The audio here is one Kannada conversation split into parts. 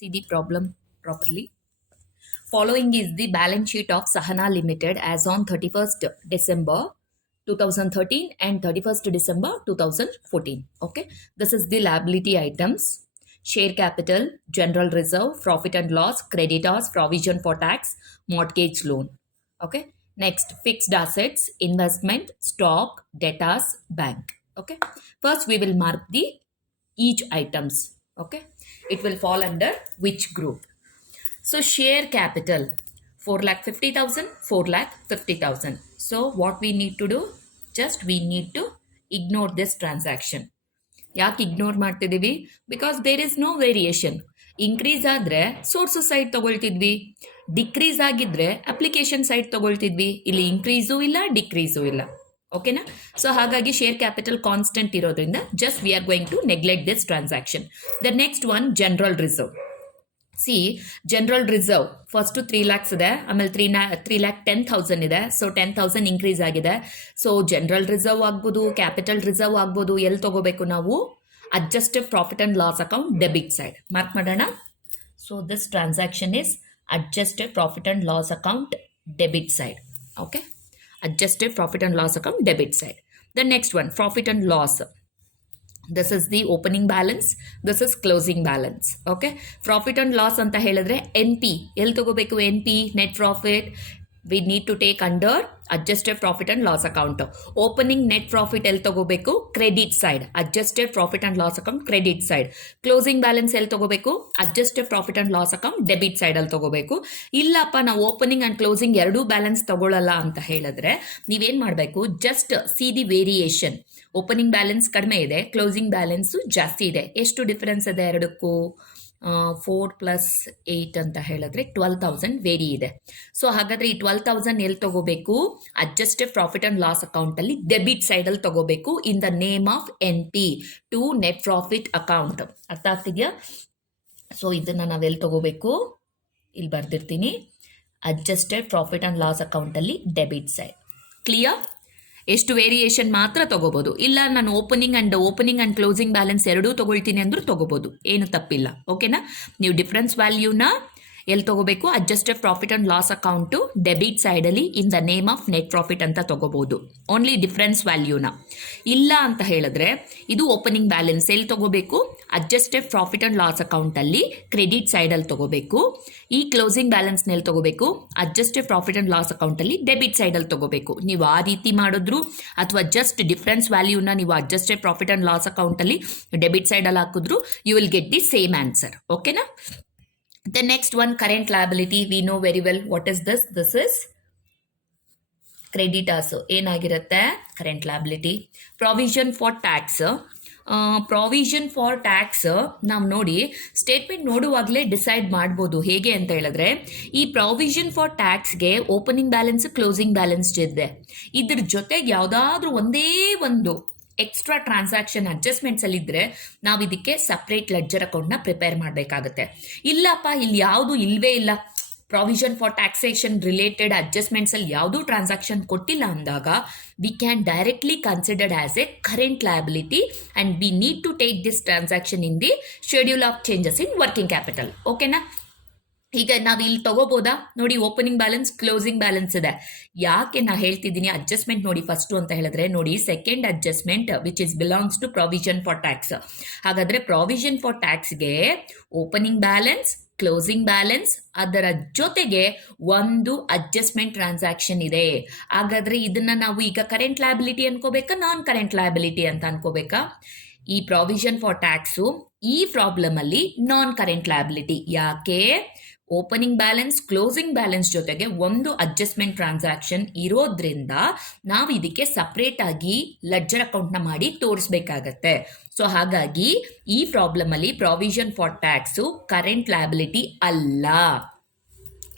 See the problem properly. Following is the balance sheet of Sahana Limited as on 31st December 2013 and 31st December 2014. Okay, this is the liability items: share capital, general reserve, profit and loss, creditors, provision for tax, mortgage loan. Okay, next fixed assets, investment, stock, debtors, bank. Okay, first we will mark the each items. Okay, it will fall under which group. So share capital 4,50,000, 4,50,000. So what we need to do? Just we need to ignore this transaction. ಯಾಕೆ ಇಗ್ನೋರ್ ಮಾಡ್ತಿದ್ದೀವಿ? Because there is no variation. Increase ಆದರೆ ಸೋರ್ಸು ಸೈಡ್ ತಗೊಳ್ತಿದ್ವಿ, ಡಿಕ್ರೀಸ್ ಆಗಿದ್ರೆ ಅಪ್ಲಿಕೇಶನ್ ಸೈಡ್ ತಗೊಳ್ತಿದ್ವಿ. ಇಲ್ಲಿ ಇನ್ಕ್ರೀಸು ಇಲ್ಲ, ಡಿಕ್ರೀಸು ಇಲ್ಲ. ಓಕೆನಾ? ಸೊ ಹಾಗಾಗಿ ಶೇರ್ ಕ್ಯಾಪಿಟಲ್ ಕಾನ್ಸ್ಟೆಂಟ್ ಇರೋದ್ರಿಂದ just we are going to neglect this transaction. The next one general reserve. See general reserve first 3 lakhs ಇದೆ, ಆಮೇಲೆ 3,10,000 ಇದೆ. ಸೊ 10,000 ಇನ್ಕ್ರೀಸ್ ಆಗಿದೆ. ಸೊ ಜನರಲ್ ರಿಸರ್ವ್ ಆಗ್ಬೋದು, ಕ್ಯಾಪಿಟಲ್ ರಿಸರ್ವ್ ಆಗ್ಬೋದು. ಎಲ್ಲಿ ತಗೋಬೇಕು ನಾವು? Adjusted profit and loss account debit side. Mark ಮಾಡೋಣ. So this transaction is adjusted profit and loss account debit side. Okay, adjusted profit and loss account debit side. The next one, profit and loss. This is the opening balance, this is closing balance. Okay, profit and loss anta helidre NP ಎಲ್ಲಿ ತಗೋಬೇಕು? NP net profit we need to take under adjusted profit and loss account. Opening net profit ಎಲ್ಲಿ ತಗೋಬೇಕು? Credit side, adjusted profit and loss account credit side. Closing balance ಎಲ್ಲಿ ತಗೋಬೇಕು? adjusted profit and loss account debit side ಅಲ್ಲಿ ತಗೋಬೇಕು. ಇಲ್ಲಪ್ಪ ನಾವು ಓಪನಿಂಗ್ ಅಂಡ್ ಕ್ಲೋಸಿಂಗ್ ಎರಡೂ ಬ್ಯಾಲೆನ್ಸ್ ತಗೊಳ್ಳಲ್ಲ ಅಂತ ಹೇಳಿದ್ರೆ ನೀವೇನ್ ಮಾಡಬೇಕು? Just C the variation. Opening balance ಕಡಿಮೆ ಇದೆ, ಕ್ಲೋಸಿಂಗ್ ಬ್ಯಾಲೆನ್ಸು ಜಾಸ್ತಿ ಇದೆ. ಎಷ್ಟು ಡಿಫರೆನ್ಸ್ ಇದೆ ಎರಡಕ್ಕೂ? 4 + 8 ಅಂತ ಹೇಳಿದ್ರೆ 12,000 ವೇರಿ ಇದೆ. ಸೊ ಹಾಗಾದ್ರೆ ಈ 12,000 ಎಲ್ಲಿ ತಗೋಬೇಕು? Adjusted profit and loss account ಅಲ್ಲಿ ಡೆಬಿಟ್ ಸೈಡ್ ಅಲ್ಲಿ ತಗೋಬೇಕು, in the name of NP to net profit account. ಅರ್ಥ ಆಗ್ತಿದ್ಯಾ? ಸೊ ಇದನ್ನ ನಾವೆಲ್ಲಿ ತಗೋಬೇಕು? ಇಲ್ಲಿ ಬರ್ದಿರ್ತೀನಿ, adjusted profit and loss account ಅಲ್ಲಿ ಡೆಬಿಟ್ ಸೈಡ್. ಕ್ಲಿಯರ್? ಎಷ್ಟು ವೇರಿಯೇಷನ್ ಮಾತ್ರ ತಗೋಬಹುದು. ಇಲ್ಲ ನಾನು ಓಪನಿಂಗ್ ಅಂಡ್ ಕ್ಲೋಸಿಂಗ್ ಬ್ಯಾಲೆನ್ಸ್ ಎರಡೂ ತಗೊಳ್ತೀನಿ ಅಂದ್ರೂ ತಗೋಬಹುದು, ಏನು ತಪ್ಪಿಲ್ಲ. ಓಕೆನಾ? ನೀವು ಡಿಫರೆನ್ಸ್ ವ್ಯಾಲ್ಯೂನ ಎಲ್ಲಿ ತಗೋಬೇಕು? Adjusted profit and loss account debit ಸೈಡಲ್ಲಿ in the name of net profit ಅಂತ ತಗೋಬಹುದು, ಓನ್ಲಿ ಡಿಫರೆನ್ಸ್ ವ್ಯಾಲ್ಯೂನ. ಇಲ್ಲ ಅಂತ ಹೇಳಿದ್ರೆ ಇದು ಓಪನಿಂಗ್ ಬ್ಯಾಲೆನ್ಸ್ ಎಲ್ಲಿ ತಗೋಬೇಕು? ಅಡ್ಜಸ್ಟೆಡ್ ಪ್ರಾಫಿಟ್ ಅಂಡ್ ಲಾಸ್ ಅಕೌಂಟಲ್ಲಿ ಕ್ರೆಡಿಟ್ ಸೈಡಲ್ಲಿ ತಗೋಬೇಕು. ಈ ಕ್ಲೋಸಿಂಗ್ ಬ್ಯಾಲೆನ್ಸ್ನಲ್ಲಿ ತಗೋಬೇಕು, ಅಡ್ಜಸ್ಟೆಡ್ ಪ್ರಾಫಿಟ್ ಅಂಡ್ ಲಾಸ್ ಅಕೌಂಟಲ್ಲಿ ಡೆಬಿಟ್ ಸೈಡಲ್ಲಿ ತಗೋಬೇಕು. ನೀವು ಆ ರೀತಿ ಮಾಡಿದ್ರು ಅಥವಾ ಜಸ್ಟ್ ಡಿಫರೆನ್ಸ್ ವ್ಯಾಲ್ಯೂನ ನೀವು ಅಡ್ಜಸ್ಟೆಡ್ ಪ್ರಾಫಿಟ್ ಅಂಡ್ ಲಾಸ್ ಅಕೌಂಟಲ್ಲಿ ಡೆಬಿಟ್ ಸೈಡಲ್ಲಿ ಹಾಕಿದ್ರು you will get the same answer. ಓಕೆನಾ? The next one, current liability. We know very well what is this. This is creditors. ಏನಾಗಿರುತ್ತೆ? Current liability. Provision for tax. Provision for tax ನಾವು ನೋಡಿ ಸ್ಟೇಟ್ಮೆಂಟ್ ನೋಡುವಾಗಲೇ ಡಿಸೈಡ್ ಮಾಡ್ಬೋದು. ಹೇಗೆ ಅಂತ ಹೇಳಿದ್ರೆ ಈ ಪ್ರಾವಿಷನ್ ಫಾರ್ ಟ್ಯಾಕ್ಸ್ಗೆ ಓಪನಿಂಗ್ ಬ್ಯಾಲೆನ್ಸ್, ಕ್ಲೋಸಿಂಗ್ ಬ್ಯಾಲೆನ್ಸ್ ಇದೆ. ಇದ್ರ ಜೊತೆಗೆ ಯಾವುದಾದ್ರೂ ಒಂದೇ ಒಂದು ಎಕ್ಸ್ಟ್ರಾ ಟ್ರಾನ್ಸಾಕ್ಷನ್ ಅಡ್ಜಸ್ಟ್ಮೆಂಟ್ಸ್ ಅಲ್ಲಿ ಇದ್ರೆ ನಾವು ಇದಕ್ಕೆ ಸಪ್ರೇಟ್ ಲೆಡ್ಜರ್ ಅಕೌಂಟ್ ನ ಪ್ರಿಪೇರ್ ಮಾಡಬೇಕಾಗುತ್ತೆ. ಇಲ್ಲಪ್ಪ ಇಲ್ಲಿ ಯಾವುದು ಇಲ್ವೇ ಇಲ್ಲ, provision for taxation related adjustments ಅಲ್ಲಿ ಯಾವುದೂ ಟ್ರಾನ್ಸಾಕ್ಷನ್ ಕೊಟ್ಟಿಲ್ಲ ಅಂದಾಗ we can directly considered as a current liability and we need to take this transaction in the schedule of changes in working capital. ಓಕೆನಾ? ಈಗ ನಾವು ಇಲ್ಲಿ ತಗೋಬೋದಾ? ನೋಡಿ, ಓಪನಿಂಗ್ ಬ್ಯಾಲೆನ್ಸ್, ಕ್ಲೋಸಿಂಗ್ ಬ್ಯಾಲೆನ್ಸ್ ಇದೆ. ಯಾಕೆ ನಾ ಹೇಳ್ತಿದ್ದೀನಿ ಅಡ್ಜಸ್ಟ್ಮೆಂಟ್ ನೋಡಿ ಫಸ್ಟ್ ಅಂತ ಹೇಳಿದ್ರೆ, ನೋಡಿ second adjustment which is belongs to provision for tax. ಹಾಗಾದ್ರೆ ಪ್ರಾವಿಷನ್ ಫಾರ್ ಟ್ಯಾಕ್ಸ್ಗೆ ಓಪನಿಂಗ್ ಬ್ಯಾಲೆನ್ಸ್, ಕ್ಲೋಸಿಂಗ್ ಬ್ಯಾಲೆನ್ಸ್, ಅದರ ಜೊತೆಗೆ ಒಂದು ಅಡ್ಜಸ್ಟ್ಮೆಂಟ್ ಟ್ರಾನ್ಸಾಕ್ಷನ್ ಇದೆ. ಹಾಗಾದ್ರೆ ಇದನ್ನ ನಾವು ಈಗ ಕರೆಂಟ್ ಲಯಬಿಲಿಟಿ ಅನ್ಕೋಬೇಕಾ, ನಾನ್ ಕರೆಂಟ್ ಲಯಬಿಲಿಟಿ ಅಂತ ಅನ್ಕೋಬೇಕಾ? ಈ ಪ್ರಾವಿಷನ್ ಫಾರ್ ಟ್ಯಾಕ್ಸು ಈ ಪ್ರಾಬ್ಲಮ್ ಅಲ್ಲಿ ನಾನ್ ಕರೆಂಟ್ ಲಯಬಿಲಿಟಿ. ಯಾಕೆ? ಓಪನಿಂಗ್ ಬ್ಯಾಲೆನ್ಸ್, ಕ್ಲೋಸಿಂಗ್ ಬ್ಯಾಲೆನ್ಸ್ ಜೊತೆಗೆ ಒಂದು ಅಡ್ಜಸ್ಟ್ಮೆಂಟ್ ಟ್ರಾನ್ಸಾಕ್ಷನ್ ಇರೋದ್ರಿಂದ ನಾವು ಇದಕ್ಕೆ ಸಪ್ರೇಟ್ ಆಗಿ ಲೆಡ್ಜರ್ ಅಕೌಂಟ್ ನ ಮಾಡಿ ತೋರಿಸಬೇಕಾಗತ್ತೆ. ಸೊ ಹಾಗಾಗಿ ಈ ಪ್ರಾಬ್ಲಮ್ ಅಲ್ಲಿ provision for tax current liability ಅಲ್ಲ.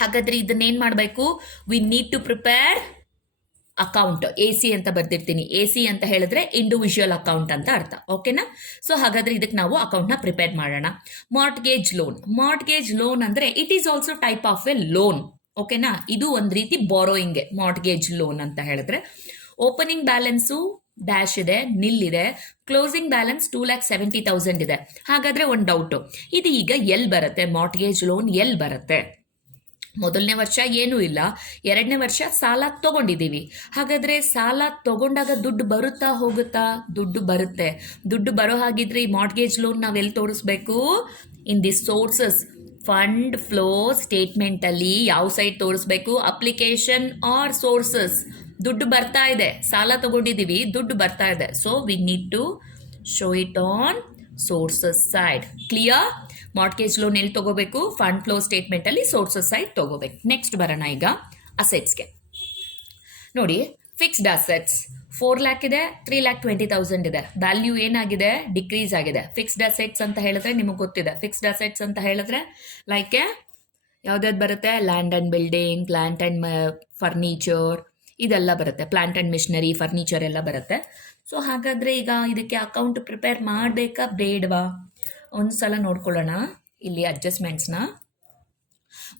ಹಾಗಾದ್ರೆ ಇದನ್ನೇನ್ ಮಾಡಬೇಕು? We need to prepare account. AC ಅಂತ ಬರ್ದಿರ್ತೀನಿ. AC ಅಂತ ಹೇಳಿದ್ರೆ ಇಂಡಿವಿಜುವಲ್ ಅಕೌಂಟ್ ಅಂತ ಅರ್ಥ. ಓಕೆನಾ? ಸೊ ಹಾಗಾದ್ರೆ ಇದಕ್ಕೆ ನಾವು ಅಕೌಂಟ್ ನ ಪ್ರಿಪೇರ್ ಮಾಡೋಣ. Mortgage loan. ಮಾರ್ಟ್ಗೇಜ್ ಲೋನ್ ಅಂದ್ರೆ it is also type of A loan. ಓಕೆನಾ? ಇದು ಒಂದ್ ರೀತಿ ಬಾರೋಯಿಂಗ್. ಮಾರ್ಟ್ಗೇಜ್ ಲೋನ್ ಅಂತ ಹೇಳಿದ್ರೆ ಓಪನಿಂಗ್ ಬ್ಯಾಲೆನ್ಸು, ಡ್ಯಾಶ್ ಇದೆ, ನಿಲ್ ಇದೆ, ಕ್ಲೋಸಿಂಗ್ ಬ್ಯಾಲೆನ್ಸ್ 2,70,000 ಇದೆ. ಹಾಗಾದ್ರೆ ಒಂದು ಡೌಟು, ಇದು ಈಗ ಎಲ್ಲಿ ಬರುತ್ತೆ? ಮಾರ್ಟ್ಗೇಜ್ ಲೋನ್ ಎಲ್ಲಿ ಬರುತ್ತೆ? ಮೊದಲನೇ ವರ್ಷ ಏನೂ ಇಲ್ಲ, ಎರಡನೇ ವರ್ಷ ಸಾಲ ತಗೊಂಡಿದ್ದೀವಿ. ಹಾಗಾದ್ರೆ ಸಾಲ ತಗೊಂಡಾಗ ದುಡ್ಡು ಬರುತ್ತಾ ಹೋಗುತ್ತಾ? ದುಡ್ಡು ಬರುತ್ತೆ. ದುಡ್ಡು ಬರೋ ಹಾಗಿದ್ರೆ ಈ ಮಾರ್ಟ್ಗೇಜ್ ಲೋನ್ ನಾವೆಲ್ಲಿ ತೋರಿಸ್ಬೇಕು? In the sources fund flow statement ಅಲ್ಲಿ ಯಾವ ಸೈಡ್ ತೋರಿಸ್ಬೇಕು? Application or sources. ದುಡ್ಡು ಬರ್ತಾ ಇದೆ, ಸಾಲ ತಗೊಂಡಿದ್ದೀವಿ, ದುಡ್ಡು ಬರ್ತಾ ಇದೆ. So we need to show it on sources side. Clear? Mortgage loan ಎಲ್ಲಿ ತಗೋಬೇಕು? ಫಂಡ್ ಫ್ಲೋ ಸ್ಟೇಟ್ಮೆಂಟ್ ಅಲ್ಲಿ ಸೋರ್ಸಸ್ ಸೈಡ್ ತಗೋಬೇಕು. ನೆಕ್ಸ್ಟ್ ಬರೋಣ ಈಗ ಅಸೆಟ್ಸ್ಗೆ. ನೋಡಿ, ಫಿಕ್ಸ್ಡ್ ಅಸೆಟ್ಸ್ 4 lakh ಇದೆ, 3,20,000 ಇದೆ. ವ್ಯಾಲ್ಯೂ ಏನಾಗಿದೆ? ಡಿಕ್ರೀಸ್ ಆಗಿದೆ. ಫಿಕ್ಸ್ಡ್ ಅಸೆಟ್ಸ್ ಅಂತ ಹೇಳಿದ್ರೆ ನಿಮಗೆ ಗೊತ್ತಿದೆ. ಫಿಕ್ಸ್ಡ್ ಅಸೆಟ್ಸ್ ಅಂತ ಹೇಳಿದ್ರೆ ಲೈಕ್ ಯಾವ್ದಾದ್ರು ಬರುತ್ತೆ? Land and building, plant and furniture, ಇದೆಲ್ಲ ಬರುತ್ತೆ. ಪ್ಲಾಂಟ್ ಅಂಡ್ ಮಿಷನರಿ, ಫರ್ನಿಚರ್ ಎಲ್ಲ ಬರುತ್ತೆ. ಸೊ ಹಾಗಾದ್ರೆ ಈಗ ಇದಕ್ಕೆ ಅಕೌಂಟ್ ಪ್ರಿಪೇರ್ ಮಾಡಬೇಕಾ ಬೇಡವಾ? ಒಂದು ಸಲ ನೋಡ್ಕೊಳ್ಳೋಣ ಇಲ್ಲಿ ಅಡ್ಜಸ್ಟ್ಮೆಂಟ್ಸ್ನ.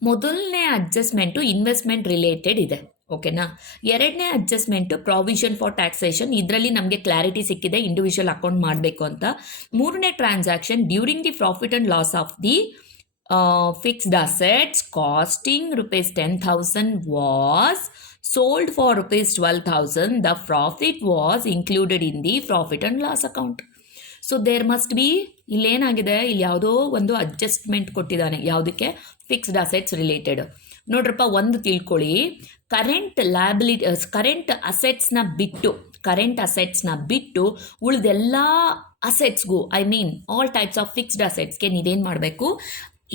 ಮೊದಲನೇ ಅಡ್ಜಸ್ಟ್ಮೆಂಟು ಇನ್ವೆಸ್ಟ್ಮೆಂಟ್ ರಿಲೇಟೆಡ್ ಇದೆ, ಓಕೆನಾ? ಎರಡನೇ ಅಡ್ಜಸ್ಟ್ಮೆಂಟು ಪ್ರಾವಿಷನ್ ಫಾರ್ ಟ್ಯಾಕ್ಸೇಷನ್. ಇದರಲ್ಲಿ ನಮಗೆ ಕ್ಲಾರಿಟಿ ಸಿಕ್ಕಿದೆ ಇಂಡಿವಿಜುವಲ್ ಅಕೌಂಟ್ ಮಾಡಬೇಕು ಅಂತ. ಮೂರನೇ transaction during the profit and loss of the fixed assets costing ₹10,000 was sold for ₹12,000. The profit was included in the profit and loss account. So there must be, ಇಲ್ಲೇನಾಗಿದೆ, ಇಲ್ಲಿ ಯಾವುದೋ ಒಂದು ಅಡ್ಜಸ್ಟ್ಮೆಂಟ್ ಕೊಟ್ಟಿದ್ದಾನೆ. ಯಾವುದಕ್ಕೆ? Fixed assets related. ನೋಡ್ರಪ್ಪ, ಒಂದು ತಿಳ್ಕೊಳ್ಳಿ, ಕರೆಂಟ್ ಅಸೆಟ್ಸ್ನ ಬಿಟ್ಟು ಉಳಿದೆಲ್ಲ ಅಸೆಟ್ಸ್ಗೂ, I mean all types of fixed ಅಸೆಟ್ಸ್ಗೆ ನೀವೇನು ಮಾಡಬೇಕು?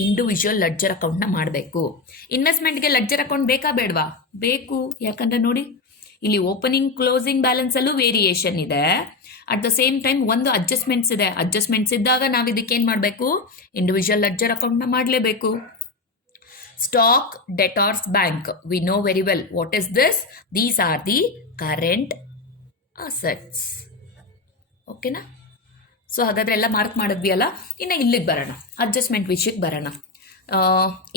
ಇಂಡಿವಿಜುವಲ್ ಲೆಡ್ಜರ್ ಅಕೌಂಟ್ನ ಮಾಡಬೇಕು. ಇನ್ವೆಸ್ಟ್ಮೆಂಟ್ಗೆ ಲೆಡ್ಜರ್ ಅಕೌಂಟ್ ಬೇಕಾ ಬೇಡವಾ? ಬೇಕು. ಯಾಕಂದ್ರೆ ನೋಡಿ, ಇಲ್ಲಿ ಓಪನಿಂಗ್ ಕ್ಲೋಸಿಂಗ್ ಬ್ಯಾಲೆನ್ಸ್ ಅಲ್ಲೂ ವೇರಿಯೇಷನ್ ಇದೆ. ಅಟ್ ದ ಸೇಮ್ ಟೈಮ್ ಒಂದು ಅಡ್ಜಸ್ಟ್ಮೆಂಟ್ಸ್ ಇದೆ. ಅಡ್ಜಸ್ಟ್ಮೆಂಟ್ಸ್ ಇದ್ದಾಗ ನಾವು ಇದಕ್ಕೆ ಏನು ಮಾಡಬೇಕು? ಇಂಡಿವಿಜುವಲ್ ಲೆಡ್ಜರ್ ಅಕೌಂಟ್ನ ಮಾಡಲೇಬೇಕು. Stock debtors bank, we know very well what is this. These are the current assets. ಓಕೆನಾ? ಸೊ ಹಾಗಾದ್ರೆ ಎಲ್ಲ ಮಾರ್ಕ್ ಮಾಡಿದ್ವಿ ಅಲ್ಲ. ಇನ್ನು ಇಲ್ಲಿಗೆ ಬರೋಣ, ಅಡ್ಜಸ್ಟ್ಮೆಂಟ್ ವಿಷಯಕ್ಕೆ ಬರೋಣ.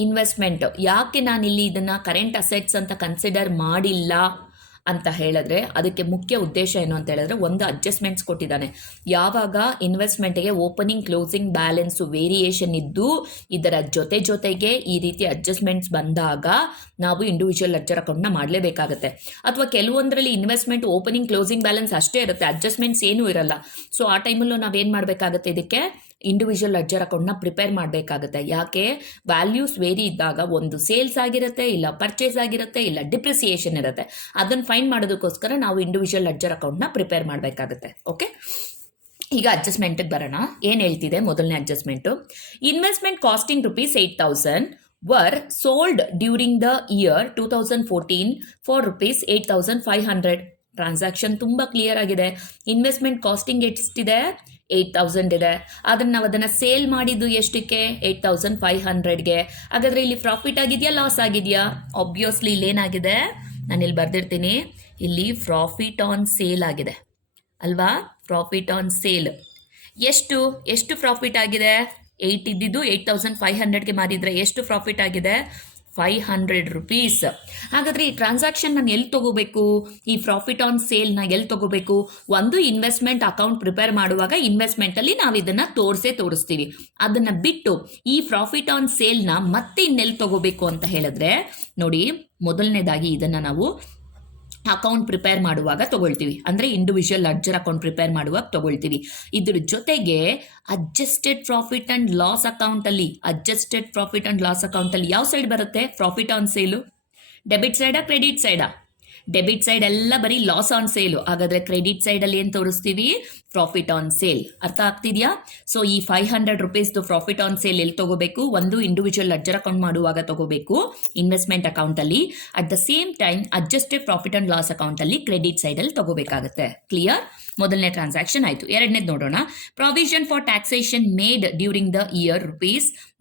ಇನ್ವೆಸ್ಟ್ಮೆಂಟ್ ಯಾಕೆ ನಾನಿಲ್ಲಿ ಇದನ್ನು ಕರೆಂಟ್ ಅಸೆಟ್ಸ್ ಅಂತ ಕನ್ಸಿಡರ್ ಮಾಡಿಲ್ಲ ಅಂತ ಹೇಳಿದ್ರೆ ಅದಕ್ಕೆ ಮುಖ್ಯ ಉದ್ದೇಶ ಏನು ಅಂತ ಹೇಳಿದ್ರೆ, ಒಂದು ಅಡ್ಜಸ್ಟ್ಮೆಂಟ್ಸ್ ಕೊಟ್ಟಿದ್ದಾನೆ. ಯಾವಾಗ ಇನ್ವೆಸ್ಟ್ಮೆಂಟ್ಗೆ ಓಪನಿಂಗ್ ಕ್ಲೋಸಿಂಗ್ ಬ್ಯಾಲೆನ್ಸು ವೇರಿಯೇಷನ್ ಇದ್ದು ಇದರ ಜೊತೆಗೆ ಈ ರೀತಿ ಅಡ್ಜಸ್ಟ್ಮೆಂಟ್ಸ್ ಬಂದಾಗ ನಾವು ಇಂಡಿವಿಜುವಲ್ ಲೆಡ್ಜರ್ ಅಕೌಂಟ್ನ ಮಾಡಲೇಬೇಕಾಗುತ್ತೆ. ಅಥವಾ ಕೆಲವೊಂದರಲ್ಲಿ ಇನ್ವೆಸ್ಟ್ಮೆಂಟ್ ಓಪನಿಂಗ್ ಕ್ಲೋಸಿಂಗ್ ಬ್ಯಾಲೆನ್ಸ್ ಅಷ್ಟೇ ಇರುತ್ತೆ, ಅಡ್ಜಸ್ಟ್ಮೆಂಟ್ಸ್ ಏನೂ ಇರಲ್ಲ. ಸೊ ಆ ಟೈಮಲ್ಲೂ ನಾವೇನು ಮಾಡಬೇಕಾಗುತ್ತೆ? ಇದಕ್ಕೆ ಇಂಡಿವಿಜುವಲ್ ಲೆಡ್ಜರ್ ಅಕೌಂಟ್ನ ಪ್ರಿಪೇರ್ ಮಾಡಬೇಕಾಗುತ್ತೆ. ಯಾಕೆ? ವ್ಯಾಲ್ಯೂಸ್ ವೇರಿ ಇದ್ದಾಗ ಒಂದು ಸೇಲ್ಸ್ ಆಗಿರುತ್ತೆ, ಇಲ್ಲ ಪರ್ಚೇಸ್ ಆಗಿರುತ್ತೆ, ಇಲ್ಲ ಡಿಪ್ರಿಸಿಯೇಷನ್ ಇರುತ್ತೆ. ಅದನ್ನು ಫೈಂಡ್ ಮಾಡೋದಕ್ಕೋಸ್ಕರ ನಾವು ಇಂಡಿವಿಜುವಲ್ ಲೆಡ್ಜರ್ ಅಕೌಂಟ್ನ ಪ್ರಿಪೇರ್ ಮಾಡಬೇಕಾಗುತ್ತೆ. ಓಕೆ, ಈಗ ಅಡ್ಜಸ್ಟ್ಮೆಂಟ್ಗೆ ಬರೋಣ. ಏನು ಹೇಳ್ತಿದೆ ಮೊದಲನೇ adjustment? Investment costing ₹8,000 were sold during the year 2014 for ₹8,500. Transaction ತುಂಬ ಕ್ಲಿಯರ್ ಆಗಿದೆ. ಇನ್ವೆಸ್ಟ್ಮೆಂಟ್ ಕಾಸ್ಟಿಂಗ್ ಎಷ್ಟಿದೆ? 8,000 ಇದೆ. ಅದನ್ನು ನಾವು ಅದನ್ನು ಸೇಲ್ ಮಾಡಿದ್ದು ಎಷ್ಟಕ್ಕೆ? 8,500ಗೆ. ಹಾಗಾದರೆ ಇಲ್ಲಿ ಪ್ರಾಫಿಟ್ ಆಗಿದೆಯಾ, ಲಾಸ್ ಆಗಿದೆಯಾ? ಆಬ್ವಿಯಸ್ಲಿ ಇಲ್ಲೇನಾಗಿದೆ, ನಾನು ಇಲ್ಲಿ ಬರ್ದಿರ್ತೀನಿ, ಇಲ್ಲಿ ಪ್ರಾಫಿಟ್ ಆನ್ ಸೇಲ್ ಆಗಿದೆ ಅಲ್ವಾ? ಪ್ರಾಫಿಟ್ ಆನ್ ಸೇಲ್ ಎಷ್ಟು ಪ್ರಾಫಿಟ್ ಆಗಿದೆ? 8 ಇದ್ದಿದ್ದು 8,500ಗೆ ಮಾರಿದ್ರೆ ಎಷ್ಟು ಪ್ರಾಫಿಟ್ ಆಗಿದೆ? ₹500. ಹಾಗಾದರೆ ಈ ಟ್ರಾನ್ಸಾಕ್ಷನ್ ನಾನು ಎಲ್ಲಿ ತಗೋಬೇಕು? ಈ ಪ್ರಾಫಿಟ್ ಆನ್ ಸೇಲ್ನ ಎಲ್ಲಿ ತಗೋಬೇಕು? ಒಂದು ಇನ್ವೆಸ್ಟ್ಮೆಂಟ್ ಅಕೌಂಟ್ ಪ್ರಿಪೇರ್ ಮಾಡುವಾಗ ಇನ್ವೆಸ್ಟ್ಮೆಂಟಲ್ಲಿ ನಾವು ಇದನ್ನು ತೋರಿಸ್ತೀವಿ. ಅದನ್ನು ಬಿಟ್ಟು ಈ ಪ್ರಾಫಿಟ್ ಆನ್ ಸೇಲ್ನ ಮತ್ತೆ ಇನ್ನೆಲ್ಲಿ ತಗೋಬೇಕು ಅಂತ ಹೇಳಿದ್ರೆ, ನೋಡಿ, ಮೊದಲನೇದಾಗಿ ಇದನ್ನು ನಾವು ಅಕೌಂಟ್ ಪ್ರಿಪೇರ್ ಮಾಡುವಾಗ ತಗೊಳ್ತೀವಿ, ಅಂದರೆ ಇಂಡಿವಿಜುವಲ್ ಲೆಡ್ಜರ್ ಅಕೌಂಟ್ ಪ್ರಿಪೇರ್ ಮಾಡುವಾಗ ತಗೊಳ್ತೀವಿ. ಇದ್ರ ಜೊತೆಗೆ ಅಡ್ಜಸ್ಟೆಡ್ ಪ್ರಾಫಿಟ್ ಅಂಡ್ ಲಾಸ್ ಅಕೌಂಟಲ್ಲಿ ಯಾವ ಸೈಡ್ ಬರುತ್ತೆ? Profit on sale. ಡೆಬಿಟ್ ಸೈಡಾ ಕ್ರೆಡಿಟ್ ಸೈಡಾ? ಡೆಬಿಟ್ ಸೈಡ್ ಎಲ್ಲ ಬರೀ ಲಾಸ್ ಆನ್ ಸೇಲು. ಹಾಗಾದರೆ ಕ್ರೆಡಿಟ್ ಸೈಡಲ್ಲಿ ಏನು ತೋರಿಸ್ತೀವಿ? Profit on sale. ಅರ್ಥ ಆಗ್ತಿದೆಯಾ? ಸೊ ಈ ₹500 ಪ್ರಾಫಿಟ್ ಆನ್ ಸೇಲ್ ಎಲ್ಲಿ ತಗೋಬೇಕು? ಒಂದು ಇಂಡಿವಿಜುವಲ್ ಲೆಡ್ಜರ್ ಅಕೌಂಟ್ ಮಾಡುವಾಗ ತಗೋಬೇಕು ಇನ್ವೆಸ್ಟ್ಮೆಂಟ್ ಅಕೌಂಟಲ್ಲಿ. At the same time adjusted profit and loss ಅಕೌಂಟಲ್ಲಿ ಕ್ರೆಡಿಟ್ ಸೈಡಲ್ಲಿ ತಗೋಬೇಕಾಗುತ್ತೆ. ಕ್ಲಿಯರ್? ಮೊದಲನೇ ಟ್ರಾನ್ಸಾಕ್ಷನ್ ಆಯಿತು. ಎರಡನೇದು ನೋಡೋಣ. Provision for taxation made during the year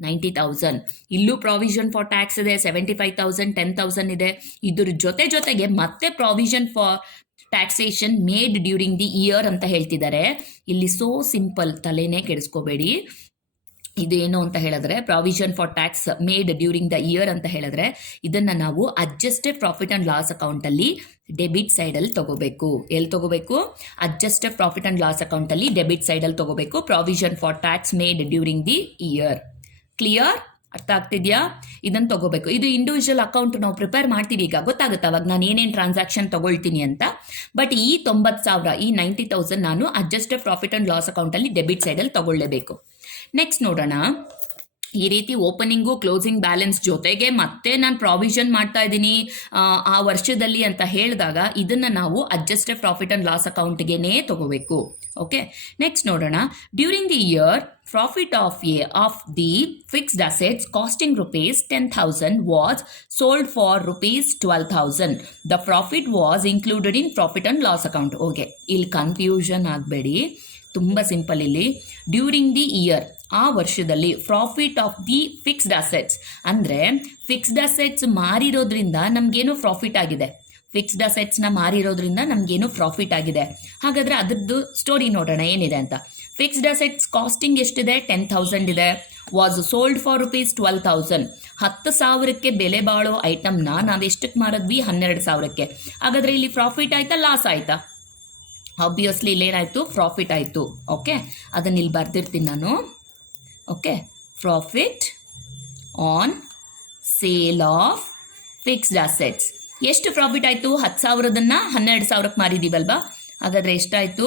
₹90,000. ಇಲ್ಲೂ ಪ್ರಾವಿಷನ್ ಫಾರ್ ಟ್ಯಾಕ್ಸ್ ಇದೆ, 75,000, 10,000 ಇದೆ. ಇದ್ರ ಜೊತೆಗೆ ಮತ್ತೆ provision for taxation made during the year ಅಂತ ಹೇಳ್ತಿದ್ದಾರೆ. ಇಲ್ಲಿ ಸೋ ಸಿಂಪಲ್, ತಲೆನೇ ಕೆಡಿಸ್ಕೋಬೇಡಿ. ಇದೇನು ಅಂತ ಹೇಳಿದ್ರೆ provision for tax made during the year ಅಂತ ಹೇಳಿದ್ರೆ ಇದನ್ನ ನಾವು adjusted profit and loss account ಅಲ್ಲಿ ಡೆಬಿಟ್ ಸೈಡ್ ಅಲ್ಲಿ ತಗೋಬೇಕು. ಎಲ್ಲಿ ತಗೋಬೇಕು? Adjusted profit and loss account ಅಲ್ಲಿ ಡೆಬಿಟ್ ಸೈಡ್ ಅಲ್ಲಿ ತಗೋಬೇಕು. Provision for tax made during the year. Clear? ಅರ್ಥ ಆಗ್ತಿದ್ಯಾ? ಇದನ್ನ ತಗೋಬೇಕು. ಇದು ಇಂಡಿವಿಜುವಲ್ ಅಕೌಂಟ್ ನಾವು ಪ್ರಿಪೇರ್ ಮಾಡ್ತೀವಿ. ಈಗ ಗೊತ್ತಾಗುತ್ತೆ ಅವಾಗ ನಾನು ಏನೇನು ಟ್ರಾನ್ಸಾಕ್ಷನ್ ತಗೊಳ್ತೀನಿ ಅಂತ. ಬಟ್ ಈ 90,000 ಈ 90,000 ನಾನು adjusted profit and loss account ಅಲ್ಲಿ ಡೆಬಿಟ್ ಸೈಡ್ ಅಲ್ಲಿ ತಗೊಳ್ಳೇಬೇಕು. ನೆಕ್ಸ್ಟ್ ನೋಡೋಣ. ಈ ರೀತಿ ಓಪನಿಂಗು ಕ್ಲೋಸಿಂಗ್ ಬ್ಯಾಲೆನ್ಸ್ ಜೊತೆಗೆ ಮತ್ತೆ ನಾನು ಪ್ರಾವಿಷನ್ ಮಾಡ್ತಾ ಇದ್ದೀನಿ ಆ ವರ್ಷದಲ್ಲಿ ಅಂತ ಹೇಳಿದಾಗ ಇದನ್ನ ನಾವು ಅಡ್ಜಸ್ಟೆಡ್ ಪ್ರಾಫಿಟ್ ಅಂಡ್ ಲಾಸ್ ಅಕೌಂಟ್ಗೆನೇ ತಗೋಬೇಕು. ಓಕೆ, ನೆಕ್ಸ್ಟ್ ನೋಡೋಣ. During the year profit of the fixed assets costing rupees 10,000 was sold for rupees 12,000. The profit was included in profit and loss account. Okay, ಇಲ್ಲಿ ಕನ್ಫ್ಯೂಷನ್ ಆಗಬೇಡಿ, ತುಂಬ ಸಿಂಪಲ್. ಇಲ್ಲಿ ಡ್ಯೂರಿಂಗ್ ದಿ ಇಯರ್ ಆ ವರ್ಷದಲ್ಲಿ profit of the fixed assets ಅಂದರೆ ಫಿಕ್ಸ್ಡ್ ಅಸೆಟ್ಸ್ ಮಾರಿರೋದ್ರಿಂದ ನಮಗೇನು ಪ್ರಾಫಿಟ್ ಆಗಿದೆ. ಫಿಕ್ಸ್ಡ್ ಅಸೆಟ್ಸ್ನ ಮಾರಿರೋದ್ರಿಂದ ನಮಗೇನು ಪ್ರಾಫಿಟ್ ಆಗಿದೆ. ಹಾಗಾದರೆ ಅದರದ್ದು ಸ್ಟೋರಿ ನೋಡೋಣ ಏನಿದೆ ಅಂತ. ಫಿಕ್ಸ್ಡ್ ಅಸೆಟ್ಸ್ ಕಾಸ್ಟಿಂಗ್ ಎಷ್ಟಿದೆ? 10,000 ಇದೆ. Was sold for rupees 12,000. 10,000ಕ್ಕೆ ಬೆಲೆ ಬಾಳೋ ಐಟಮ್ನ ನಾವು ಎಷ್ಟಕ್ಕೆ ಮಾರಿದ್ವಿ? 12,000ಕ್ಕೆ. ಹಾಗಾದರೆ ಇಲ್ಲಿ ಪ್ರಾಫಿಟ್ ಆಯ್ತಾ ಲಾಸ್ ಆಯ್ತಾ? ಆಬ್ವಿಯಸ್ಲಿ ಇಲ್ಲೇನಾಯಿತು? ಪ್ರಾಫಿಟ್ ಆಯಿತು. ಓಕೆ, ಅದನ್ನ ಇಲ್ಲಿ ಬರ್ದಿರ್ತೀನಿ ನಾನು. Okay, profit on sale of fixed assets. ಎಷ್ಟು ಪ್ರಾಫಿಟ್ ಆಯಿತು? 10,000ನ್ನ 12,000ಕ್ಕೆ ಮಾರಿದ್ದೀವಲ್ವಾ? ಹಾಗಾದರೆ ಎಷ್ಟಾಯಿತು?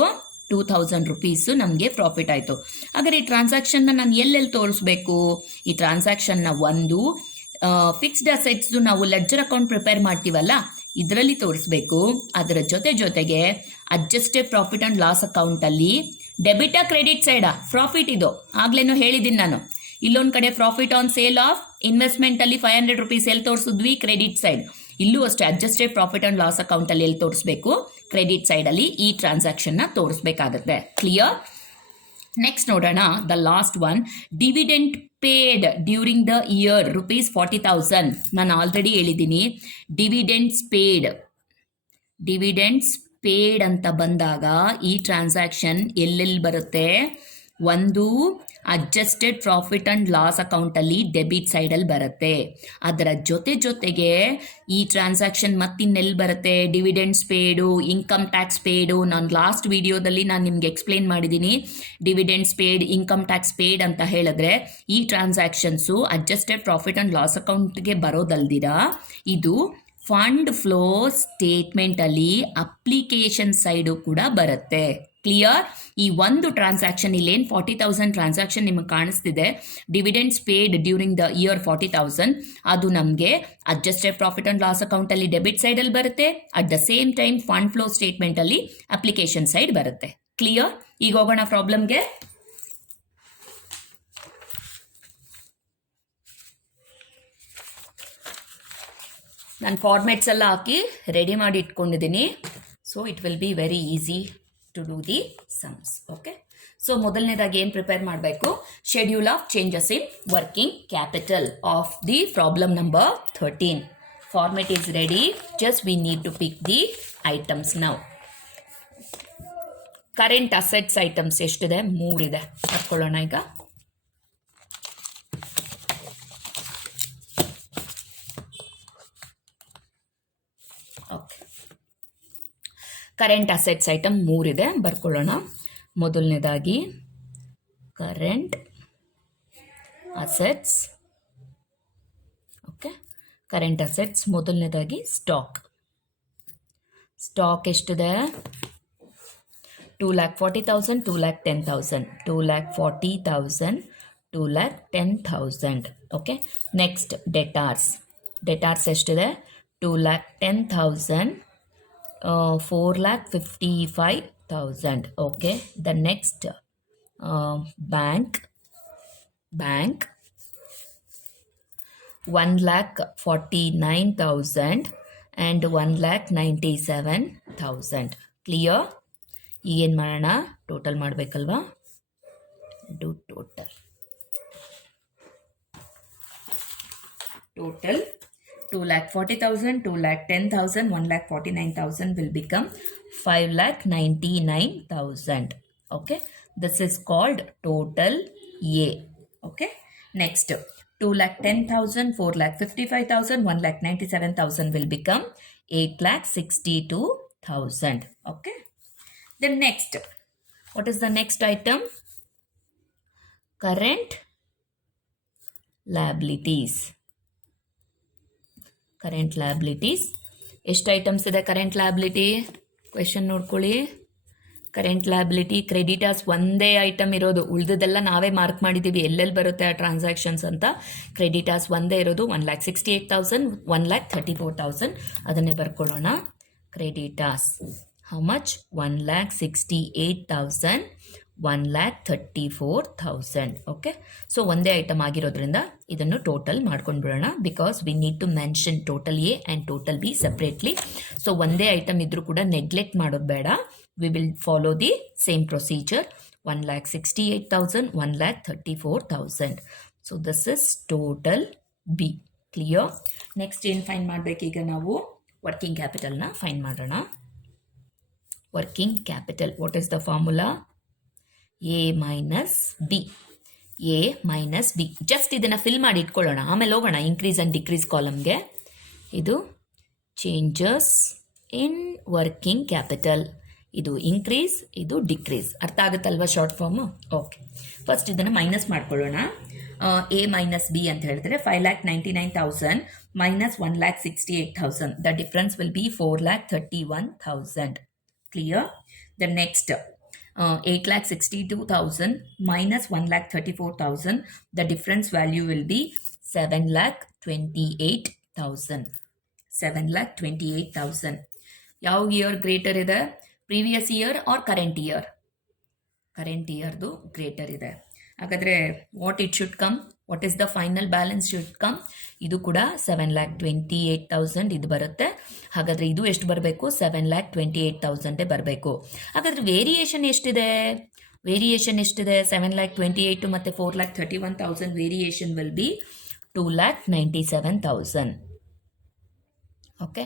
2,000 rupees ನಮಗೆ ಪ್ರಾಫಿಟ್ ಆಯಿತು. ಹಾಗಾದರೆ ಈ ಟ್ರಾನ್ಸಾಕ್ಷನ್ನ ನಾನು ಎಲ್ಲೆಲ್ಲಿ ತೋರಿಸ್ಬೇಕು? ಈ ಟ್ರಾನ್ಸಾಕ್ಷನ್ನ ಒಂದು ಫಿಕ್ಸ್ಡ್ ಅಸೆಟ್ಸ್ದು ನಾವು ಲೆಡ್ಜರ್ ಅಕೌಂಟ್ ಪ್ರಿಪೇರ್ ಮಾಡ್ತೀವಲ್ಲ ಇದರಲ್ಲಿ ತೋರಿಸ್ಬೇಕು. ಅದರ ಜೊತೆಗೆ ಅಡ್ಜಸ್ಟೆಡ್ ಪ್ರಾಫಿಟ್ ಆ್ಯಂಡ್ ಲಾಸ್ ಅಕೌಂಟಲ್ಲಿ ಡೆಬಿಟಾ ಕ್ರೆಡಿಟ್ ಸೈಡಾ? ಪ್ರಾಫಿಟ್ ಇದು ಆಗ್ಲೇನೋ ಹೇಳಿದ್ದೀನಿ ನಾನು. ಇಲ್ಲೊಂದು ಕಡೆ ಪ್ರಾಫಿಟ್ ಆನ್ ಸೇಲ್ ಆಫ್ ಇನ್ವೆಸ್ಟ್ಮೆಂಟಲ್ಲಿ 500 rupees ಎಲ್ಲಿ ತೋರಿಸಿದ್ವಿ? Credit side. ಇಲ್ಲೂ ಅಷ್ಟೇ ಅಡ್ಜಸ್ಟೆಡ್ ಪ್ರಾಫಿಟ್ ಆ್ಯಂಡ್ ಲಾಸ್ ಅಕೌಂಟಲ್ಲಿ ಎಲ್ಲಿ ತೋರಿಸ್ಬೇಕು? ಕ್ರೆಡಿಟ್ ಸೈಡಲ್ಲಿ ಈ ಟ್ರಾನ್ಸಾಕ್ಷನ್ನ ತೋರಿಸ್ಬೇಕಾಗತ್ತೆ. ಕ್ಲಿಯರ್? ನೆಕ್ಸ್ಟ್ ನೋಡೋಣ. The last one, dividend paid during the year rupees 40,000. ನಾನು ಆಲ್ರೆಡಿ ಹೇಳಿದ್ದೀನಿ ಡಿವಿಡೆಂಡ್ಸ್ ಪೇಡ್ ಅಂತ ಬಂದಾಗ ಈ ಟ್ರಾನ್ಸಾಕ್ಷನ್ ಎಲ್ಲೆಲ್ಲಿ ಬರುತ್ತೆ? ಒಂದು ಅಡ್ಜಸ್ಟೆಡ್ ಪ್ರಾಫಿಟ್ ಆ್ಯಂಡ್ ಲಾಸ್ ಅಕೌಂಟಲ್ಲಿ ಡೆಬಿಟ್ ಸೈಡಲ್ಲಿ ಬರುತ್ತೆ. ಅದರ ಜೊತೆಗೆ ಈ ಟ್ರಾನ್ಸಾಕ್ಷನ್ ಮತ್ತಿನ್ನೆಲ್ಲಿ ಬರುತ್ತೆ? Dividends ಪೇಡು, income tax ಪೇಡು. ನಾನು ಲಾಸ್ಟ್ ವಿಡಿಯೋದಲ್ಲಿ ನಾನು ನಿಮ್ಗೆ ಎಕ್ಸ್ಪ್ಲೇನ್ ಮಾಡಿದ್ದೀನಿ. Dividends paid, income tax paid ಅಂತ ಹೇಳಿದ್ರೆ ಈ transactions adjusted profit and loss ಅಕೌಂಟ್ಗೆ ಬರೋದಲ್ದಿರ ಇದು ಫಂಡ್ ಫ್ಲೋ ಸ್ಟೇಟ್ಮೆಂಟಲ್ಲಿ ಅಪ್ಲಿಕೇಶನ್ ಸೈಡು ಕೂಡ ಬರುತ್ತೆ. ಕ್ಲಿಯರ್? ಈ ಒಂದು ಟ್ರಾನ್ಸಾಕ್ಷನ್ ಇಲ್ಲೇನು 40,000 ಟ್ರಾನ್ಸಾಕ್ಷನ್ ನಿಮಗೆ ಕಾಣಿಸ್ತಿದೆ, dividends paid during the year 40,000, ಅದು ನಮಗೆ ಅಡ್ಜಸ್ಟೆಡ್ ಪ್ರಾಫಿಟ್ ಆ್ಯಂಡ್ ಲಾಸ್ ಅಕೌಂಟಲ್ಲಿ ಡೆಬಿಟ್ ಸೈಡಲ್ಲಿ ಬರುತ್ತೆ. At the same time fund flow ಸ್ಟೇಟ್ಮೆಂಟಲ್ಲಿ ಅಪ್ಲಿಕೇಶನ್ ಸೈಡ್ ಬರುತ್ತೆ. ಕ್ಲಿಯರ್? ಈಗ ಹೋಗೋಣ ಪ್ರಾಬ್ಲಮ್ಗೆ. ನಾನು ಫಾರ್ಮೆಟ್ಸ್ ಎಲ್ಲ ಹಾಕಿ ರೆಡಿ ಮಾಡಿ ಇಟ್ಕೊಂಡಿದ್ದೀನಿ. So it will be very easy to do the sums. Okay, so ಮೊದಲನೇದಾಗಿ ಏನು ಪ್ರಿಪೇರ್ ಮಾಡಬೇಕು? Schedule of changes in working capital of the problem number 13. Format is ready, just we need to pick the items now. Current assets items ಎಷ್ಟಿದೆ? 3 ಇದೆ. ಬರ್ಕೊಳ್ಳೋಣ ಈಗ. ಓಕೆ, ಕರೆಂಟ್ ಅಸೆಟ್ಸ್ ಐಟಮ್ 3 ಇದೆ. ಬರ್ಕೊಳ್ಳೋಣ. ಮೊದಲನೇದಾಗಿ current assets. Okay, current assets ಮೊದಲನೇದಾಗಿ ಸ್ಟಾಕ್. ಸ್ಟಾಕ್ ಎಷ್ಟಿದೆ? 2,40,000, 2,10,000, 2,40,000, 2,10,000. Okay, next ಡೆಟಾರ್ಸ್. ಡೆಟಾರ್ಸ್ ಎಷ್ಟಿದೆ? 2,10,000, 4,55,000. Okay, the next bank 1,49,000 and 1,97,000. Clear? ಈಗೇನು ಮಾಡೋಣ? ಟೋಟಲ್ ಮಾಡಬೇಕಲ್ವಾ? Do total 2,40,000, 2,10,000, 1,49,000 will become 5,99,000. Okay, this is called total A. Okay. Next, 2,10,000, 4,55,000, 1,97,000 will become 8,62,000. Okay. Then next, what is the next item? Current liabilities. Current liabilities. ಎಷ್ಟು ಐಟಮ್ಸ್ ಇದೆ ಕರೆಂಟ್ ಲಯಬಿಲಿಟಿ? ಕ್ವೆಶನ್ ನೋಡ್ಕೊಳ್ಳಿ. ಕರೆಂಟ್ ಲಯಬಿಲಿಟಿ ಕ್ರೆಡಿಟರ್ಸ್ ಒಂದೇ ಐಟಮ್ ಇರೋದು, ಉಳಿದದೆಲ್ಲ ನಾವೇ ಮಾರ್ಕ್ ಮಾಡಿದ್ದೀವಿ ಎಲ್ಲೆಲ್ಲಿ ಬರುತ್ತೆ ಆ ಟ್ರಾನ್ಸಾಕ್ಷನ್ಸ್ ಅಂತ. ಕ್ರೆಡಿಟರ್ಸ್ ಒಂದೇ ಇರೋದು 1,68,000, 1,34,000. ಅದನ್ನೇ ಬರ್ಕೊಳ್ಳೋಣ. Creditors how much? 1,68,000, 1,34,000. Okay, so ಒಂದೇ ಐಟಮ್ ಆಗಿರೋದ್ರಿಂದ ಇದನ್ನು ಟೋಟಲ್ ಮಾಡ್ಕೊಂಡು ಬಿಡೋಣ. Because we need to mention total A and total B separately. So ಒಂದೇ ಐಟಮ್ ಇದ್ರೂ ಕೂಡ ನೆಗ್ಲೆಕ್ಟ್ ಮಾಡೋದು ಬೇಡ. We will follow the same procedure. 1,68,000, 1,34,000. So this is total B. Clear? Next ಏನು ಫೈನ್ ಮಾಡಬೇಕೀಗ ನಾವು? ವರ್ಕಿಂಗ್ ಕ್ಯಾಪಿಟಲ್ನ ಫೈನ್ ಮಾಡೋಣ. Working capital, what is the formula? A minus B. A minus B. Just ಇದನ್ನು ಫಿಲ್ ಮಾಡಿ ಇಟ್ಕೊಳ್ಳೋಣ, ಆಮೇಲೆ ಹೋಗೋಣ ಇನ್ಕ್ರೀಸ್ ಆ್ಯಂಡ್ ಡಿಕ್ರೀಸ್ ಕಾಲಮ್ಗೆ. ಇದು ಚೇಂಜಸ್ ಇನ್ ವರ್ಕಿಂಗ್ ಕ್ಯಾಪಿಟಲ್. ಇದು ಇನ್ಕ್ರೀಸ್, ಇದು ಡಿಕ್ರೀಸ್. ಅರ್ಥ ಆಗುತ್ತಲ್ವಾ ಶಾರ್ಟ್ ಫಾರ್ಮು? ಓಕೆ, ಫಸ್ಟ್ ಇದನ್ನು ಮೈನಸ್ ಮಾಡ್ಕೊಳ್ಳೋಣ. ಎ ಮೈನಸ್ ಬಿ ಅಂತ ಹೇಳಿದ್ರೆ 5,99,000 minus 1,68,000. The difference will be 4,31,000. Clear? The next 8,62,000 minus 1,34,000. The difference value will be 7,28,000. 7,28,000. ಯಾವ ಇಯರ್ ಗ್ರೇಟರ್ ಇದೆ? Previous year or current year? Current ಇಯರ್ದು ಗ್ರೇಟರ್ ಇದೆ. ಹಾಗಾದರೆ what it should come? What is the final balance should come? ಇದು ಕೂಡ 7,28,000 ಇದು ಬರುತ್ತೆ. ಹಾಗಾದರೆ ಇದು ಎಷ್ಟು ಬರಬೇಕು? 7,28,000 ಬರಬೇಕು. ಹಾಗಾದರೆ ವೇರಿಯೇಷನ್ ಎಷ್ಟಿದೆ? ವೇರಿಯೇಷನ್ ಎಷ್ಟಿದೆ? 7,28,000 ಮತ್ತು 4,31,000 variation will be 2,97,000. Okay,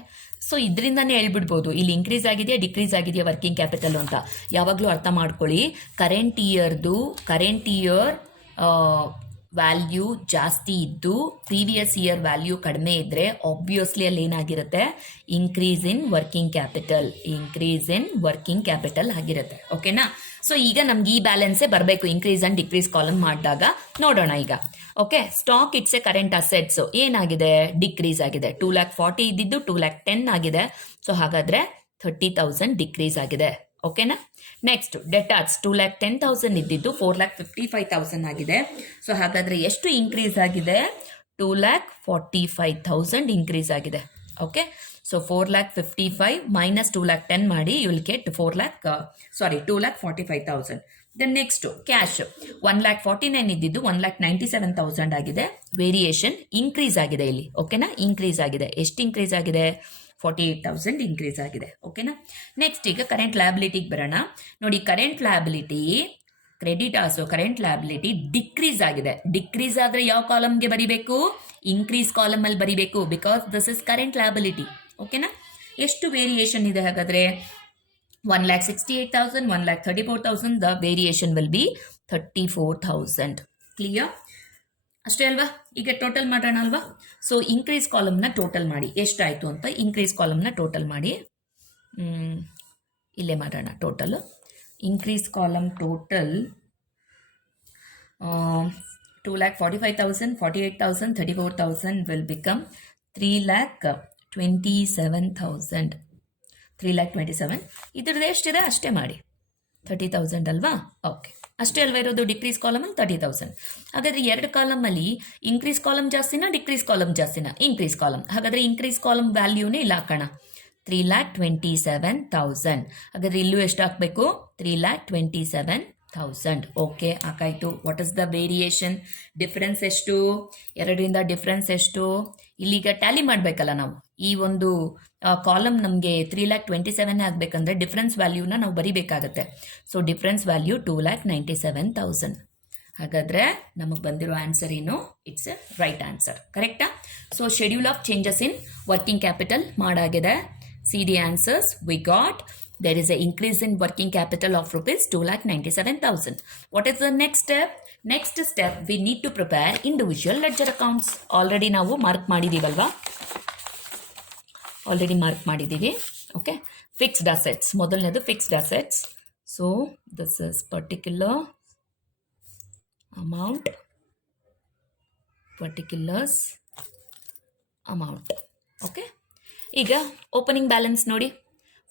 so ಇದರಿಂದನೇ ಹೇಳ್ಬಿಡ್ಬೋದು ಇಲ್ಲಿ ಇನ್ಕ್ರೀಸ್ ಆಗಿದೆಯಾ ಡಿಕ್ರೀಸ್ ಆಗಿದೆಯಾ ವರ್ಕಿಂಗ್ ಕ್ಯಾಪಿಟಲ್ ಅಂತ. ಯಾವಾಗಲೂ ಅರ್ಥ ಮಾಡ್ಕೊಳ್ಳಿ, ಕರೆಂಟ್ ಇಯರ್ ವ್ಯಾಲ್ಯೂ ಜಾಸ್ತಿ ಇದ್ದು ಪ್ರೀವಿಯಸ್ ಇಯರ್ ವ್ಯಾಲ್ಯೂ ಕಡಿಮೆ ಇದ್ದರೆ ಆಬ್ವಿಯಸ್ಲಿ ಅಲ್ಲಿ ಏನಾಗಿರುತ್ತೆ? ಇನ್ಕ್ರೀಸ್ ಇನ್ ವರ್ಕಿಂಗ್ ಕ್ಯಾಪಿಟಲ್ ಆಗಿರುತ್ತೆ. ಓಕೆನಾ? ಸೊ ಈಗ ನಮ್ಗೆ ಈ ಬ್ಯಾಲೆನ್ಸೇ ಬರಬೇಕು ಇನ್ಕ್ರೀಸ್ ಆ್ಯಂಡ್ ಡಿಕ್ರೀಸ್ ಕಾಲಮ್ ಮಾಡಿದಾಗ. ನೋಡೋಣ ಈಗ. Okay, stock it's A current assets ಏನಾಗಿದೆ? ಡಿಕ್ರೀಸ್ ಆಗಿದೆ. 2,40,000 ಇದ್ದಿದ್ದು 2,10,000 ಆಗಿದೆ. ಸೊ ಹಾಗಾದರೆ 30,000 ಡಿಕ್ರೀಸ್ ಆಗಿದೆ. ಓಕೆನಾ? ನೆಕ್ಸ್ಟ್ ಡೆಟಾರ್ಸ್ 2,10,000 ಇದ್ದಿದ್ದು 4,55,000 ಆಗಿದೆ. ಸೊ ಹಾಗಾದರೆ ಎಷ್ಟು ಇನ್ಕ್ರೀಸ್ ಆಗಿದೆ? 2,45,000 ಇನ್ಕ್ರೀಸ್ ಆಗಿದೆ. ಓಕೆ, ಸೊ 4,55,000 ಮೈನಸ್ 2,10,000 ಮಾಡಿ you will get 2,45,000. Then next cash 1,49,000 ಇದ್ದಿದ್ದು 1,97,000 ಆಗಿದೆ. ವೇರಿಯೇಷನ್ ಇನ್ಕ್ರೀಸ್ ಆಗಿದೆ ಇಲ್ಲಿ. ಓಕೆನಾ? ಇನ್ಕ್ರೀಸ್ ಆಗಿದೆ. ಎಷ್ಟು ಇನ್ಕ್ರೀಸ್ ಆಗಿದೆ? 48,000 ಇನ್ಕ್ರೀಸ್ ಆಗಿದೆ. ಓಕೆನಾ? ನೆಕ್ಸ್ಟ್ ಈಗ ಕರೆಂಟ್ ಲಯಬಿಲಿಟಿಗೆ ಬರೋಣ. ನೋಡಿ, current liability current liability decrease ಆಗಿದೆ. ಡಿಕ್ರೀಸ್ ಆದರೆ ಯಾವ ಕಾಲಮ್ಗೆ ಬರಿಬೇಕು? ಇನ್ಕ್ರೀಸ್ ಕಾಲಮಲ್ಲಿ ಬರಿಬೇಕು. Because this is current liability. ಓಕೆನಾ? ಎಷ್ಟು ವೇರಿಯೇಷನ್ ಇದೆ ಹಾಗಾದರೆ? 1,68,000, 1,34,000. The variation will B 34,000. Clear? ಅಷ್ಟೇ ಅಲ್ವಾ? ಈಗ ಟೋಟಲ್ ಮಾಡೋಣ ಅಲ್ವಾ? ಸೊ ಇನ್ಕ್ರೀಸ್ ಕಾಲಮ್ನ ಟೋಟಲ್ ಮಾಡಿ ಎಷ್ಟಾಯಿತು ಅಂತ. ಇನ್ಕ್ರೀಸ್ ಕಾಲಮ್ನ ಟೋಟಲ್ ಮಾಡಿ ಇಲ್ಲೇ ಮಾಡೋಣ. Total increase column total 2,45,000, 48,000, 34,000 will become 3,27,000. 3,27,000 ಇದ್ರದ್ದು ಎಷ್ಟಿದೆ ಅಷ್ಟೇ ಮಾಡಿ. 30,000 ಅಲ್ವಾ? ಓಕೆ, ಅಷ್ಟೇ ಅಲ್ವಾ ಇರೋದು ಡಿಕ್ರೀಸ್ ಕಾಲಮಲ್ಲಿ 30,000. ಹಾಗಾದರೆ ಎರಡು ಕಾಲಮಲ್ಲಿ ಇನ್ಕ್ರೀಸ್ ಕಾಲಮ್ ಜಾಸ್ತಿನಾ ಡಿಕ್ರೀಸ್ ಕಾಲಮ್ ಜಾಸ್ತಿನಾ? Increase column. ಹಾಗಾದರೆ ಇನ್ಕ್ರೀಸ್ ಕಾಲಮ್ ವ್ಯಾಲ್ಯೂನೇ ಇಲ್ಲ ಹಾಕೋಣ. 3,27,000. ಹಾಗಾದರೆ ಇಲ್ಲೂ ಎಷ್ಟು ಹಾಕಬೇಕು? 3,27,000. ಓಕೆ, ಹಾಕಾಯಿತು. What is the variation? Difference ಎಷ್ಟು? ಎರಡರಿಂದ ಡಿಫ್ರೆನ್ಸ್ ಎಷ್ಟು? ಇಲ್ಲಿಗ ಟ್ಯಾಲಿ ಮಾಡಬೇಕಲ್ಲ ನಾವು. ಈ ಒಂದು ಕಾಲಮ್ ನಮಗೆ 3,27,000 ಆಗಬೇಕಂದ್ರೆ ಡಿಫ್ರೆನ್ಸ್ ವ್ಯಾಲ್ಯೂನ ನಾವು ಬರಿಬೇಕಾಗತ್ತೆ. So difference value 2,97,000. ಹಾಗಾದರೆ ನಮಗೆ ಬಂದಿರೋ ಆನ್ಸರ್ ಏನು? It's a right answer. ಕರೆಕ್ಟಾ? So schedule of changes in working capital ಮಾಡಾಗಿದೆ. See the answers we got. There is an increase in working capital of rupees 2,97,000. What is the next step? Next step we need to prepare individual ledger accounts. Already ನಾವು ಮಾರ್ಕ್ ಮಾಡಿದ್ದೀವಲ್ವಾ, ಆಲ್ರೆಡಿ ಮಾರ್ಕ್ ಮಾಡಿದ್ದೀವಿ. ಓಕೆ, ಫಿಕ್ಸ್ಡ್ ಅಸೆಟ್ಸ್ ಮೊದಲನೇದು fixed assets. So this is particular amount, particulars amount. Okay, ಈಗ ಓಪನಿಂಗ್ ಬ್ಯಾಲೆನ್ಸ್ ನೋಡಿ,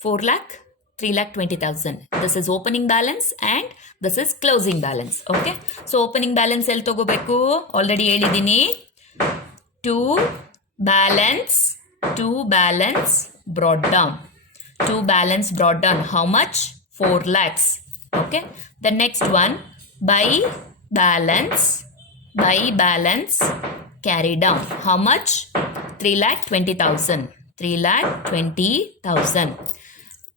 4,03,20,000. This is opening balance and this is closing balance. Okay, so opening balance ಎಲ್ಲಿ ತಗೋಬೇಕು, ಆಲ್ರೆಡಿ ಹೇಳಿದ್ದೀನಿ. To balance brought down. To balance brought down. How much? 4 lakhs. Okay. The next one, by balance carried down. How much? 3,20,000. 3,20,000.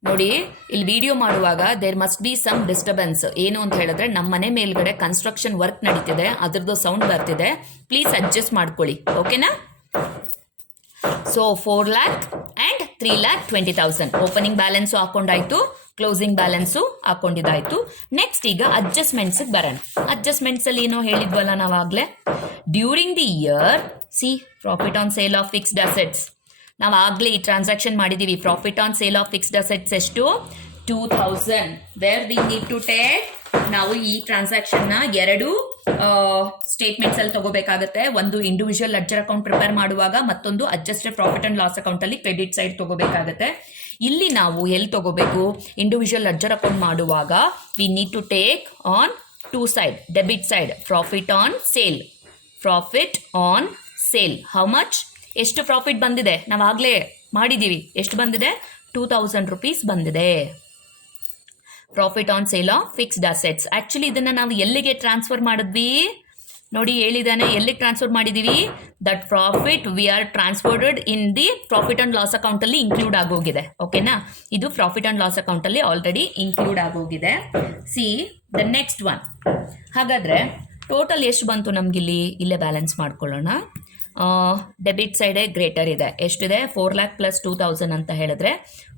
ನೋಡಿ, ಇಲ್ಲಿ ವಿಡಿಯೋ ಮಾಡುವಾಗ there must be some disturbance. ಏನು ಅಂತ ಹೇಳಿದ್ರೆ ನಮ್ಮ ಮನೆ ಮೇಲ್ಗಡೆ ಕನ್ಸ್ಟ್ರಕ್ಷನ್ ವರ್ಕ್ ನಡೀತಿದೆ, ಅದರದ್ದು ಸೌಂಡ್ ಬರ್ತಿದೆ. ಪ್ಲೀಸ್ ಅಡ್ಜಸ್ಟ್ ಮಾಡ್ಕೊಳ್ಳಿ. ಓಕೆನಾ? So 4 lakh and 3,20,000 opening balance ಹಾಕೊಂಡಾಯ್ತು, ಕ್ಲೋಸಿಂಗ್ ಬ್ಯಾಲೆನ್ಸು ಹಾಕೊಂಡಿದ್ದಾಯ್ತು. ನೆಕ್ಸ್ಟ್ ಈಗ ಅಡ್ಜಸ್ಟ್ಮೆಂಟ್ಸ್ಗೆ ಬರೋಣ. ಅಡ್ಜಸ್ಟ್ಮೆಂಟ್ಸಲ್ಲಿ ಏನೋ ಹೇಳಿದ್ವಲ್ಲ ನಾವಾಗಲೇ, during the year see profit on sale of fixed assets. ನಾವು ಆಗಲೇ ಈ ಟ್ರಾನ್ಸಾಕ್ಷನ್ ಮಾಡಿದ್ದೀವಿ. Profit on sale of fixed assets ಎಷ್ಟು? 2,000. Where we need to take, ನಾವು ಈ ಟ್ರಾನ್ಸಾಕ್ಷನ್ನ ಎರಡು ಸ್ಟೇಟ್ಮೆಂಟ್ಸ್ ಅಲ್ಲಿ ತಗೋಬೇಕಾಗುತ್ತೆ. ಒಂದು ಇಂಡಿವಿಜುವಲ್ ಲೆಡ್ಜರ್ ಅಕೌಂಟ್ ಪ್ರಿಪೇರ್ ಮಾಡುವಾಗ, ಮತ್ತೊಂದು adjusted profit and loss account ಅಲ್ಲಿ ಕ್ರೆಡಿಟ್ ಸೈಡ್ ತಗೋಬೇಕಾಗುತ್ತೆ. ಇಲ್ಲಿ ನಾವು ಎಲ್ಲಿ ತಗೋಬೇಕು, ಇಂಡಿವಿಜುವಲ್ ಲೆಡ್ಜರ್ ಅಕೌಂಟ್ ಮಾಡುವಾಗ we need to take on two side. Debit side profit on sale, profit on sale. How much? ಎಷ್ಟು ಪ್ರಾಫಿಟ್ ಬಂದಿದೆ ನಾವು ಆಗಲೇ ಮಾಡಿದ್ದೀವಿ. ಎಷ್ಟು ಬಂದಿದೆ? 2,000 rupees ಬಂದಿದೆ. Profit on sale of fixed assets. Actually ಇದನ್ನ ನಾವು ಎಲ್ಲಿಗೆ ಟ್ರಾನ್ಸ್ಫರ್ ಮಾಡಿದ್ವಿ ನೋಡಿ, ಹೇಳಿದಾನೆ ಎಲ್ಲಿಗೆ ಟ್ರಾನ್ಸ್ಫರ್ ಮಾಡಿದೀವಿ. That profit we are transferred in the profit and loss account ಅಲ್ಲಿ ಇನ್ಕ್ಲೂಡ್ ಆಗೋಗಿದೆ. ಓಕೆನಾ? ಇದು ಪ್ರಾಫಿಟ್ ಅಂಡ್ ಲಾಸ್ ಅಕೌಂಟ್ ಅಲ್ಲಿ ಆಲ್ರೆಡಿ ಇನ್ಕ್ಲೂಡ್ ಆಗೋಗಿದೆ. C the next one. ಹಾಗಾದ್ರೆ ಟೋಟಲ್ ಎಷ್ಟು ಬಂತು ನಮ್ಗಿಲ್ಲಿ? ಇಲ್ಲೇ ಬ್ಯಾಲೆನ್ಸ್ ಮಾಡ್ಕೊಳ್ಳೋಣ. ಡೆಬಿಟ್ ಸೈಡೇ ಗ್ರೇಟರ್ ಇದೆ. ಎಷ್ಟಿದೆ? 4 lakh ಪ್ಲಸ್ 2,000 ಅಂತ ಹೇಳಿದ್ರೆ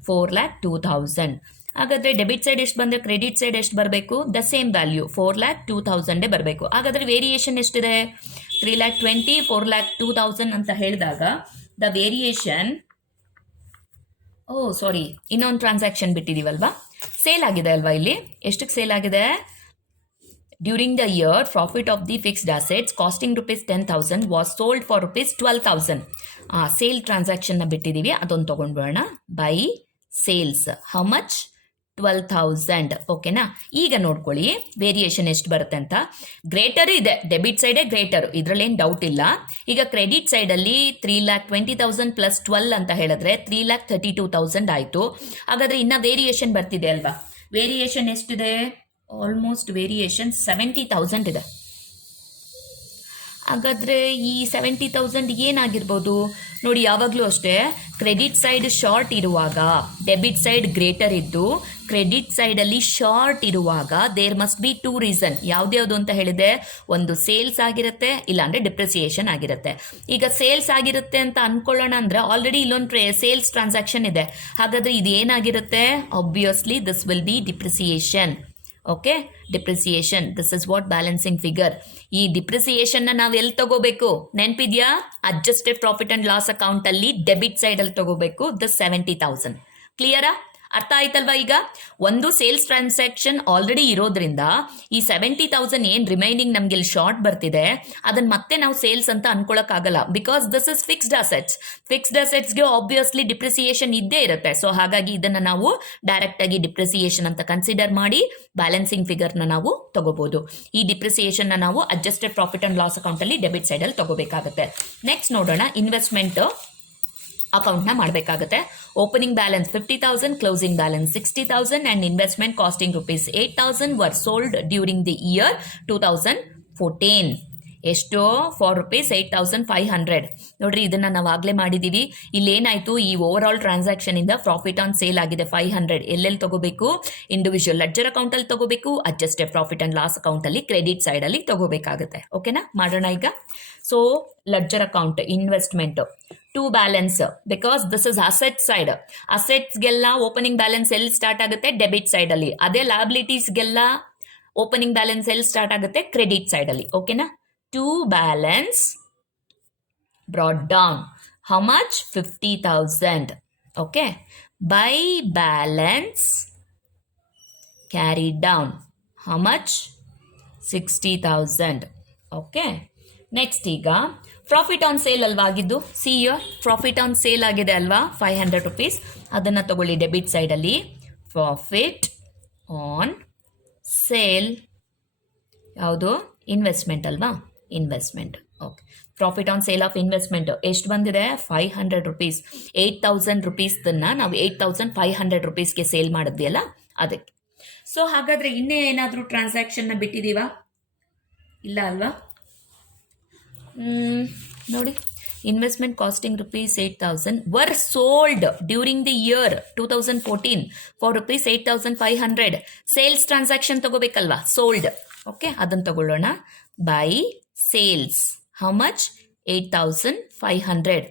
4,02,000. ಹಾಗಾದ್ರೆ ಡೆಬಿಟ್ ಸೈಡ್ ಎಷ್ಟು ಬಂದರೆ ಕ್ರೆಡಿಟ್ ಸೈಡ್ ಎಷ್ಟು ಬರಬೇಕು? ದ ಸೇಮ್ ವ್ಯಾಲ್ಯೂ 4,02,000 ಬರಬೇಕು. ಹಾಗಾದ್ರೆ ವೇರಿಯೇಷನ್ ಎಷ್ಟಿದೆ? 3,20,000 4,02,000 ಅಂತ ಹೇಳಿದಾಗ ದ ವೇರಿಯೇಷನ್, ಸಾರಿ, ಇನ್ನೊಂದು ಟ್ರಾನ್ಸಾಕ್ಷನ್ ಬಿಟ್ಟಿದೀವಲ್ವಾ, ಸೇಲ್ ಆಗಿದೆ ಅಲ್ವಾ? ಇಲ್ಲಿ ಎಷ್ಟಕ್ಕೆ ಸೇಲ್ ಆಗಿದೆ? During the year profit of the fixed assets costing ₹10,000 was sold for ₹12,000. Sale ಟ್ರಾನ್ಸಾಕ್ಷನ್ನ ಬಿಟ್ಟಿದ್ದೀವಿ, ಅದೊಂದು ತೊಗೊಂಡ್ಬೋಣ. By sales how much? 12,000. ಓಕೆನಾ? ಈಗ ನೋಡ್ಕೊಳ್ಳಿ ವೇರಿಯೇಷನ್ ಎಷ್ಟು ಬರುತ್ತೆ ಅಂತ. ಗ್ರೇಟರ್ ಇದೆ, ಡೆಬಿಟ್ ಸೈಡೇ ಗ್ರೇಟರ್, ಇದರಲ್ಲೇನು ಡೌಟ್ ಇಲ್ಲ. ಈಗ ಕ್ರೆಡಿಟ್ ಸೈಡಲ್ಲಿ 3,20,000 ಪ್ಲಸ್ 12 ಅಂತ ಹೇಳಿದ್ರೆ 3,32,000 ಆಯಿತು. ಹಾಗಾದರೆ ಇನ್ನು ವೇರಿಯೇಷನ್ ಬರ್ತಿದೆ ಅಲ್ವಾ? ವೇರಿಯೇಷನ್ ಎಷ್ಟಿದೆ? ಆಲ್ಮೋಸ್ಟ್ ವೇರಿಯೇಷನ್ 70,000 ಇದೆ. ಹಾಗಾದರೆ ಈ 70,000 ಏನಾಗಿರ್ಬೋದು ನೋಡಿ. ಯಾವಾಗಲೂ ಅಷ್ಟೇ ಕ್ರೆಡಿಟ್ ಸೈಡ್ ಶಾರ್ಟ್ ಇರುವಾಗ ಡೆಬಿಟ್ ಸೈಡ್ ಗ್ರೇಟರ್ ಇದ್ದು, ಕ್ರೆಡಿಟ್ ಸೈಡಲ್ಲಿ ಶಾರ್ಟ್ ಇರುವಾಗ ದೇರ್ ಮಸ್ಟ್ ಬಿ 2 ರೀಸನ್. ಯಾವ್ದ್ಯಾವುದು ಅಂತ ಹೇಳಿದೆ? ಒಂದು ಸೇಲ್ಸ್ ಆಗಿರುತ್ತೆ, ಇಲ್ಲಾಂದರೆ ಡಿಪ್ರಿಸಿಯೇಷನ್ ಆಗಿರುತ್ತೆ. ಈಗ ಸೇಲ್ಸ್ ಆಗಿರುತ್ತೆ ಅಂತ ಅನ್ಕೊಳ್ಳೋಣ ಅಂದರೆ ಆಲ್ರೆಡಿ ಇಲ್ಲೊಂದು ಸೇಲ್ಸ್ ಟ್ರಾನ್ಸಾಕ್ಷನ್ ಇದೆ. ಹಾಗಾದರೆ ಇದು ಏನಾಗಿರುತ್ತೆ? Obviously this will be depreciation. Okay, depreciation. This is what balancing figure. ಈ ಡಿಪ್ರಿಸಿಯೇಷನ್ನ ನಾವು ಎಲ್ಲಿ ತಗೋಬೇಕು? ನೆನಪಿದ್ಯಾ? Adjusted profit and loss account ಅಲ್ಲಿ ಡೆಬಿಟ್ ಸೈಡ್ ಅಲ್ಲಿ ತಗೋಬೇಕು. ದ 70,000. ಕ್ಲಿಯರಾ? ಅರ್ಥ ಆಯ್ತಲ್ವಾ? ಈಗ ಒಂದು ಸೇಲ್ಸ್ ಟ್ರಾನ್ಸಾಕ್ಷನ್ ಆಲ್ರೆಡಿ ಇರೋದ್ರಿಂದ ಈ 70,000 ಏನು ರಿಮೈನಿಂಗ್ ನಮ್ಗೆ ಇಲ್ಲಿ ಶಾರ್ಟ್ ಬರ್ತಿದೆ ಅದನ್ನ ಮತ್ತೆ ನಾವು ಸೇಲ್ಸ್ ಅಂತ ಅನ್ಕೊಳಕ್ಕಾಗಲ್ಲ. Because this is fixed assets. Fixed ಅಸೆಟ್ಸ್ಗೆ ಆಬ್ವಿಯಸ್ಲಿ ಡಿಪ್ರಿಸಿಯೇಷನ್ ಇದ್ದೇ ಇರುತ್ತೆ. ಸೊ ಹಾಗಾಗಿ ಇದನ್ನ ನಾವು ಡೈರೆಕ್ಟ್ ಆಗಿ ಡಿಪ್ರಿಸಿಯೇಷನ್ ಅಂತ ಕನ್ಸಿಡರ್ ಮಾಡಿ ಬ್ಯಾಲೆನ್ಸಿಂಗ್ ಫಿಗರ್ನ ನಾವು ತಗೋಬಹುದು. ಈ ಡಿಪ್ರಿಸಿಯೇಷನ್ ನಾವು adjusted profit and loss account ಅಲ್ಲಿ ಡೆಬಿಟ್ ಸೈಡ್ ಅಲ್ಲಿ ತಗೋಬೇಕಾಗುತ್ತೆ. ನೆಕ್ಸ್ಟ್ ನೋಡೋಣ, ಇನ್ವೆಸ್ಟ್ಮೆಂಟ್ ಅಕೌಂಟ್ನ ಮಾಡಬೇಕಾಗುತ್ತೆ. Opening balance 50,000, closing balance 60,000 and investment costing ₹8,000 were sold during the year 2014. ಎಷ್ಟು? ಫಾರ್ ₹8,500. ನೋಡ್ರಿ, ಇದನ್ನ ನಾವು ಆಗ್ಲೇ ಮಾಡಿದೀವಿ. ಇಲ್ಲೇನಾಯ್ತು? ಈ ಓವರ್ ಆಲ್ ಟ್ರಾನ್ಸಾಕ್ಷನ್ ಇಂದ ಪ್ರಾಫಿಟ್ ಆನ್ ಸೇಲ್ ಆಗಿದೆ 500. ಎಲ್ಲೆಲ್ಲಿ ತಗೋಬೇಕು? ಇಂಡಿವಿಜುವಲ್ ಲೆಡ್ಜರ್ ಅಕೌಂಟ್ ಅಲ್ಲಿ ತಗೋಬೇಕು, adjusted profit and loss account ಅಲ್ಲಿ ಕ್ರೆಡಿಟ್ ಸೈಡ್ ಅಲ್ಲಿ ತಗೋಬೇಕಾಗುತ್ತೆ. ಓಕೆನಾ? ಮಾಡೋಣ ಈಗ. So ledger account investment to balance, because this is asset side. ಅಸೆಟ್ಸ್ಗೆಲ್ಲ ಓಪನಿಂಗ್ ಬ್ಯಾಲೆನ್ಸ್ ಎಲ್ಲಿ ಸ್ಟಾರ್ಟ್ ಆಗುತ್ತೆ? ಡೆಬಿಟ್ ಸೈಡ್ ಅಲ್ಲಿ. ಅದೇ ಲಯಬಿಲಿಟೀಸ್ಗೆಲ್ಲ ಓಪನಿಂಗ್ ಬ್ಯಾಲೆನ್ಸ್ ಎಲ್ಲಿ ಸ್ಟಾರ್ಟ್ ಆಗುತ್ತೆ? ಕ್ರೆಡಿಟ್ ಸೈಡಲ್ಲಿ. ಓಕೆನಾ? To balance brought down. How much? 50,000. Okay. By balance carried down. How much? 60,000. Okay. Next ಈಗ ಪ್ರಾಫಿಟ್ ಆನ್ ಸೇಲ್ ಅಲ್ವಾ ಆಗಿದ್ದು? C year profit on sale ಆಗಿದೆ ಅಲ್ವಾ, 500 ರುಪೀಸ್. ಅದನ್ನು ತಗೊಳ್ಳಿ ಡೆಬಿಟ್ ಸೈಡಲ್ಲಿ. ಪ್ರಾಫಿಟ್ ಆನ್ ಸೇಲ್ ಯಾವುದು? ಇನ್ವೆಸ್ಟ್ಮೆಂಟ್ ಅಲ್ವಾ? Investment. Okay. Profit on sale of investment ಎಷ್ಟು ಬಂದಿದೆ? 500 ರುಪೀಸ್. 8,000 ರುಪೀಸ್ದನ್ನು ನಾವು 8,500 ರುಪೀಸ್ಗೆ ಸೇಲ್ ಮಾಡಿದ್ವಿ ಅಲ್ಲ, ಅದಕ್ಕೆ. ಸೊ ಹಾಗಾದರೆ ಇನ್ನೇ ಏನಾದರೂ ಟ್ರಾನ್ಸಾಕ್ಷನ್ನ ಬಿಟ್ಟಿದ್ದೀವಾ? ಇಲ್ಲ ಅಲ್ವಾ? ನೋಡಿ, investment costing rupees 8,000 were sold during the year 2014 for rupees 8,500. Sales transaction ತಗೋಬೇಕಲ್ವಾ? ಸೋಲ್ಡ್. ಓಕೆ, ಅದನ್ನು ತಗೊಳ್ಳೋಣ. By sales how much? 8,500.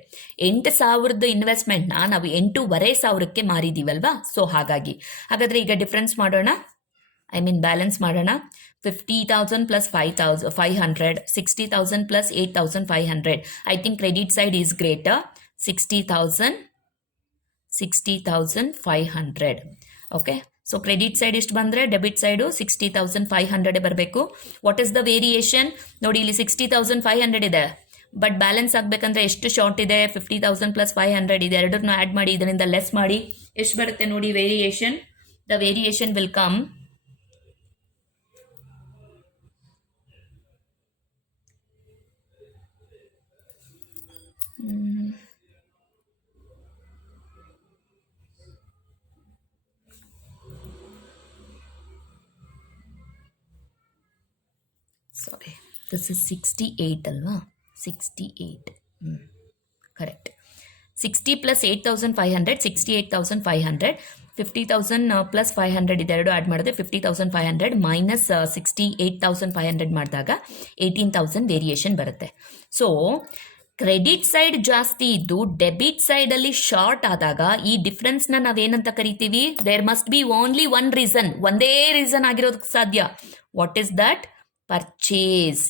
8,000 ಇನ್ವೆಸ್ಟ್ಮೆಂಟ್ನ ನಾವು 8,500ಕ್ಕೆ ಮಾರಿದ್ದೀವಲ್ವಾ? ಸೊ ಹಾಗಾದರೆ ಈಗ ಡಿಫ್ರೆನ್ಸ್ ಮಾಡೋಣ, ಬ್ಯಾಲೆನ್ಸ್ ಮಾಡೋಣ. 50,000 plus 5,500, 60,000 plus 8,500. I think credit side is greater. 60,500. Okay. So credit side ಇಷ್ಟು ಬಂದರೆ ಡೆಬಿಟ್ ಸೈಡು 60,500 ಬರಬೇಕು. What is the variation? ನೋಡಿ, ಇಲ್ಲಿ 60,500 ಇದೆ, ಬಟ್ ಬ್ಯಾಲೆನ್ಸ್ ಆಗಬೇಕಂದ್ರೆ ಎಷ್ಟು ಶಾರ್ಟ್ ಇದೆ? 50,000 ಪ್ಲಸ್ 500 ಇದೆ. ಎರಡನ್ನೂ ಆ್ಯಡ್ ಮಾಡಿ, ಇದರಿಂದ ಲೆಸ್ ಮಾಡಿ ಎಷ್ಟು ಬರುತ್ತೆ ನೋಡಿ variation. The variation will come sorry, this is 68 ಅಲ್ವಾ? 68. ಕರೆಕ್ಟ್. 60 ಪ್ಲಸ್ 8,500 68,500. 50,000 ಪ್ಲಸ್ 500 ಇದೆರಡು ಆ್ಯಡ್ ಮಾಡಿದ್ರೆ 50,500 ಮೈನಸ್ 68,500 ಮಾಡಿದಾಗ 18,000 ವೇರಿಯೇಷನ್ ಬರುತ್ತೆ. ಸೊ ಕ್ರೆಡಿಟ್ ಸೈಡ್ ಜಾಸ್ತಿ ಇದ್ದು ಡೆಬಿಟ್ ಸೈಡಲ್ಲಿ ಶಾರ್ಟ್ ಆದಾಗ ಈ ಡಿಫ್ರೆನ್ಸ್ನ ನಾವೇನಂತ ಕರಿತೀವಿ? There must be only one reason. ಒಂದೇ ರೀಸನ್ ಆಗಿರೋದಕ್ಕೆ ಸಾಧ್ಯ. What is that? ಪರ್ಚೇಸ್.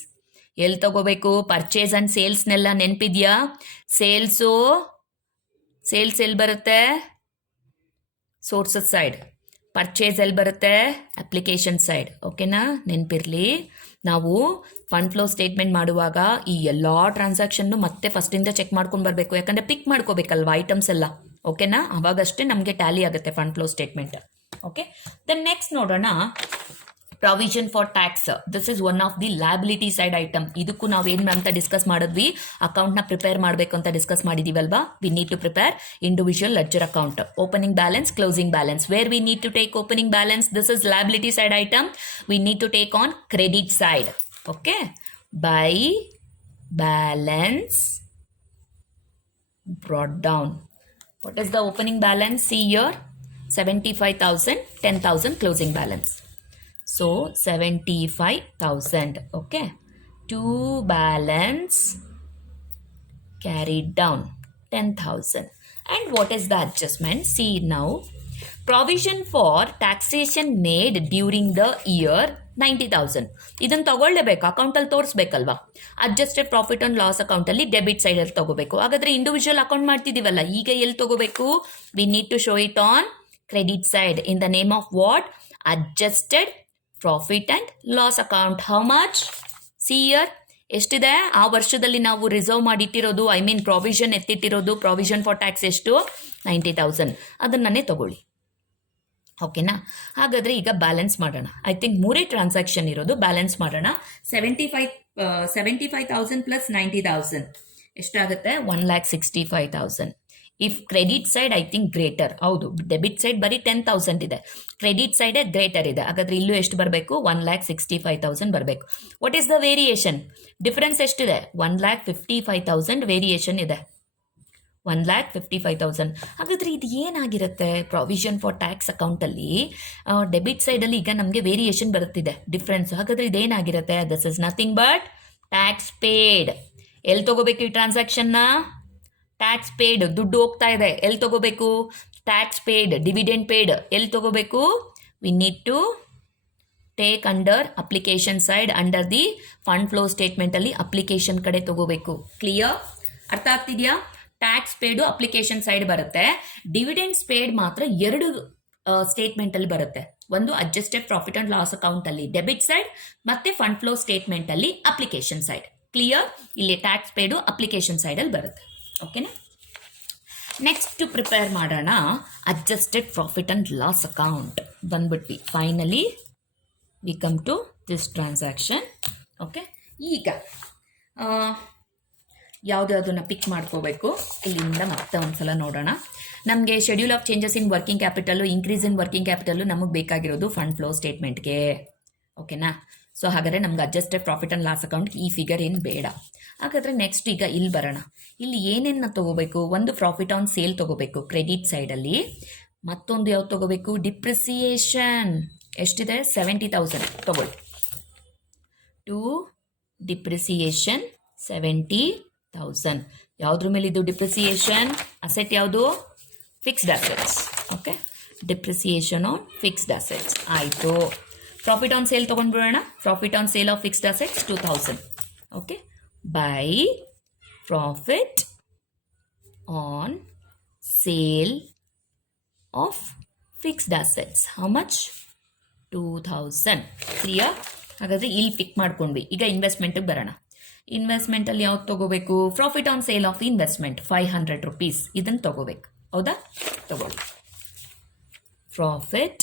ಎಲ್ಲಿ ತಗೋಬೇಕು? ಪರ್ಚೇಸ್ ಆ್ಯಂಡ್ ಸೇಲ್ಸ್ನೆಲ್ಲ ನೆನಪಿದ್ಯಾ? ಸೇಲ್ಸ್ ಎಲ್ಲಿ ಬರುತ್ತೆ? Sources side. ಪರ್ಚೇಸ್ ಎಲ್ಲಿ ಬರುತ್ತೆ? Application side. ಓಕೆನಾ? ನೆನಪಿರಲಿ. ನಾವು ಫಂಡ್ ಫ್ಲೋ ಸ್ಟೇಟ್ಮೆಂಟ್ ಮಾಡುವಾಗ ಈ ಎಲ್ಲ ಟ್ರಾನ್ಸಾಕ್ಷನ್ನು ಮತ್ತೆ ಫಸ್ಟಿಂದ ಚೆಕ್ ಮಾಡ್ಕೊಂಡು ಬರಬೇಕು, ಯಾಕಂದರೆ ಪಿಕ್ ಮಾಡ್ಕೋಬೇಕಲ್ವಾ ಐಟಮ್ಸ್ ಎಲ್ಲ. ಓಕೆನಾ? ಅವಾಗಷ್ಟೇ ನಮಗೆ ಟ್ಯಾಲಿ ಆಗುತ್ತೆ fund flow statement. Okay. Then next ನೋಡೋಣ, provision for tax. This is one of the liability side item. ಇದಕ್ಕೂ ನಾವೇನು ಅಂತ ಡಿಸ್ಕಸ್ ಮಾಡಿದ್ವಿ? ಅಕೌಂಟ್ನ ಪ್ರಿಪೇರ್ ಮಾಡಬೇಕು ಅಂತ ಡಿಸ್ಕಸ್ ಮಾಡಿದೀವಲ್ವಾ? We need to prepare individual ledger account, opening balance, closing balance. Where we need to take opening balance? This is liability side item. We need to take on credit side. Okay. By balance brought down. What is the opening balance? See here, 75,000, 10,000 closing balance. So 75,000. Okay. To balance carried down 10,000. And what is the adjustment? See now, provision for taxation made during the year 90,000. ಇದನ್ನು ತಗೊಳ್ಳೇಬೇಕು, ಅಕೌಂಟಲ್ಲಿ ತೋರಿಸ್ಬೇಕಲ್ವಾ? ಅಡ್ಜಸ್ಟೆಡ್ ಪ್ರಾಫಿಟ್ ಆನ್ ಲಾಸ್ ಅಕೌಂಟಲ್ಲಿ ಡೆಬಿಟ್ ಸೈಡಲ್ಲಿ ತಗೋಬೇಕು. ಹಾಗಾದರೆ ಇಂಡಿವಿಜುವಲ್ ಅಕೌಂಟ್ ಮಾಡ್ತಿದ್ದೀವಲ್ಲ, ಈಗ ಎಲ್ಲಿ ತಗೋಬೇಕು? We need to show it on credit side in the name of what? Adjusted profit and loss account. How much? See year ಎಷ್ಟಿದೆ? ಆ ವರ್ಷದಲ್ಲಿ ನಾವು ರಿಸರ್ವ್ ಮಾಡಿಟ್ಟಿರೋದು, ಪ್ರಾವಿಷನ್ ಎತ್ತಿಟ್ಟಿರೋದು, ಪ್ರಾವಿಷನ್ ಫಾರ್ ಟ್ಯಾಕ್ಸ್ ಎಷ್ಟು? 90,000. ಅದನ್ನೇ ತಗೊಳ್ಳಿ. ಓಕೆನಾ? ಹಾಗಾದರೆ ಈಗ ಬ್ಯಾಲೆನ್ಸ್ ಮಾಡೋಣ. ಐ ಥಿಂಕ್ 3 ಟ್ರಾನ್ಸಾಕ್ಷನ್ ಇರೋದು. ಬ್ಯಾಲೆನ್ಸ್ ಮಾಡೋಣ. 75,000 ಪ್ಲಸ್ 90,000 ಎಷ್ಟಾಗುತ್ತೆ? 1,65,000. If credit side I think greater. ಹೌದು, ಡೆಬಿಟ್ ಸೈಡ್ ಬರೀ 10,000 ಇದೆ, ಕ್ರೆಡಿಟ್ ಸೈಡೇ ಗ್ರೇಟರ್ ಇದೆ. ಹಾಗಾದರೆ ಇಲ್ಲೂ ಎಷ್ಟು ಬರಬೇಕು? 1,65,000 ಬರಬೇಕು. What is the variation? Difference ಎಷ್ಟಿದೆ? 1,55,000 ವೇರಿಯೇಷನ್ ಇದೆ. 1,55,000. ಹಾಗಾದರೆ ಇದು ಏನಾಗಿರುತ್ತೆ? ಪ್ರಾವಿಷನ್ ಫಾರ್ ಟ್ಯಾಕ್ಸ್ ಅಕೌಂಟಲ್ಲಿ ಡೆಬಿಟ್ ಸೈಡಲ್ಲಿ ಈಗ ನಮಗೆ ವೇರಿಯೇಷನ್ ಬರುತ್ತಿದೆ, ಡಿಫ್ರೆನ್ಸ್. ಹಾಗಾದರೆ ಇದೇನಾಗಿರುತ್ತೆ? This is nothing but tax paid. ಎಲ್ಲಿ ತಗೋಬೇಕು ಈ ಟ್ರಾನ್ಸಾಕ್ಷನ್ನ? Tax paid. ದುಡ್ಡು ಹೋಗ್ತಾ ಇದೆ, ಎಲ್ಲಿ ತಗೋಬೇಕು? Tax paid. ಡಿವಿಡೆಂಡ್ ಪೇಡ್ ಎಲ್ಲಿ ತಗೋಬೇಕು? We need to take under application side under the fund flow ಸ್ಟೇಟ್ಮೆಂಟಲ್ಲಿ ಅಪ್ಲಿಕೇಶನ್ ಕಡೆ ತಗೋಬೇಕು. ಕ್ಲಿಯರ್? ಅರ್ಥ ಆಗ್ತಿದೆಯಾ? ಟ್ಯಾಕ್ಸ್ ಪೇಡು ಅಪ್ಲಿಕೇಶನ್ ಸೈಡ್ ಬರುತ್ತೆ. ಡಿವಿಡೆಂಡ್ಸ್ ಪೇಡ್ ಮಾತ್ರ ಎರಡು ಸ್ಟೇಟ್ಮೆಂಟ್ ಅಲ್ಲಿ ಬರುತ್ತೆ. ಒಂದು adjusted profit and loss account ಅಲ್ಲಿ ಡೆಬಿಟ್ ಸೈಡ್, ಮತ್ತೆ ಫಂಡ್ ಫ್ಲೋ ಸ್ಟೇಟ್ಮೆಂಟ್ ಅಲ್ಲಿ ಅಪ್ಲಿಕೇಶನ್ ಸೈಡ್. ಕ್ಲಿಯರ್? ಇಲ್ಲಿ ಟ್ಯಾಕ್ಸ್ ಪೇಡು ಅಪ್ಲಿಕೇಶನ್ ಸೈಡ್ ಅಲ್ಲಿ ಬರುತ್ತೆ. ಓಕೆನಾ? ನೆಕ್ಸ್ಟ್ ಪ್ರಿಪೇರ್ ಮಾಡೋಣ adjusted profit and loss account. ಬಂದ್ಬಿಟ್ವಿ. Finally we come to this transaction. Okay, ಈಗ ಯಾವುದನ್ನ ಪಿಕ್ ಮಾಡ್ಕೋಬೇಕು ಇಲ್ಲಿಂದ ಮತ್ತೆ ಒಂದ್ಸಲ ನೋಡೋಣ. ನಮಗೆ schedule of changes in working capital, increase in working capital ನಮಗೆ ಬೇಕಾಗಿರೋದು ಫಂಡ್ ಫ್ಲೋ ಸ್ಟೇಟ್ಮೆಂಟ್ಗೆ. ಓಕೆನಾ? ಸೊ ಹಾಗಾದರೆ ನಮ್ಗೆ adjusted profit and loss account ಈ ಫಿಗರ್ ಏನು ಬೇಡ. ಹಾಗಾದರೆ ನೆಕ್ಸ್ಟ್ ಈಗ ಇಲ್ಲಿ ಬರೋಣ. ಇಲ್ಲಿ ಏನೇನು ತಗೋಬೇಕು? ಒಂದು ಪ್ರಾಫಿಟ್ ಆನ್ ಸೇಲ್ ತಗೋಬೇಕು ಕ್ರೆಡಿಟ್ ಸೈಡಲ್ಲಿ. ಮತ್ತೊಂದು ಯಾವ್ದು ತಗೋಬೇಕು? ಡಿಪ್ರಿಸಿಯೇಷನ್. ಎಷ್ಟಿದೆ? 70,000 ತಗೊಳ್ಳಿ. To depreciation 70,000. ಯಾವುದ್ರ ಮೇಲೆ ಇದು ಡಿಪ್ರಿಸಿಯೇಷನ್? ಅಸೆಟ್ ಯಾವುದು? Fixed assets. Okay, depreciation on fixed assets ಆಯಿತು. ಪ್ರಾಫಿಟ್ ಆನ್ ಸೇಲ್ ತೊಗೊಂಡ್ಬಿಡೋಣ. Profit on sale of fixed assets 2,000. Okay, by profit on sale of fixed assets how much? 2,000. Clear? ಹಾಗಾದರೆ ಇಲ್ಲಿ ಪಿಕ್ ಮಾಡ್ಕೊಂಡ್ವಿ. ಈಗ ಇನ್ವೆಸ್ಟ್ಮೆಂಟಿಗೆ ಬರೋಣ. ಇನ್ವೆಸ್ಟ್ಮೆಂಟಲ್ಲಿ ಯಾವ್ದು ತಗೋಬೇಕು? Profit on sale of investment 500 rupees. ಇದನ್ನು ತಗೋಬೇಕು. ಹೌದಾ? ತಗೊಳ್ಳಿ. Profit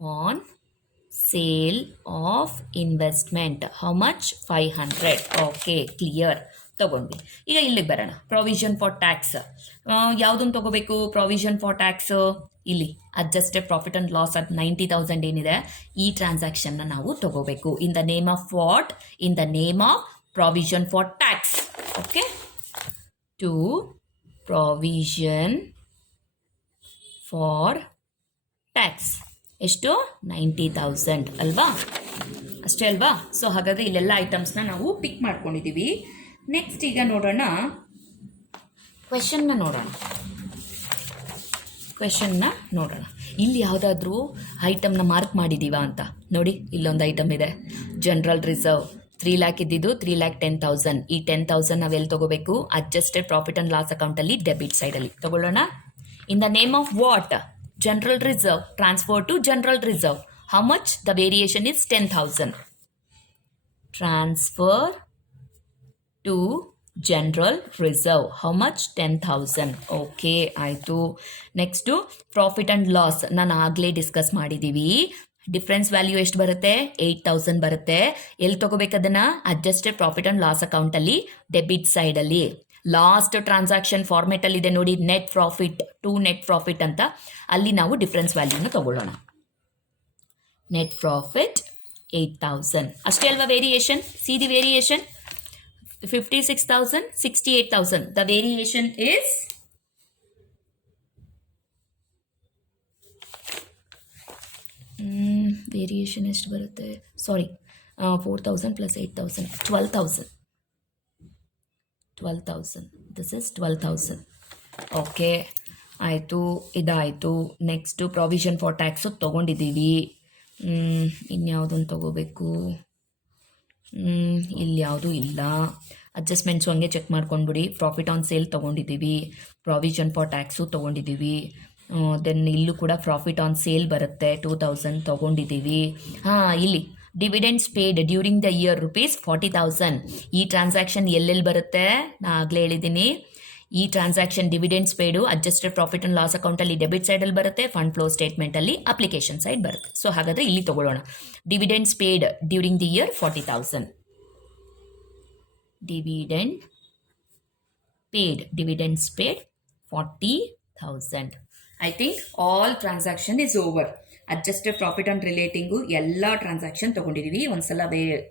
on sale of investment how much? 500. Okay, clear. ತಗೊಂಡ್ವಿ. ಈಗ ಇಲ್ಲಿಗೆ ಬರೋಣ. ಪ್ರೊವಿಷನ್ ಫಾರ್ ಟ್ಯಾಕ್ಸ್ ಯಾವುದನ್ನು ತಗೋಬೇಕು? ಪ್ರೊವಿಷನ್ ಫಾರ್ ಟ್ಯಾಕ್ಸ್ ಇಲ್ಲಿ adjusted profit and loss at 90,000 ಏನಿದೆ, ಈ ಟ್ರಾನ್ಸಾಕ್ಷನ್ನ ನಾವು ತಗೋಬೇಕು. In the name of what? In the name of provision for tax. Okay, to provision for tax. ಎಷ್ಟು? 90,000 ಅಲ್ವಾ? ಅಷ್ಟೇ ಅಲ್ವಾ? ಸೊ ಹಾಗಾದರೆ ಇಲ್ಲೆಲ್ಲ ಐಟಮ್ಸ್ನ ನಾವು ಪಿಕ್ ಮಾಡ್ಕೊಂಡಿದ್ದೀವಿ. ನೆಕ್ಸ್ಟ್ ಈಗ ನೋಡೋಣ, ಕ್ವೆಶನ್ನ ನೋಡೋಣ. ಇಲ್ಲಿ ಯಾವುದಾದ್ರೂ ಐಟಮ್ನ ಮಾರ್ಕ್ ಮಾಡಿದ್ದೀವಾ ಅಂತ ನೋಡಿ. ಇಲ್ಲೊಂದು ಐಟಮ್ ಇದೆ, ಜನರಲ್ ರಿಸರ್ವ್ 3 lakh ಇದ್ದಿದ್ದು 3,10,000. ಈ 10,000 ನಾವೆಲ್ಲಿ ತಗೋಬೇಕು? ಅಡ್ಜಸ್ಟೆಡ್ ಪ್ರಾಫಿಟ್ ಅಂಡ್ ಲಾಸ್ ಅಕೌಂಟಲ್ಲಿ ಡೆಬಿಟ್ ಸೈಡಲ್ಲಿ ತಗೊಳ್ಳೋಣ. In the name of what? General reserve. Transfer to general reserve. How much? The variation is 10,000. Transfer to general reserve how much? 10,000. Okay, ಆಯಿತು. ನೆಕ್ಸ್ಟು ಪ್ರಾಫಿಟ್ ಆ್ಯಂಡ್ ಲಾಸ್ ನಾನು ಆಗಲೇ ಡಿಸ್ಕಸ್ ಮಾಡಿದ್ದೀವಿ. ಡಿಫ್ರೆನ್ಸ್ ವ್ಯಾಲ್ಯೂ ಎಷ್ಟು ಬರುತ್ತೆ? 8,000 ಬರುತ್ತೆ. ಎಲ್ಲಿ ತಗೋಬೇಕದನ್ನು? ಅಡ್ಜಸ್ಟೆಡ್ ಪ್ರಾಫಿಟ್ ಆ್ಯಂಡ್ ಲಾಸ್ ಅಕೌಂಟಲ್ಲಿ ಡೆಬಿಟ್ ಸೈಡಲ್ಲಿ. ಲಾಸ್ಟ್ ಟ್ರಾನ್ಸಾಕ್ಷನ್ ಫಾರ್ಮೆಟಲ್ಲಿ ಇದೆ ನೋಡಿ, net profit to net profit ಅಂತ. ಅಲ್ಲಿ ನಾವು ಡಿಫ್ರೆನ್ಸ್ ವ್ಯಾಲ್ಯೂನ ತಗೊಳ್ಳೋಣ. Net profit 8,000. ಅಷ್ಟೇ ಅಲ್ವಾ variation? See the variation. 56,000, 68,000. The variation is variation ಎಷ್ಟು ಬರುತ್ತೆ? Sorry, 4,000 plus 8,000, 12,000. 12,000. This is 12,000. Okay, ಆಯಿತು. ಇದಾಯಿತು. ನೆಕ್ಸ್ಟು ಪ್ರಾವಿಷನ್ ಫಾರ್ ಟ್ಯಾಕ್ಸು ತೊಗೊಂಡಿದ್ದೀವಿ. ಇನ್ಯಾವುದನ್ನು ತೊಗೋಬೇಕು? ಇಲ್ಲಿ ಯಾವುದೂ ಇಲ್ಲ. ಅಡ್ಜಸ್ಟ್ಮೆಂಟ್ಸು ಹಂಗೆ ಚೆಕ್ ಮಾಡ್ಕೊಂಡ್ಬಿಡಿ. ಪ್ರಾಫಿಟ್ ಆನ್ ಸೇಲ್ ತೊಗೊಂಡಿದ್ದೀವಿ, ಪ್ರಾವಿಷನ್ ಫಾರ್ ಟ್ಯಾಕ್ಸು ತೊಗೊಂಡಿದ್ದೀವಿ. ದೆನ್ ಇಲ್ಲೂ ಕೂಡ ಪ್ರಾಫಿಟ್ ಆನ್ ಸೇಲ್ ಬರುತ್ತೆ, 2,000 ತೊಗೊಂಡಿದ್ದೀವಿ. ಇಲ್ಲಿ dividends paid during the year ₹40,000. ಈ ಟ್ರಾನ್ಸಾಕ್ಷನ್ ಎಲ್ಲೆಲ್ಲಿ ಬರುತ್ತೆ? ನಾನು ಆಗಲೇ ಹೇಳಿದ್ದೀನಿ. ಈ transaction dividends paid adjusted profit and loss ಅಕೌಂಟಲ್ಲಿ ಡೆಬಿಟ್ ಸೈಡಲ್ಲಿ ಬರುತ್ತೆ, ಫಂಡ್ ಫ್ಲೋ ಸ್ಟೇಟ್ಮೆಂಟಲ್ಲಿ ಅಪ್ಲಿಕೇಶನ್ ಸೈಡ್ ಬರುತ್ತೆ. ಸೊ ಹಾಗಾದರೆ ಇಲ್ಲಿ ತಗೊಳ್ಳೋಣ. Dividends paid during the year 40,000. dividends paid 40,000. I think all transaction is over. Adjusted profit and relating ಎಲ್ಲ ಟ್ರಾನ್ಸಾಕ್ಷನ್ ತೊಗೊಂಡಿದ್ದೀವಿ. ಒಂದ್ಸಲ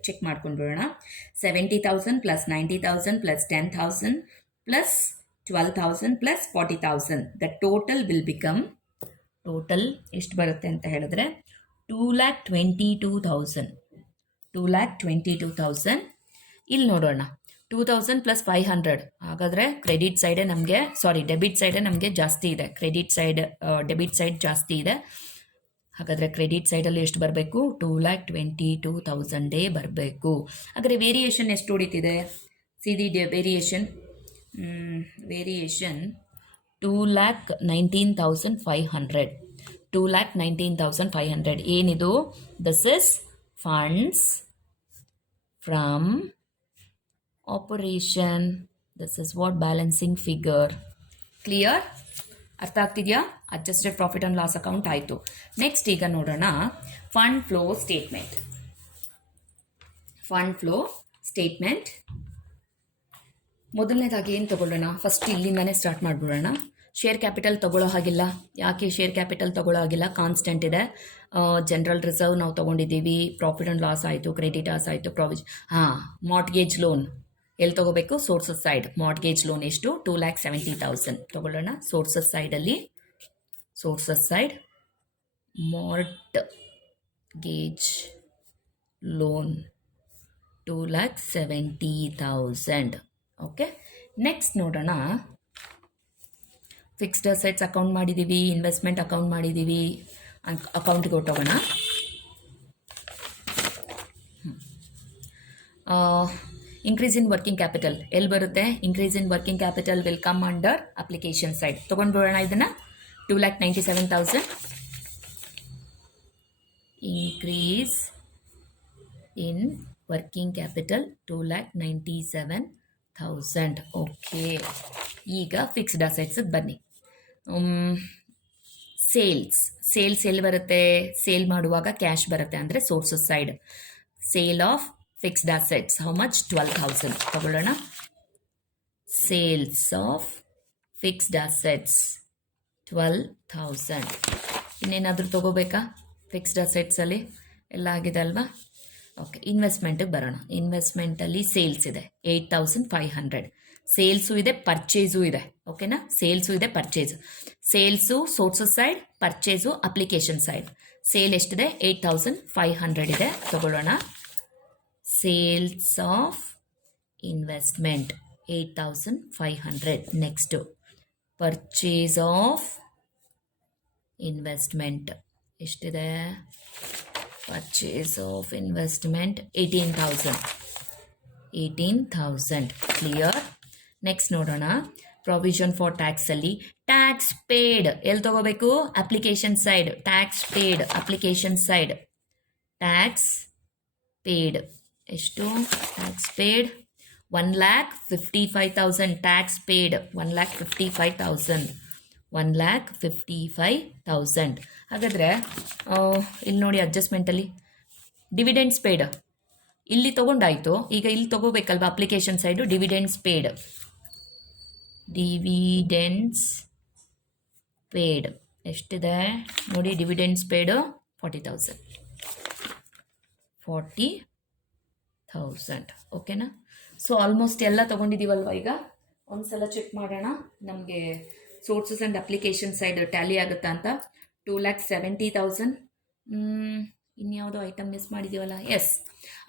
ಚೆಕ್ ಮಾಡ್ಕೊಂಡು ಬಿಡೋಣ. 70,000 plus 90,000 plus 10,000 plus 12,000 plus 40,000. The total will become, total ಎಷ್ಟು ಬರುತ್ತೆ ಅಂತ ಹೇಳಿದ್ರೆ 2,22,000. 2,22,000. ಇಲ್ಲಿ ನೋಡೋಣ, 2,000 ಪ್ಲಸ್ 500. ಹಾಗಾದರೆ ಕ್ರೆಡಿಟ್ ಸೈಡೇ ನಮಗೆ, ಸಾರಿ ಡೆಬಿಟ್ ಸೈಡೇ ನಮಗೆ ಜಾಸ್ತಿ ಇದೆ. ಕ್ರೆಡಿಟ್ ಸೈಡ್ ಡೆಬಿಟ್ ಸೈಡ್ ಜಾಸ್ತಿ ಇದೆ. ಹಾಗಾದರೆ ಕ್ರೆಡಿಟ್ ಸೈಡಲ್ಲಿ ಎಷ್ಟು ಬರಬೇಕು? 2,22,000 ಬರಬೇಕು. ಹಾಗಾದರೆ ವೇರಿಯೇಷನ್ ಎಷ್ಟು ಉಳಿತಿದೆ? C the variation 2,19,500. 2,19,500 ಏನಿದು? This is funds from operation. This is what balancing figure. Clear? ಅರ್ಥ ಆಗ್ತಿದೆಯಾ? Adjusted profit and loss account ಆಯಿತು. ನೆಕ್ಸ್ಟ್ ಈಗ ನೋಡೋಣ fund flow statement. Fund flow statement ಮೊದಲನೇದಾಗಿ ಏನು ತಗೊಳ್ಳೋಣ? ಫಸ್ಟ್ ಇಲ್ಲಿಂದಾನೇ ಸ್ಟಾರ್ಟ್ ಮಾಡಿಬಿಡೋಣ. ಶೇರ್ ಕ್ಯಾಪಿಟಲ್ ತಗೊಳ್ಳೋ ಹಾಗಿಲ್ಲ. ಯಾಕೆ ಶೇರ್ ಕ್ಯಾಪಿಟಲ್ ತಗೊಳ್ಳೋ ಹಾಗಿಲ್ಲ? ಕಾನ್ಸ್ಟೆಂಟ್ ಇದೆ. ಜನರಲ್ ರಿಸರ್ವ್ ನಾವು ತೊಗೊಂಡಿದ್ದೀವಿ. ಪ್ರಾಫಿಟ್ ಆ್ಯಂಡ್ ಲಾಸ್ ಆಯಿತು, ಕ್ರೆಡಿಟಾರ್ಸ್ ಆಯಿತು, ಮಾರ್ಟ್ಗೇಜ್ ಲೋನ್ ಎಲ್ಲಿ ತೊಗೋಬೇಕು? Sources side. ಮಾರ್ಟ್ಗೇಜ್ ಲೋನ್ ಎಷ್ಟು? 2,70,000 ತೊಗೊಳ್ಳೋಣ. ಸೋರ್ಸಸ್ ಸೈಡಲ್ಲಿ sources side mortgage loan 2,70,000. Okay, next ನೋಡೋಣ. ಫಿಕ್ಸ್ಡ್ ಅಸೆಟ್ಸ್ ಅಕೌಂಟ್ ಮಾಡಿದ್ದೀವಿ, ಇನ್ವೆಸ್ಟ್ಮೆಂಟ್ ಅಕೌಂಟ್ ಮಾಡಿದ್ದೀವಿ. ಅಕೌಂಟ್ಗೆ ಹೊಟ್ಟೋಗೋಣ. ಇನ್ಕ್ರೀಸ್ ಇನ್ ವರ್ಕಿಂಗ್ ಕ್ಯಾಪಿಟಲ್ ಎಲ್ಲಿ ಬರುತ್ತೆ? Increase in working capital will come under application side. ತೊಗೊಂಡ್ಬಿಡೋಣ ಇದನ್ನು. 2,97,000 increase in working capital 2,97,000. Okay, ಈಗ ಫಿಕ್ಸ್ಡ್ ಅಸೆಟ್ಸಿಗೆ ಬನ್ನಿ. ಸೇಲ್ಸ್ ಎಲ್ಲಿ ಬರುತ್ತೆ? ಸೇಲ್ ಮಾಡುವಾಗ ಕ್ಯಾಶ್ ಬರುತ್ತೆ, ಅಂದರೆ sources side. Sale of fixed assets how much? 12,000 ತಗೊಳ್ಳೋಣ. Sales of fixed assets 12,000. ಇನ್ನೇನಾದರೂ ತಗೋಬೇಕಾ? ಫಿಕ್ಸ್ಡ್ ಅಸೆಟ್ಸಲ್ಲಿ ಎಲ್ಲ ಆಗಿದೆ ಅಲ್ವಾ? ಓಕೆ, ಇನ್ವೆಸ್ಟ್ಮೆಂಟಿಗೆ ಬರೋಣ. ಇನ್ವೆಸ್ಟ್ಮೆಂಟಲ್ಲಿ ಸೇಲ್ಸ್ ಇದೆ 8,500. ಸೇಲ್ಸು ಇದೆ, ಪರ್ಚೇಸು ಇದೆ. ಓಕೆನಾ? ಸೇಲ್ಸು ಇದೆ, purchase. Sales sources side, purchase application side. Sale ಎಷ್ಟಿದೆ? 8,500 ಇದೆ. ತಗೊಳ್ಳೋಣ. Sales of investment 8,500. Next purchase of investment ಎಷ್ಟಿದೆ? Purchase of investment 18,000. Clear? Next ನೋಡೋಣ. ಪ್ರೊವಿಷನ್ ಫಾರ್ ಟ್ಯಾಕ್ಸಲ್ಲಿ ಟ್ಯಾಕ್ಸ್ ಪೇಡ್ ಎಲ್ಲಿ ತಗೋಬೇಕು? Application side. Tax paid application side. Tax paid ಎಷ್ಟು? Tax paid 1,55,000. Tax paid 1,55,000. 1,55,000. ಹಾಗಾದರೆ ಇಲ್ಲಿ ನೋಡಿ, ಅಡ್ಜಸ್ಟ್ಮೆಂಟಲ್ಲಿ ಡಿವಿಡೆಂಡ್ಸ್ ಪೇಡ್ ಇಲ್ಲಿ ತೊಗೊಂಡಾಯಿತು. ಈಗ ಇಲ್ಲಿ ತೊಗೋಬೇಕಲ್ವ? Application side dividends paid. Dividends paid ಎಷ್ಟಿದೆ ನೋಡಿ? Dividends paid 40,000. 40,000. ಓಕೆನಾ? ಸೊ ಆಲ್ಮೋಸ್ಟ್ ಎಲ್ಲ ತೊಗೊಂಡಿದ್ದೀವಲ್ವ? ಈಗ ಒಂದ್ಸಲ ಚೆಕ್ ಮಾಡೋಣ ನಮಗೆ sources and application side tally ಆಗುತ್ತಾ ಅಂತ. 2,70,000. ಇನ್ಯಾವುದೋ ಐಟಮ್ ಮಿಸ್ ಮಾಡಿದ್ದೀವಲ್ಲ? Yes,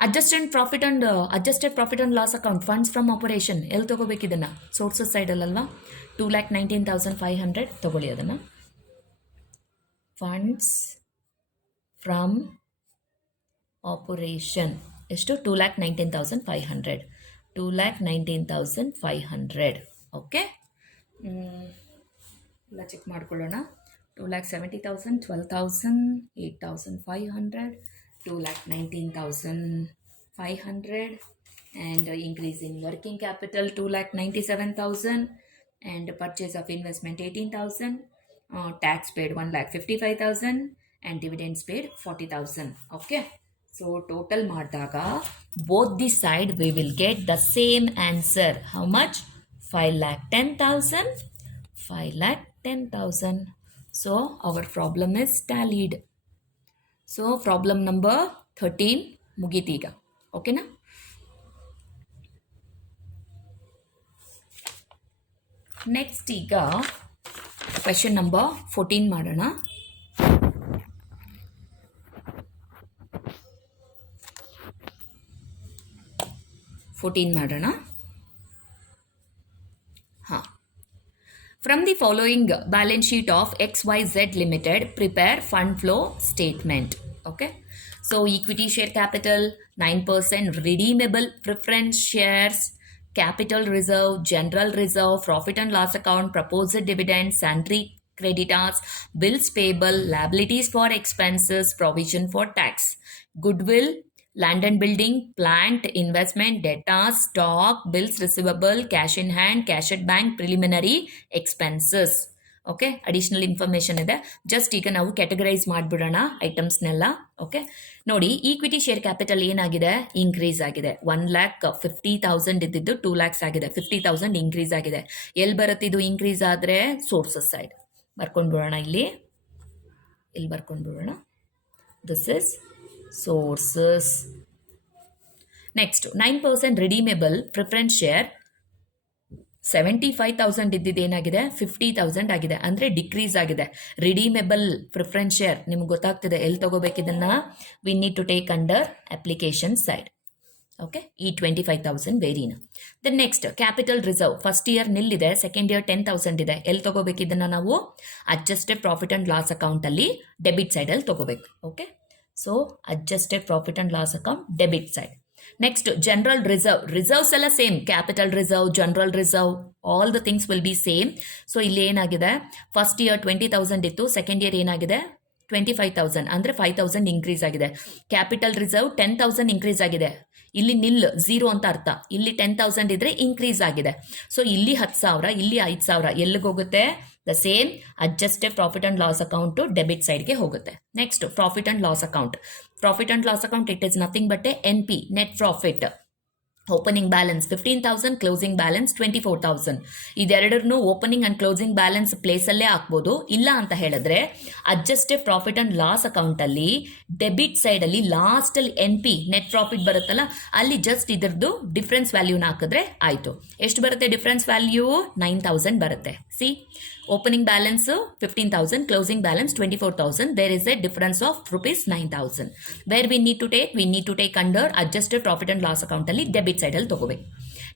adjusted profit and loss account funds from operation ಎಲ್ಲಿ ತೊಗೋಬೇಕು? ಇದನ್ನು ಸೋರ್ಸಸ್ ಸೈಡಲ್ಲಲ್ವಾ? 2,19,500 ತೊಗೊಳ್ಳಿ ಅದನ್ನು. ಫಂಡ್ಸ್ ಫ್ರಮ್ ಆಪರೇಷನ್ ಎಷ್ಟು? 2,19,500. 2,19,500. ಓಕೆ, ಎಲ್ಲ ಚೆಕ್ ಮಾಡ್ಕೊಳ್ಳೋಣ. 2,70,000, 12,000, 8,500, 2,19,500, and increase in working capital 2,97,000, and purchase of investment 18,000, tax paid 1,55,000, and dividends paid 40,000. Okay, so total ಮಾಡಿದಾಗ both the side we will get the same answer. How much? 5,10,000. 5,10,000. So our problem is tallied. So problem number 13 ಮುಗೀತೀಗ. ಓಕೆನಾ? ನೆಕ್ಸ್ಟ್ ಈಗ ಕ್ವೆಶನ್ ನಂಬರ್ 14 ಮಾಡೋಣ. ಹಾಂ, From the following balance sheet of XYZ Limited, prepare fund flow statement. Okay. So equity share capital 9%, redeemable preference shares, capital reserve, general reserve, profit and loss account, proposed dividend, sundry creditors, bills payable, liabilities for expenses, provision for tax, goodwill, land and building, plant, investment, data, stock, bills receivable, cash in hand, cash at bank, preliminary expenses. Okay additional information ಇದೆ. ಜಸ್ಟ್ ಈಗ ನಾವು ಕ್ಯಾಟಗರೈಸ್ ಮಾಡಿಬಿಡೋಣ ಐಟಮ್ಸ್ನೆಲ್ಲ. ಓಕೆ ನೋಡಿ, ಈಕ್ವಿಟಿ ಶೇರ್ ಕ್ಯಾಪಿಟಲ್ ಏನಾಗಿದೆ, ಇನ್ಕ್ರೀಸ್ ಆಗಿದೆ. 1,50,000 ಇದ್ದಿದ್ದು 2 lakhs ಆಗಿದೆ. 50,000 ಇನ್ಕ್ರೀಸ್ ಆಗಿದೆ. ಎಲ್ಲಿ ಬರುತ್ತೆ ಇದು ಇನ್ಕ್ರೀಸ್ ಆದರೆ? ಸೋರ್ಸಸ್ ಸೈಡ್ ಬರ್ಕೊಂಡ್ಬಿಡೋಣ. ಇಲ್ಲಿ ಬರ್ಕೊಂಡ್ಬಿಡೋಣ. This is sources. Next 9% redeemable preference share 75,000 ಇದ್ದಿದ್ದೇನಾಗಿದೆ, 50,000 ಆಗಿದೆ. ಅಂದರೆ ಡಿಕ್ರೀಸ್ ಆಗಿದೆ. ರಿಡೀಮೇಬಲ್ ಪ್ರಿಫರೆನ್ಸ್ ಶೇರ್ ನಿಮ್ಗೆ ಗೊತ್ತಾಗ್ತಿದೆ ಎಲ್ಲಿ ತಗೋಬೇಕಿದನ್ನ. We need to take under application side. Okay, ಈ 25,000 ವೇರಿನ. Then next capital reserve first year ನಿಲ್ಲಿದೆ, ಸೆಕೆಂಡ್ ಇಯರ್ 10,000 ಇದೆ. ಎಲ್ಲಿ ತಗೋಬೇಕಿದನ್ನ ನಾವು ಅಡ್ಜಸ್ಟೆಡ್ ಪ್ರಾಫಿಟ್ ಅಂಡ್ ಲಾಸ್ ಅಕೌಂಟಲ್ಲಿ ಡೆಬಿಟ್ ಸೈಡಲ್ಲಿ ತಗೋಬೇಕು. Okay, so adjusted profit and loss account debit side. Next general reserve. Reserves ಎಲ್ಲ same, capital reserve, general reserve, all the things will be same. So ಇಲ್ಲಿ ಏನಾಗಿದೆ, ಫಸ್ಟ್ ಇಯರ್ 20,000 ಇತ್ತು, ಸೆಕೆಂಡ್ ಇಯರ್ ಏನಾಗಿದೆ 25,000, ಅಂದರೆ 5,000 ಇನ್ಕ್ರೀಸ್ ಆಗಿದೆ. ಕ್ಯಾಪಿಟಲ್ ರಿಸರ್ವ್ 10,000 ಇನ್ಕ್ರೀಸ್ ಆಗಿದೆ. ಇಲ್ಲಿ ನಿಲ್ 0 ಅಂತ ಅರ್ಥ. ಇಲ್ಲಿ 10,000 ಇದ್ರೆ ಇನ್ಕ್ರೀಸ್ ಆಗಿದೆ. ಸೊ ಇಲ್ಲಿ 10,000, ಇಲ್ಲಿ 5,000 ಎಲ್ಲಿಗೆ ಹೋಗುತ್ತೆ? The same adjusted profit and loss account debit ಸೈಡ್ಗೆ ಹೋಗುತ್ತೆ. Next profit and loss account. Profit and loss account it is nothing but N P, net profit. Opening balance 15,000, closing balance 24,000. ಇದೆರಡನ್ನು ಓಪನಿಂಗ್ ಅಂಡ್ ಕ್ಲೋಸಿಂಗ್ ಬ್ಯಾಲೆನ್ಸ್ ಪ್ಲೇಸಲ್ಲೇ ಹಾಕ್ಬೋದು. ಇಲ್ಲ ಅಂತ ಹೇಳಿದ್ರೆ ಅಡ್ಜಸ್ಟೆಡ್ ಪ್ರಾಫಿಟ್ ಅಂಡ್ ಲಾಸ್ ಅಕೌಂಟಲ್ಲಿ ಡೆಬಿಟ್ ಸೈಡಲ್ಲಿ ಲಾಸ್ಟಲ್ಲಿ ಎನ್ ಪಿ ನೆಟ್ ಪ್ರಾಫಿಟ್ ಬರುತ್ತಲ್ಲ, ಅಲ್ಲಿ ಜಸ್ಟ್ ಇದರದ್ದು ಡಿಫ್ರೆನ್ಸ್ ವ್ಯಾಲ್ಯೂನ ಹಾಕಿದ್ರೆ ಆಯಿತು. ಎಷ್ಟು ಬರುತ್ತೆ ಡಿಫ್ರೆನ್ಸ್ ವ್ಯಾಲ್ಯೂ? 9,000 ಬರುತ್ತೆ. See, opening balance 15,000, closing balance 24,000. There is a difference of ₹9,000. Where we need to take under adjusted profit and loss ಅಕೌಂಟಲ್ಲಿ ಡೆಬಿಟ್ ಸೈಡಲ್ಲಿ ತಗೋಬೇಕು.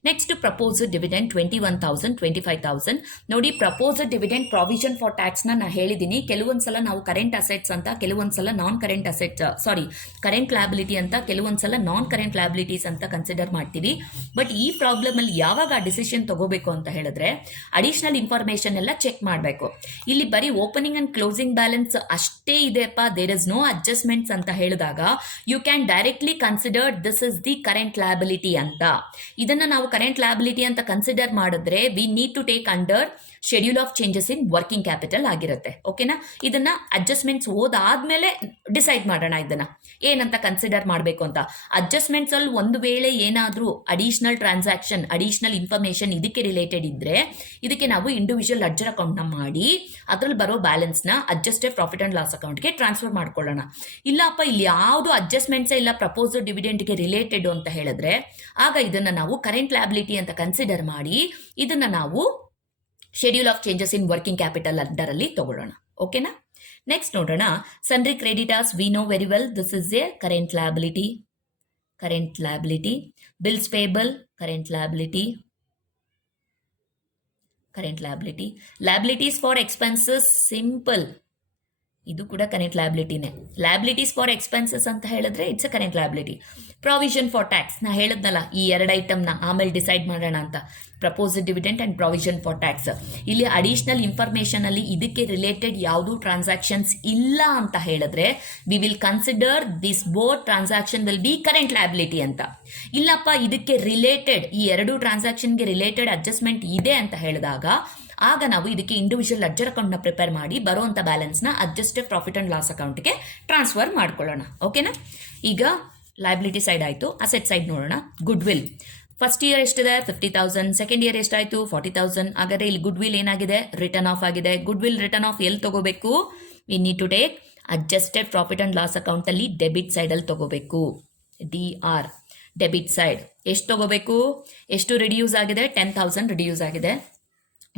Next proposed dividend 21,000, 25,000. ನೋಡಿ, ಪ್ರಪೋಸ್ಡ್ ಡಿವಿಡೆಂಡ್ ಪ್ರಾವಿಷನ್ ಫಾರ್ ಟ್ಯಾಕ್ಸ್ನ ನಾನು ಹೇಳಿದ್ದೀನಿ. ಕೆಲವೊಂದ್ಸಲ ನಾವು ಕರೆಂಟ್ ಅಸೆಟ್ಸ್ ಅಂತ, ಕೆಲವೊಂದ್ಸಲ non current asset, current liability ಅಂತ, ಕೆಲವೊಂದ್ಸಲ ನಾನ್ ಕರೆಂಟ್ ಲ್ಯಾಬಿಲಿಟೀಸ್ ಅಂತ ಕನ್ಸಿಡರ್ ಮಾಡ್ತೀವಿ. ಬಟ್ ಈ ಪ್ರಾಬ್ಲಮ್ ಅಲ್ಲಿ ಯಾವಾಗ ಡಿಸಿಷನ್ ತಗೋಬೇಕು ಅಂತ ಹೇಳಿದ್ರೆ ಅಡಿಷನಲ್ ಇನ್ಫಾರ್ಮೇಶನ್ ಎಲ್ಲ ಚೆಕ್ ಮಾಡಬೇಕು. ಇಲ್ಲಿ ಬರೀ ಓಪನಿಂಗ್ ಅಂಡ್ ಕ್ಲೋಸಿಂಗ್ ಬ್ಯಾಲೆನ್ಸ್ ಅಷ್ಟೇ ಇದೆಯಪ್ಪ, ದೇರ್ ಇಸ್ ನೋ ಅಡ್ಜಸ್ಟ್ಮೆಂಟ್ಸ್ ಅಂತ ಹೇಳಿದಾಗ you can directly consider this is the current liability ಅಂತ. ಇದನ್ನ ನಾವು ಕರೆಂಟ್ ಲ್ಯಾಬಿಲಿಟಿ ಅಂತ ಕನ್ಸಿಡರ್ ಮಾಡಿದ್ರೆ we need to take under schedule of changes in working capital ಆಗಿರುತ್ತೆ. ಓಕೆನಾ? ಇದನ್ನ ಅಡ್ಜಸ್ಟ್ಮೆಂಟ್ಸ್ ಓದಾದ್ಮೇಲೆ ಡಿಸೈಡ್ ಮಾಡೋಣ ಇದನ್ನ ಏನಂತ ಕನ್ಸಿಡರ್ ಮಾಡಬೇಕು ಅಂತ. ಅಡ್ಜಸ್ಟ್ಮೆಂಟ್ಸ್ ಅಲ್ಲಿ ಒಂದು ವೇಳೆ ಏನಾದರೂ ಅಡಿಷನಲ್ ಟ್ರಾನ್ಸಾಕ್ಷನ್, ಅಡಿಷನಲ್ ಇನ್ಫಾರ್ಮೇಶನ್ ಇದಕ್ಕೆ ರಿಲೇಟೆಡ್ ಇದ್ರೆ ಇದಕ್ಕೆ ನಾವು ಇಂಡಿವಿಜುವಲ್ ಲೆಡ್ಜರ್ ಅಕೌಂಟ್ನ ಮಾಡಿ ಅದ್ರಲ್ಲಿ ಬರೋ ಬ್ಯಾಲೆನ್ಸ್ನ ಅಡ್ಜಸ್ಟೆಡ್ ಪ್ರಾಫಿಟ್ ಅಂಡ್ ಲಾಸ್ ಅಕೌಂಟ್ಗೆ ಟ್ರಾನ್ಸ್ಫರ್ ಮಾಡ್ಕೊಳ್ಳೋಣ. ಇಲ್ಲಪ್ಪ ಇಲ್ಲಿ ಯಾವುದು ಅಡ್ಜಸ್ಟ್ಮೆಂಟ್ಸೇ ಇಲ್ಲ ಪ್ರಪೋಸ್ಡ್ ಡಿವಿಡೆಂಡ್ಗೆ ರಿಲೇಟೆಡ್ ಅಂತ ಹೇಳಿದ್ರೆ ಆಗ ಇದನ್ನ ನಾವು ಕರೆಂಟ್ ಲ್ಯಾಬಿಲಿಟಿ ಅಂತ ಕನ್ಸಿಡರ್ ಮಾಡಿ ಇದನ್ನ ನಾವು schedule of changes in working capital ಅದರಲ್ಲಿ ತಗೊಳ್ಳೋಣ. ಓಕೆನಾ? ನೆಕ್ಸ್ಟ್ ನೋಡೋಣ, sundry creditors. V know very well this is A current liability. Bills payable current liability. Liabilities for expenses simple, ಇದು ಕೂಡ ಕರೆಂಟ್ ಲ್ಯಾಬಿಲಿಟಿನೇ. ಲ್ಯಾಬಿಲಿಟೀಸ್ ಫಾರ್ ಎಕ್ಸ್ಪೆನ್ಸಸ್ ಅಂತ ಹೇಳಿದ್ರೆ it's a current liability. Provision for tax ನಾ ಹೇಳಿದ್ನಲ್ಲ, ಈ ಎರಡು ಐಟಮ್ನ ಆಮೇಲೆ ಡಿಸೈಡ್ ಮಾಡೋಣ ಅಂತ. Proposed dividend and provision for tax. ಇಲ್ಲಿ ಅಡಿಷನಲ್ ಇನ್ಫಾರ್ಮೇಶನ್ ಅಲ್ಲಿ ಇದಕ್ಕೆ ರಿಲೇಟೆಡ್ ಯಾವುದು ಟ್ರಾನ್ಸಾಕ್ಷನ್ಸ್ ಇಲ್ಲ ಅಂತ ಹೇಳಿದ್ರೆ we will consider this both transaction will be current liability ಅಂತ. ಇಲ್ಲಪ್ಪ ಇದಕ್ಕೆ ರಿಲೇಟೆಡ್, ಈ ಎರಡು ಟ್ರಾನ್ಸಾಕ್ಷನ್ಗೆ ರಿಲೇಟೆಡ್ ಅಡ್ಜಸ್ಟ್ಮೆಂಟ್ ಇದೆ ಅಂತ ಹೇಳಿದಾಗ ಆಗ ನಾವು ಇದಕ್ಕೆ ಇಂಡಿವಿಜುವಲ್ ಲೆಡ್ಜರ್ ಅಕೌಂಟ್ನ ಪ್ರಿಪೇರ್ ಮಾಡಿ ಬರುವಂಥ ಬ್ಯಾಲೆನ್ಸ್ನ ಅಡ್ಜಸ್ಟೆಡ್ ಪ್ರಾಫಿಟ್ ಅಂಡ್ ಲಾಸ್ ಅಕೌಂಟ್ಗೆ ಟ್ರಾನ್ಸ್ಫರ್ ಮಾಡ್ಕೊಳ್ಳೋಣ. ಓಕೆನಾ? ಈಗ ಲಯಬಿಲಿಟಿ ಸೈಡ್ ಆಯಿತು. ಅಸೆಟ್ ಸೈಡ್ ನೋಡೋಣ. ಗುಡ್ ವಿಲ್ ಫಸ್ಟ್ ಇಯರ್ ಎಷ್ಟಿದೆ? 50,000. ಸೆಕೆಂಡ್ ಇಯರ್ ಎಷ್ಟಾಯಿತು? 40,000. ಹಾಗಾದರೆ ಇಲ್ಲಿ ಗುಡ್ ವಿಲ್ ಏನಾಗಿದೆ? ರಿಟರ್ನ್ ಆಫ್ ಆಗಿದೆ. ಗುಡ್ ವಿಲ್ ರಿಟರ್ನ್ ಆಫ್ ಎಲ್ಲಿ ತಗೋಬೇಕು? We need to take adjusted profit and loss ಅಕೌಂಟಲ್ಲಿ ಡೆಬಿಟ್ ಸೈಡಲ್ಲಿ ತಗೋಬೇಕು. DR ಡೆಬಿಟ್ ಸೈಡ್ ಎಷ್ಟು ತಗೋಬೇಕು? ಎಷ್ಟು ರಿಡ್ಯೂಸ್ ಆಗಿದೆ? 10,000 ರಿಡ್ಯೂಸ್ ಆಗಿದೆ.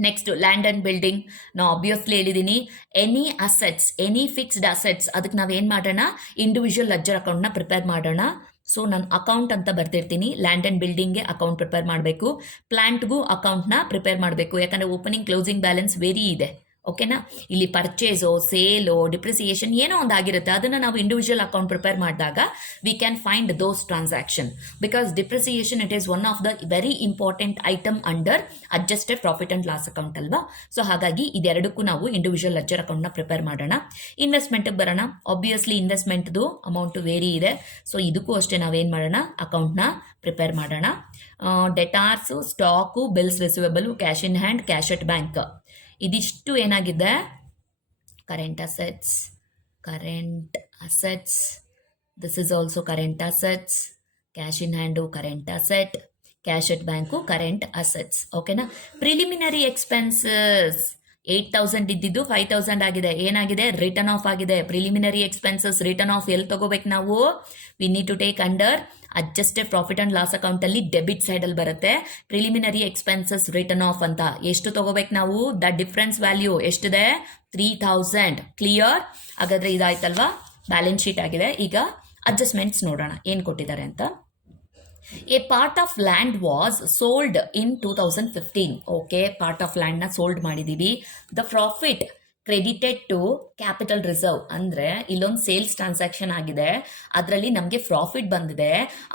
Next land and building. ನಾವು ಆಬ್ವಿಯಸ್ಲಿ ಹೇಳಿದ್ದೀನಿ, any assets, any fixed assets ಅದಕ್ಕೆ ನಾವೇನು ಮಾಡೋಣ? ಇಂಡಿವಿಜುವಲ್ ಲೆಡ್ಜರ್ ಅಕೌಂಟ್ನ ಪ್ರಿಪೇರ್ ಮಾಡೋಣ. ಸೊ ನಾನು ಅಕೌಂಟ್ ಅಂತ ಬರ್ತಿರ್ತೀನಿ. ಲ್ಯಾಂಡ್ ಆ್ಯಂಡ್ ಬಿಲ್ಡಿಂಗ್ಗೆ ಅಕೌಂಟ್ ಪ್ರಿಪೇರ್ ಮಾಡಬೇಕು, ಪ್ಲಾಂಟ್ಗೂ ಅಕೌಂಟ್ನ ಪ್ರಿಪೇರ್ ಮಾಡಬೇಕು, ಯಾಕಂದರೆ ಓಪನಿಂಗ್ ಕ್ಲೋಸಿಂಗ್ ಬ್ಯಾಲೆನ್ಸ್ ವೇರಿ ಇದೆ. ಓಕೆನಾ, ಇಲ್ಲಿ ಪರ್ಚೇಸೋ ಸೇಲೋ ಡಿಪ್ರಿಸಿಯೇಷನ್ ಏನೋ ಒಂದು ಆಗಿರುತ್ತೆ, ಅದನ್ನು ನಾವು ಇಂಡಿವಿಜುವಲ್ ಅಕೌಂಟ್ ಪ್ರಿಪೇರ್ ಮಾಡಿದಾಗ we can find those transaction. Because depreciation it is one of the very important item under adjusted profit and loss account ಅಲ್ವಾ. ಸೊ ಹಾಗಾಗಿ ಇದೆರಡಕ್ಕೂ ನಾವು ಇಂಡಿವಿಜುವಲ್ ಲೆಡ್ಜರ್ ಅಕೌಂಟ್ನ ಪ್ರಿಪೇರ್ ಮಾಡೋಣ. ಇನ್ವೆಸ್ಟ್ಮೆಂಟ್ಗೆ ಬರೋಣ. ಆಬ್ವಿಯಸ್ಲಿ ಇನ್ವೆಸ್ಟ್ಮೆಂಟ್ದು ಅಮೌಂಟು ವೇರಿ ಇದೆ. ಸೊ ಇದಕ್ಕೂ ಅಷ್ಟೇ ನಾವೇನು ಮಾಡೋಣ, ಅಕೌಂಟ್ನ ಪ್ರಿಪೇರ್ ಮಾಡೋಣ. Debtors, stock, bills receivable, cash in hand, cash at bank, ಇದಿಷ್ಟು ಏನಾಗಿದೆ current assets. This is also current assets. Cash in hand current asset, cash at bank current assets. ಓಕೆನಾ. ಪ್ರಿಲಿಮಿನರಿ ಎಕ್ಸ್ಪೆನ್ಸಸ್ 8,000 ಇದ್ದಿದ್ದು 5,000 ಆಗಿದೆ. ಏನಾಗಿದೆ, ರಿಟರ್ನ್ ಆಫ್ ಆಗಿದೆ. ಪ್ರಿಲಿಮಿನರಿ ಎಕ್ಸ್ಪೆನ್ಸಸ್ ರಿಟರ್ನ್ ಆಫ್ ಎಲ್ಲಿ ತಗೋಬೇಕು ನಾವು, we need to take under adjusted profit and loss ಅಕೌಂಟಲ್ಲಿ ಡೆಬಿಟ್ ಸೈಡಲ್ಲಿ ಬರುತ್ತೆ. ಪ್ರಿಲಿಮಿನರಿ ಎಕ್ಸ್ಪೆನ್ಸಸ್ ರಿಟರ್ನ್ ಆಫ್ ಅಂತ ಎಷ್ಟು ತಗೋಬೇಕು ನಾವು, ದ ಡಿಫ್ರೆನ್ಸ್ ವ್ಯಾಲ್ಯೂ ಎಷ್ಟಿದೆ, 3,000. ಕ್ಲಿಯರ್. ಹಾಗಾದರೆ ಇದಾಯ್ತಲ್ವಾ, ಬ್ಯಾಲೆನ್ಸ್ ಶೀಟ್ ಆಗಿದೆ. ಈಗ ಅಡ್ಜಸ್ಟ್ಮೆಂಟ್ಸ್ ನೋಡೋಣ ಏನು ಕೊಟ್ಟಿದ್ದಾರೆ ಅಂತ. A part of land was sold in 2015. Okay, part of land na sold ಮಾಡಿದೀವಿ. The profit credited to capital reserve ಅಂದರೆ ಇಲ್ಲೊಂದು ಸೇಲ್ಸ್ ಟ್ರಾನ್ಸಾಕ್ಷನ್ ಆಗಿದೆ, ಅದರಲ್ಲಿ ನಮಗೆ ಪ್ರಾಫಿಟ್ ಬಂದಿದೆ.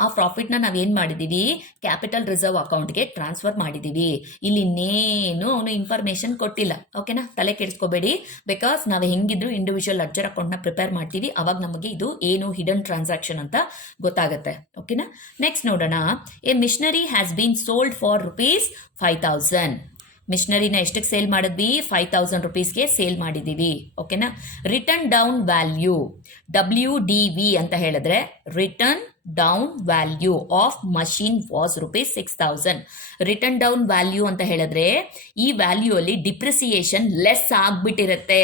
ಆ ಪ್ರಾಫಿಟ್ನ ನಾವೇನು ಮಾಡಿದ್ದೀವಿ, ಕ್ಯಾಪಿಟಲ್ ರಿಸರ್ವ್ ಅಕೌಂಟ್ಗೆ ಟ್ರಾನ್ಸ್ಫರ್ ಮಾಡಿದ್ದೀವಿ. ಇಲ್ಲಿ ಇನ್ನೇನು ಅವನು ಇನ್ಫಾರ್ಮೇಷನ್ ಕೊಟ್ಟಿಲ್ಲ. ಓಕೆನಾ, ತಲೆ ಕೆಡಿಸ್ಕೋಬೇಡಿ. ಬಿಕಾಸ್ ನಾವು ಹೆಂಗಿದ್ರು ಇಂಡಿವಿಜುವಲ್ ಲೆಡ್ಜರ್ ಅಕೌಂಟ್ನ ಪ್ರಿಪೇರ್ ಮಾಡ್ತೀವಿ, ಅವಾಗ ನಮಗೆ ಇದು ಏನು ಹಿಡನ್ ಟ್ರಾನ್ಸಾಕ್ಷನ್ ಅಂತ ಗೊತ್ತಾಗುತ್ತೆ. ಓಕೆನಾ. ನೆಕ್ಸ್ಟ್ ನೋಡೋಣ. A machinery has been sold for ₹5,000. ಮಿಷನರಿನ ಎಷ್ಟಕ್ಕೆ ಸೇಲ್ ಮಾಡಿದ್ವಿ, 5,000 ರುಪೀಸ್ಗೆ ಸೇಲ್ ಮಾಡಿದ್ದೀವಿ. ಓಕೆನಾ. ರಿಟರ್ನ್ ಡೌನ್ ವ್ಯಾಲ್ಯೂ, WDV ಅಂತ ಹೇಳಿದ್ರೆ written down value of machine was ₹6,000. Written down value ಅಂತ ಹೇಳಿದ್ರೆ ಈ ವ್ಯಾಲ್ಯೂ ಅಲ್ಲಿ ಡಿಪ್ರಿಸಿಯೇಷನ್ ಲೆಸ್ ಆಗ್ಬಿಟ್ಟಿರುತ್ತೆ.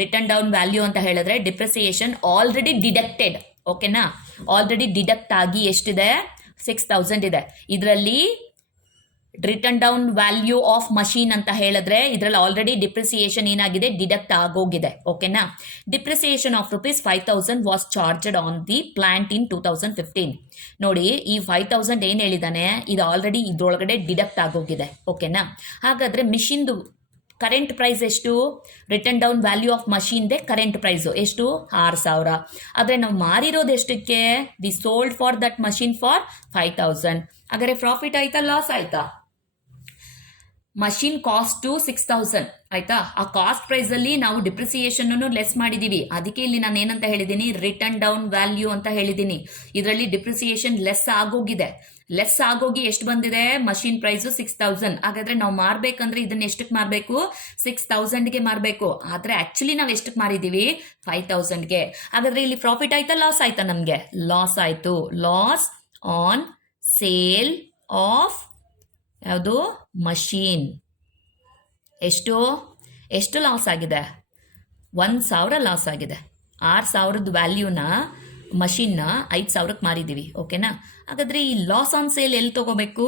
ರಿಟರ್ನ್ ಡೌನ್ ವ್ಯಾಲ್ಯೂ ಅಂತ ಹೇಳಿದ್ರೆ ಡಿಪ್ರಿಸಿಯೇಷನ್ ಆಲ್ರೆಡಿ ಡಿಡಕ್ಟೆಡ್. ಓಕೆನಾ, ಆಲ್ರೆಡಿ ಡಿಡಕ್ಟ್ ಆಗಿ ಎಷ್ಟಿದೆ, 6,000 ಇದೆ. ಇದರಲ್ಲಿ written down value of machine ಅಂತ ಹೇಳಿದ್ರೆ ಇದರಲ್ಲಿ ಆಲ್ರೆಡಿ ಡಿಪ್ರಿಸಿಯೇಷನ್ ಏನಾಗಿದೆ, ಡಿಡಕ್ಟ್ ಆಗೋಗಿದೆ. ಓಕೆನಾ. Depreciation of ₹5,000 was charged on the plant in 2015. ನೋಡಿ, ಈ 5,000 ಏನು ಹೇಳಿದಾನೆ, ಇದು ಆಲ್ರೆಡಿ ಇದ್ರೊಳಗಡೆ ಡಿಡಕ್ಟ್ ಆಗೋಗಿದೆ. ಓಕೆನಾ. ಹಾಗಾದ್ರೆ ಮಿಷಿನ್ದು ಕರೆಂಟ್ ಪ್ರೈಸ್ ಎಷ್ಟು, ರಿಟರ್ನ್ ಡೌನ್ ವ್ಯಾಲ್ಯೂ ಆಫ್ ಮಷೀನ್ದೆ ಕರೆಂಟ್ ಪ್ರೈಸು ಎಷ್ಟು, 6,000. ಆದರೆ ನಾವು ಮಾರಿರೋದು ಎಷ್ಟಕ್ಕೆ, we sold for that machine for 5,000. ಹಾಗಾದ್ರೆ ಪ್ರಾಫಿಟ್ ಆಯ್ತಾ, ಲಾಸ್ ಆಯ್ತಾ? ಮಷೀನ್ ಕಾಸ್ಟ್ 6,000 ಆಯ್ತಾ. ಆ ಕಾಸ್ಟ್ ಪ್ರೈಸ್ ಅಲ್ಲಿ ನಾವು ಡಿಪ್ರಿಸಿಯೇಷನ್ ಲೆಸ್ ಮಾಡಿದೀವಿ. ಅದಕ್ಕೆ ಇಲ್ಲಿ ನಾನು ಏನಂತ ಹೇಳಿದ್ದೀನಿ, ರಿಟರ್ನ್ ಡೌನ್ ವ್ಯಾಲ್ಯೂ ಅಂತ ಹೇಳಿದ್ದೀನಿ. ಇದರಲ್ಲಿ ಡಿಪ್ರಿಸಿಯೇಷನ್ ಲೆಸ್ ಆಗೋಗಿದೆ. ಲೆಸ್ ಆಗೋಗಿ ಎಷ್ಟು ಬಂದಿದೆ, ಮಷೀನ್ ಪ್ರೈಸು 6,000. ಹಾಗಾದ್ರೆ ನಾವು ಮಾರ್ಬೇಕಂದ್ರೆ ಇದನ್ನ ಎಷ್ಟಕ್ಕೆ ಮಾರಬೇಕು, 6,000ಗೆ ಮಾರಬೇಕು. ಆದ್ರೆ ಆಕ್ಚುಲಿ ನಾವು ಎಷ್ಟಕ್ಕೆ ಮಾರಿದೀವಿ, 5,000ಗೆ. ಹಾಗಾದ್ರೆ ಇಲ್ಲಿ ಪ್ರಾಫಿಟ್ ಆಯ್ತಾ, ಲಾಸ್ ಆಯ್ತಾ? ನಮಗೆ ಲಾಸ್ ಆಯ್ತು. ಲಾಸ್ ಆನ್ ಸೇಲ್ ಆಫ್ ಯಾವುದು, ಮಷೀನ್. ಎಷ್ಟು ಲಾಸ್ ಆಗಿದೆ, 1,000 ಲಾಸ್ ಆಗಿದೆ. 6,000 ವ್ಯಾಲ್ಯೂನ ಮಷೀನ್ನ 5,000ಕ್ಕೆ ಮಾರಿದ್ದೀವಿ. ಓಕೆನಾ. ಹಾಗಾದರೆ ಈ ಲಾಸ್ ಆನ್ ಸೇಲ್ ಎಲ್ಲಿ ತಗೋಬೇಕು,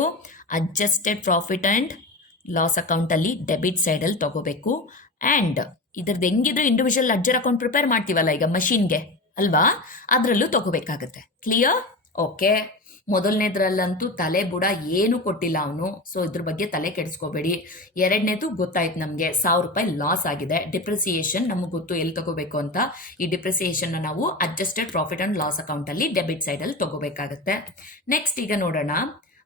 ಅಡ್ಜಸ್ಟೆಡ್ ಪ್ರಾಫಿಟ್ ಆ್ಯಂಡ್ ಲಾಸ್ ಅಕೌಂಟಲ್ಲಿ ಡೆಬಿಟ್ ಸೈಡಲ್ಲಿ ತಗೋಬೇಕು. ಆ್ಯಂಡ್ ಇದ್ರದ್ದು ಹೆಂಗಿದ್ರು ಇಂಡಿವಿಜುವಲ್ ಲೆಡ್ಜರ್ ಅಕೌಂಟ್ ಪ್ರಿಪೇರ್ ಮಾಡ್ತೀವಲ್ಲ ಈಗ ಮಷೀನ್ಗೆ ಅಲ್ವಾ, ಅದರಲ್ಲೂ ತಗೋಬೇಕಾಗುತ್ತೆ. ಕ್ಲಿಯರ್. ಓಕೆ. ಮೊದಲನೇದ್ರಲ್ಲಂತೂ ತಲೆ ಬುಡ ಏನು ಕೊಟ್ಟಿಲ್ಲ ಅವನು, ಸೊ ಇದ್ರ ಬಗ್ಗೆ ತಲೆ ಕೆಡಿಸ್ಕೋಬೇಡಿ. ಎರಡನೇದು ಗೊತ್ತಾಯ್ತು ನಮಗೆ, ₹1,000 ಲಾಸ್ ಆಗಿದೆ. ಡಿಪ್ರಿಸಿಯೇಷನ್ ನಮಗೆ ಗೊತ್ತು ಎಲ್ಲಿ ತಗೋಬೇಕು ಅಂತ. ಈ ಡಿಪ್ರಿಸಿಯೇಷನ್ ನಾವು ಅಡ್ಜಸ್ಟೆಡ್ ಪ್ರಾಫಿಟ್ ಆ್ಯಂಡ್ ಲಾಸ್ ಅಕೌಂಟಲ್ಲಿ ಡೆಬಿಟ್ ಸೈಡಲ್ಲಿ ತಗೋಬೇಕಾಗುತ್ತೆ. ನೆಕ್ಸ್ಟ್ ಈಗ ನೋಡೋಣ,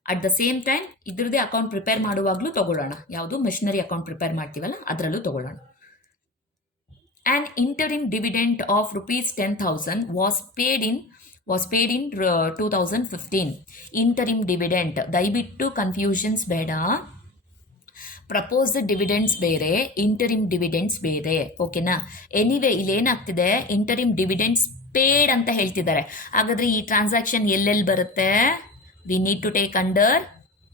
ಅಟ್ ದ ಸೇಮ್ ಟೈಮ್ ಇದ್ರದ್ದೇ ಅಕೌಂಟ್ ಪ್ರಿಪೇರ್ ಮಾಡುವಾಗಲೂ ತಗೊಳ್ಳೋಣ. ಯಾವುದು ಮಿಷನರಿ ಅಕೌಂಟ್ ಪ್ರಿಪೇರ್ ಮಾಡ್ತೀವಲ್ಲ ಅದರಲ್ಲೂ ತಗೊಳ್ಳೋಣ. An interim dividend of ₹10,000 was paid in 2015. Interim dividend, ದಯವಿಟ್ಟು ಕನ್ಫ್ಯೂಷನ್ಸ್ ಬೇಡ. ಪ್ರಪೋಸ್ಡ್ ಡಿವಿಡೆಂಡ್ಸ್ ಬೇರೆ, ಇಂಟರಿಮ್ ಡಿವಿಡೆಂಡ್ಸ್ ಬೇರೆ. ಓಕೆನಾ. ಎನಿವೆ ಇಲ್ಲಿ ಏನಾಗ್ತಿದೆ, ಇಂಟರಿಮ್ ಡಿವಿಡೆಂಡ್ಸ್ ಪೇಡ್ ಅಂತ ಹೇಳ್ತಿದ್ದಾರೆ. ಹಾಗಾದ್ರೆ ಈ ಟ್ರಾನ್ಸಾಕ್ಷನ್ ಎಲ್ಲೆಲ್ಲಿ ಬರುತ್ತೆ, we need to take under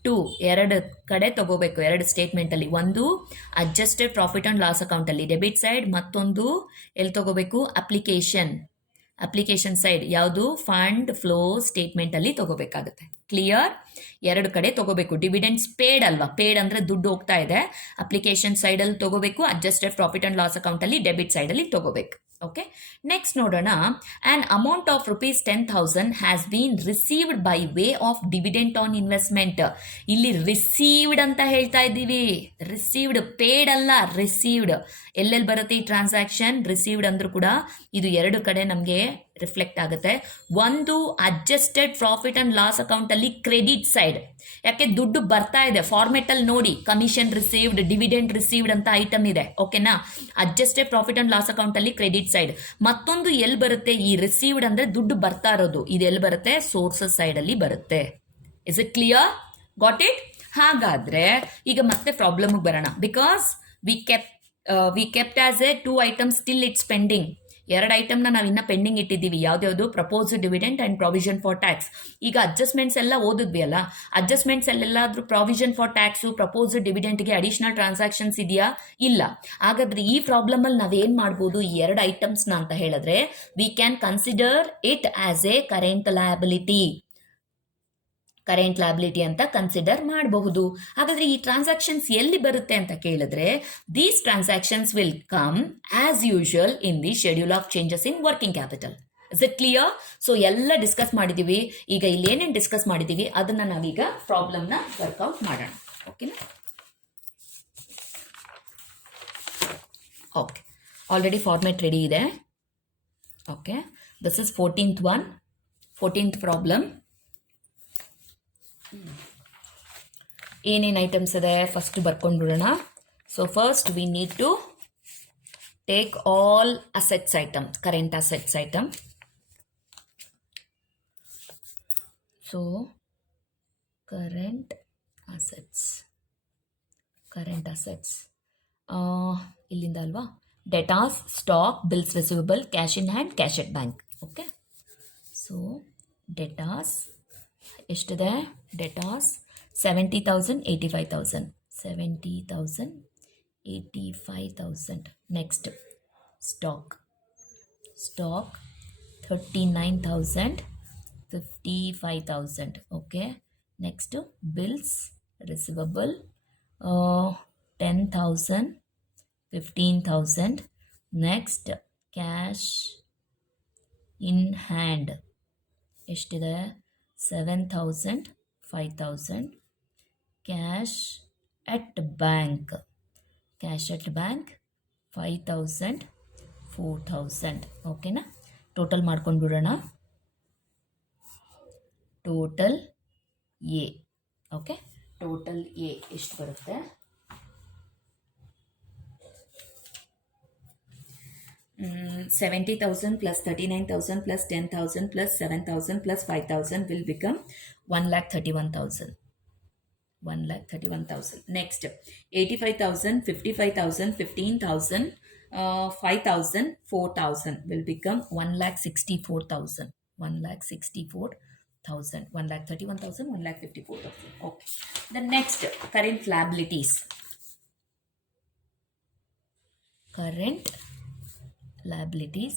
2. ಎರಡು ಕಡೆ ತಗೋಬೇಕು, ಎರಡು ಸ್ಟೇಟ್ಮೆಂಟಲ್ಲಿ. ಒಂದು ಅಡ್ಜಸ್ಟೆಡ್ ಪ್ರಾಫಿಟ್ ಆ್ಯಂಡ್ ಲಾಸ್ ಅಕೌಂಟಲ್ಲಿ ಡೆಬಿಟ್ ಸೈಡ್, ಮತ್ತೊಂದು ಎಲ್ಲಿ ತಗೋಬೇಕು, ಅಪ್ಲಿಕೇಶನ್ ಸೈಡ್. ಯಾವುದು, ಫಂಡ್ ಫ್ಲೋ ಸ್ಟೇಟ್ಮೆಂಟಲ್ಲಿ ತಗೋಬೇಕಾಗುತ್ತೆ. ಕ್ಲಿಯರ್. ಎರಡು ಕಡೆ ತಗೋಬೇಕು. ಡಿವಿಡೆಂಡ್ಸ್ ಪೇಡ್ ಅಲ್ವಾ, ಪೇಡ್ ಅಂದರೆ ದುಡ್ಡು ಹೋಗ್ತಾ ಇದೆ. ಅಪ್ಲಿಕೇಶನ್ ಸೈಡಲ್ಲಿ ತಗೋಬೇಕು, ಅಡ್ಜಸ್ಟೆಡ್ ಪ್ರಾಫಿಟ್ ಆ್ಯಂಡ್ ಲಾಸ್ ಅಕೌಂಟಲ್ಲಿ ಡೆಬಿಟ್ ಸೈಡಲ್ಲಿ ತಗೋಬೇಕು. ಓಕೆ, ನೆಕ್ಸ್ಟ್ ನೋಡೋಣ. On amount of rupees 10,000 has been received by way of dividend on investment. ಇಲ್ಲಿ ರಿಸೀವ್ಡ್ ಅಂತ ಹೇಳ್ತಾ ಇದ್ದೀವಿ, ರಿಸೀವ್ಡ್, ಪೇಡ್ ಅಲ್ಲ, ರಿಸೀವ್ಡ್. ಎಲ್ಲೆಲ್ಲಿ ಬರುತ್ತೆ ಈ ಟ್ರಾನ್ಸಾಕ್ಷನ್? ರಿಸೀವ್ಡ್ ಅಂದ್ರೂ ಕೂಡ ಇದು ಎರಡು ಕಡೆ ನಮಗೆ ರಿಫ್ಲೆಕ್ಟ್ ಆಗುತ್ತೆ. ಒಂದು adjusted profit and loss account ಅಲ್ಲಿ ಕ್ರೆಡಿಟ್ ಸೈಡ್, ಯಾಕೆ ದುಡ್ಡು ಬರ್ತಾ ಇದೆ, ಫಾರ್ಮೆಟ್ ಅಲ್ಲಿ ನೋಡಿ, ಕಮಿಷನ್ ರಿಸೀವ್ಡ್, ಡಿವಿಡೆಂಡ್ ರಿಸೀವ್ಡ್ ಅಂತ ಐಟಮ್ ಇದೆ, ಓಕೆನಾ. Adjusted profit and loss account ಅಲ್ಲಿ ಕ್ರೆಡಿಟ್ ಸೈಡ್. ಮತ್ತೊಂದು ಎಲ್ಲಿ ಬರುತ್ತೆ ಈ ರಿಸೀವ್ಡ್ ಅಂದ್ರೆ ದುಡ್ಡು ಬರ್ತಾ ಇರೋದು, ಇದು ಎಲ್ಲಿ ಬರುತ್ತೆ? ಸೋರ್ಸಸ್ ಸೈಡ್ ಅಲ್ಲಿ ಬರುತ್ತೆ. Is it clear? Got it? ಹಾಗಾದ್ರೆ ಈಗ ಮತ್ತೆ ಪ್ರಾಬ್ಲಮ್ ಬರೋಣ. Because we kept as a 2 items still it's pending. 2 ಐಟಮ್ನ ನಾವು ಇನ್ನ ಪೆಂಡಿಂಗ್ ಇಟ್ಟಿದ್ದೀವಿ. ಯಾವ್ದು? Proposed dividend and provision for tax. ಈಗ ಅಡ್ಜಸ್ಟ್ಮೆಂಟ್ಸ್ ಎಲ್ಲ ಓದಿದ್ವಿ ಅಲ್ಲ, ಅಡ್ಜಸ್ಟ್ಮೆಂಟ್ಸ್ ಅಲ್ಲೆಲ್ಲಾದ್ರೂ ಪ್ರಾವಿಷನ್ ಫಾರ್ ಟ್ಯಾಕ್ಸ್, ಪ್ರಪೋಸ್ಡ್ ಡಿವಿಡೆಂಟ್ಗೆ ಅಡಿಷನಲ್ ಟ್ರಾನ್ಸಾಕ್ಷನ್ಸ್ ಇದೆಯಾ? ಇಲ್ಲ. ಹಾಗಾದ್ರೆ ಈ ಪ್ರಾಬ್ಲಮ್ ಅಲ್ಲಿ ನಾವೇನ್ ಮಾಡ್ಬೋದು? ಈ 2 ಐಟಮ್ಸ್ನ ಅಂತ ಹೇಳಿದ್ರೆ we can consider it as a current liability. Current liability ಅಂತ ಕನ್ಸಿಡರ್ ಮಾಡಬಹುದು. ಹಾಗಾದ್ರೆ ಈ ಟ್ರಾನ್ಸಾಕ್ಷನ್ಸ್ ಎಲ್ಲಿ ಬರುತ್ತೆ ಅಂತ ಕೇಳಿದ್ರೆ, these transactions will come as usual in the schedule of changes in working capital. Is it clear? So ಎಲ್ಲ ಡಿಸ್ಕಸ್ ಮಾಡಿದೀವಿ. ಈಗ ಇಲ್ಲಿ ಏನೇನು ಡಿಸ್ಕಸ್ ಮಾಡಿದೀವಿ ಅದನ್ನ ನಾವೀಗ ಪ್ರಾಬ್ಲಮ್ನ ವರ್ಕ್ಔಟ್ ಮಾಡೋಣ. ಓಕೆನಾ? ಓಕೆ, ಆಲ್ರೆಡಿ ಫಾರ್ಮೆಟ್ ರೆಡಿ ಇದೆ. Okay, this is 14th problem. ಏನೇನು ಐಟಮ್ಸ್ ಇದೆ ಫಸ್ಟ್ ಬರ್ಕೊಂಡ್ಬಿಡೋಣ. So first we need to take all assets item, current assets item. So current assets ಇಲ್ಲಿಂದ ಅಲ್ವಾ? Debtors, stock, bills receivable, cash in hand, cash at bank. Okay, so debtors ಎಷ್ಟಿದೆ? Debtors 70,000, 85,000. 70,000, 85,000. Next stock 39,000, 55,000. Okay, next bills receivable 10,000, 15,000. Next cash in hand ಎಷ್ಟಿದೆ? 7,000, 5,000. Cash at bank 5,000, 4,000. ಓಕೆನಾ? ಟೋಟಲ್ ಮಾಡ್ಕೊಂಡು ಬಿಡೋಣ. Total A. Okay, total A ಎಷ್ಟು ಬರುತ್ತೆ? 70,000 plus 39,000 plus 10,000 plus 7,000 plus 5,000 will become 1,31,000. 1,31,000. Next, 85,000, 55,000, 15,000, 5,000, 4,000 will become 1,64,000. 1,64,000. 1,31,000, 1,54,000. Okay. The next, current liabilities. Current liabilities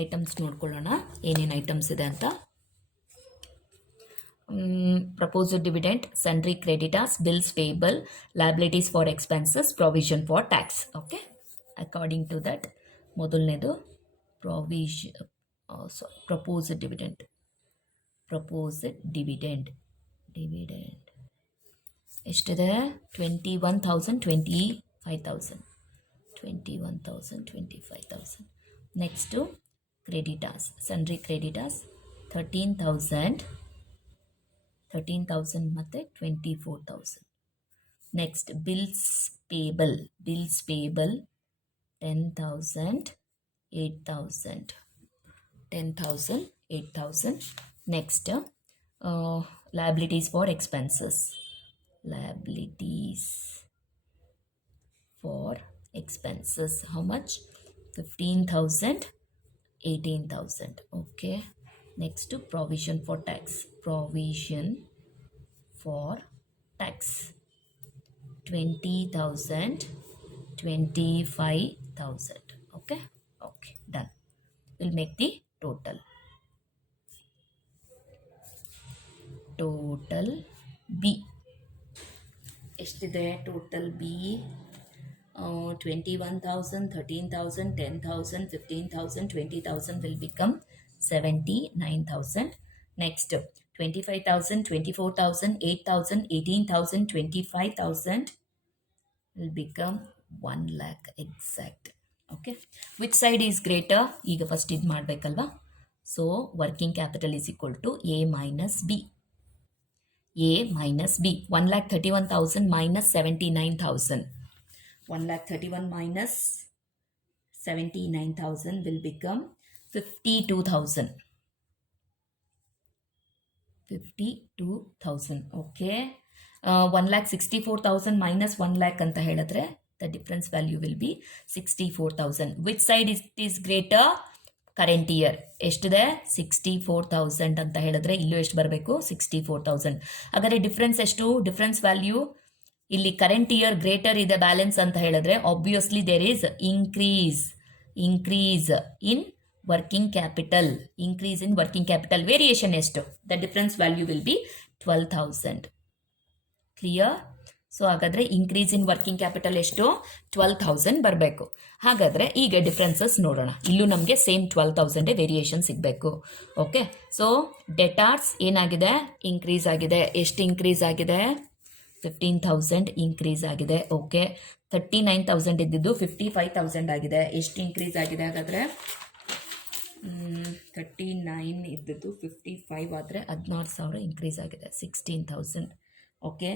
items ನೋಡ್ಕೊಳ್ಳೋಣ ಏನೇನು ಐಟಮ್ಸ್ ಇದೆ ಅಂತ. Proposed dividend, sundry creditors, bills payable, liabilities for expenses, provision for tax. Okay, according to that ಮೊದಲನೇದು ಪ್ರಪೋಸ್ಡ್ ಡಿವಿಡೆಂಟ್ ಎಷ್ಟಿದೆ? 21,000, 25,000. 21,000, 25,000. ನೆಕ್ಸ್ಟು ಕ್ರೆಡಿಟರ್ಸ್, ಸನ್ರಿ ಕ್ರೆಡಿಟರ್ಸ್ 13,000 ಮತ್ತು 24,000. Next bills payable 10,000, 8,000. 10,000, 8,000. Next liabilities for expenses. How much? 15,000, 18,000. Okay, next to provision for tax 20,000, 25,000. Okay, done. We'll make the total B. ಎಷ್ಟಿದೆ total B? 21,000, 13,000, 10,000, 15,000, 20,000 will become 79,000. Next, 25,000, 24,000, 8,000, 18,000, 25,000 will become 1 lakh exact. Okay, which side is greater? ಈಗ ಫಸ್ಟ್ ಇದು ಮಾಡಬೇಕಲ್ವಾ. So working capital is equal to A minus B. A minus B. 1,31,000 minus 79,000. 1,31,000 minus 79,000 will become 52,000. 52,000. Okay. 1,64,000 minus 1 lakh ಅಂತ ಹೇಳಿದ್ರೆ the difference value will be 64,000. Which side is greater? Current year ಎಷ್ಟಿದೆ 64,000 ಅಂತ ಹೇಳಿದ್ರೆ ಇಲ್ಲೂ ಎಷ್ಟು ಬರಬೇಕು 64,000. ಹಾಗಾದ್ರೆ ಡಿಫ್ರೆನ್ಸ್ ಎಷ್ಟು? ಡಿಫ್ರೆನ್ಸ್ ವ್ಯಾಲ್ಯೂ ಇಲ್ಲಿ ಕರೆಂಟ್ ಇಯರ್ ಗ್ರೇಟರ್ ಇದೆ ಬ್ಯಾಲೆನ್ಸ್ ಅಂತ ಹೇಳಿದ್ರೆ obviously there is increase in working capital. Increase in working capital variation ಎಷ್ಟು? The difference value will be 12,000. Clear? So ಹಾಗಾದರೆ ಇನ್ಕ್ರೀಸ್ ಇನ್ ವರ್ಕಿಂಗ್ ಕ್ಯಾಪಿಟಲ್ ಎಷ್ಟು? 12,000 ಬರಬೇಕು. ಹಾಗಾದರೆ ಈಗ ಡಿಫ್ರೆನ್ಸಸ್ ನೋಡೋಣ. ಇಲ್ಲೂ ನಮಗೆ ಸೇಮ್ 12,000 ವೇರಿಯೇಷನ್ ಸಿಗಬೇಕು. ಓಕೆ, ಸೊ ಡೆಟಾರ್ಸ್ ಏನಾಗಿದೆ? ಇನ್ಕ್ರೀಸ್ ಆಗಿದೆ. ಎಷ್ಟು ಇನ್ಕ್ರೀಸ್ ಆಗಿದೆ? 15,000 ಇನ್ಕ್ರೀಸ್ ಆಗಿದೆ. ಓಕೆ, 39,000 ಇದ್ದಿದ್ದು 55,000 ಆಗಿದೆ. ಎಷ್ಟು ಇನ್ಕ್ರೀಸ್ ಆಗಿದೆ? ಹಾಗಾದರೆ 39 ಇದ್ದಿದ್ದು 55 ಆದರೆ 16,000 ಇನ್ಕ್ರೀಸ್ ಆಗಿದೆ. 16,000. Okay,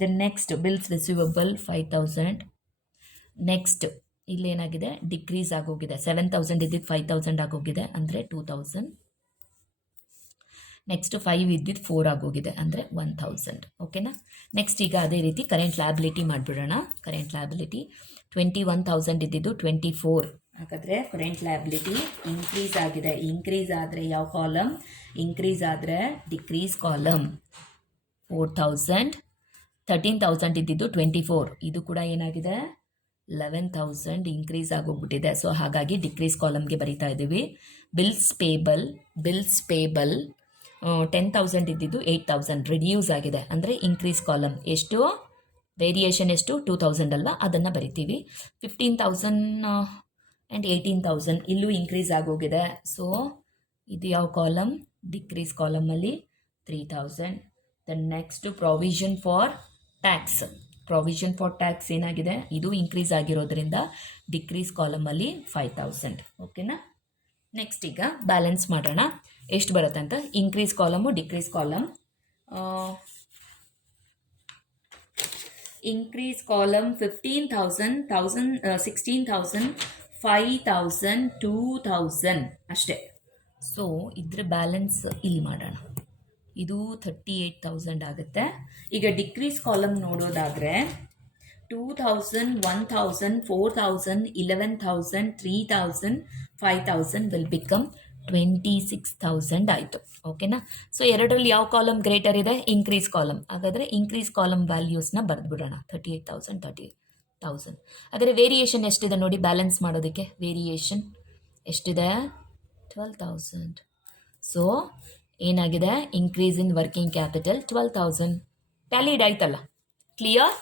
the next bills receivable 5,000. Next ಇಲ್ಲೇನಾಗಿದೆ? ಡಿಕ್ರೀಸ್ ಆಗೋಗಿದೆ. 7,000 ಇದ್ದಿದ್ದು 5,000 ಆಗೋಗಿದೆ ಅಂದರೆ 2,000. ನೆಕ್ಸ್ಟ್ 5 ಇದ್ದಿದ್ದು 4 ಆಗೋಗಿದೆ ಅಂದರೆ 1,000. ಓಕೆನಾ? ನೆಕ್ಸ್ಟ್ ಈಗ ಅದೇ ರೀತಿ ಕರೆಂಟ್ ಲ್ಯಾಬಿಲಿಟಿ ಮಾಡಿಬಿಡೋಣ. ಕರೆಂಟ್ ಲ್ಯಾಬಿಲಿಟಿ 21,000 ಇದ್ದಿದ್ದು 24. ಹಾಗಾದರೆ ಕರೆಂಟ್ ಲ್ಯಾಬಿಲಿಟಿ ಇನ್ಕ್ರೀಸ್ ಆಗಿದೆ. ಇನ್ಕ್ರೀಸ್ ಆದರೆ ಯಾವ ಕಾಲಮ್? ಇನ್ಕ್ರೀಸ್ ಆದರೆ ಡಿಕ್ರೀಸ್ ಕಾಲಮ್. 4,000. 13,000 ಇದ್ದಿದ್ದು 24. ಇದು ಕೂಡ ಏನಾಗಿದೆ? 11,000 ಇನ್ಕ್ರೀಸ್ ಆಗೋಗ್ಬಿಟ್ಟಿದೆ. ಸೊ ಹಾಗಾಗಿ ಡಿಕ್ರೀಸ್ ಕಾಲಮ್ಗೆ ಬರೀತಾ ಇದ್ದೀವಿ. ಬಿಲ್ಸ್ ಪೇಬಲ್ 10,000 ಇದ್ದಿದ್ದು 8,000 ರಿಡ್ಯೂಸ್ ಆಗಿದೆ ಅಂದರೆ ಇನ್ಕ್ರೀಸ್ ಕಾಲಮ್. ಎಷ್ಟು? ವೇರಿಯೇಷನ್ ಎಷ್ಟು? 2,000 ಅಲ್ವಾ, ಅದನ್ನು ಬರಿತೀವಿ. 15,000 ಆ್ಯಂಡ್ 18,000 ಇಲ್ಲೂ ಇನ್ಕ್ರೀಸ್ ಆಗೋಗಿದೆ. ಸೊ ಇದು ಯಾವ ಕಾಲಮ್? ಡಿಕ್ರೀಸ್ ಕಾಲಮಲ್ಲಿ 3,000. The next provision for tax. Provision for tax ಏನಾಗಿದೆ? ಇದು ಇನ್ಕ್ರೀಸ್ ಆಗಿರೋದ್ರಿಂದ ಡಿಕ್ರೀಸ್ ಕಾಲಮಲ್ಲಿ 5,000. ಓಕೆನಾ? ನೆಕ್ಸ್ಟ್ ಈಗ ಬ್ಯಾಲೆನ್ಸ್ ಮಾಡೋಣ. ಎಷ್ಟು ಬರುತ್ತೆ ಅಂತ? Increase column decrease column. Increase column 15,000, 16,000, 5,000, 2,000 ಅಷ್ಟೇ. ಸೊ ಇದ್ರ ಬ್ಯಾಲೆನ್ಸ್ ಇಲ್ಲಿ ಮಾಡೋಣ. ಇದು 38,000 ಆಗುತ್ತೆ. ಈಗ ಡಿಕ್ರೀಸ್ ಕಾಲಮ್ ನೋಡೋದಾದರೆ 2,000, 1,000, 4,000, 11,000, 3,000, 5,000 ವಿಲ್ ಬಿಕಮ್ 26,000 ಆಯಿತು. ಓಕೆನಾ? ಸೊ ಎರಡರಲ್ಲಿ ಯಾವ ಕಾಲಮ್ ಗ್ರೇಟರ್ ಇದೆ? Increase column. ಹಾಗಾದರೆ ಇನ್ಕ್ರೀಸ್ ಕಾಲಮ್ ವ್ಯಾಲ್ಯೂಸ್ನ ಬರೆದ್ಬಿಡೋಣ. 38,000, 38,000. ಹಾಗಾದರೆ ವೇರಿಯೇಷನ್ ಎಷ್ಟಿದೆ ನೋಡಿ ಬ್ಯಾಲೆನ್ಸ್ ಮಾಡೋದಕ್ಕೆ? ವೇರಿಯೇಷನ್ ಎಷ್ಟಿದೆ? 12,000. ಸೊ ಏನಾಗಿದೆ? Increase in working capital 12,000. ಟ್ಯಾಲಿಡ್ ಆಯ್ತಲ್ಲ? ಕ್ಲಿಯರ್?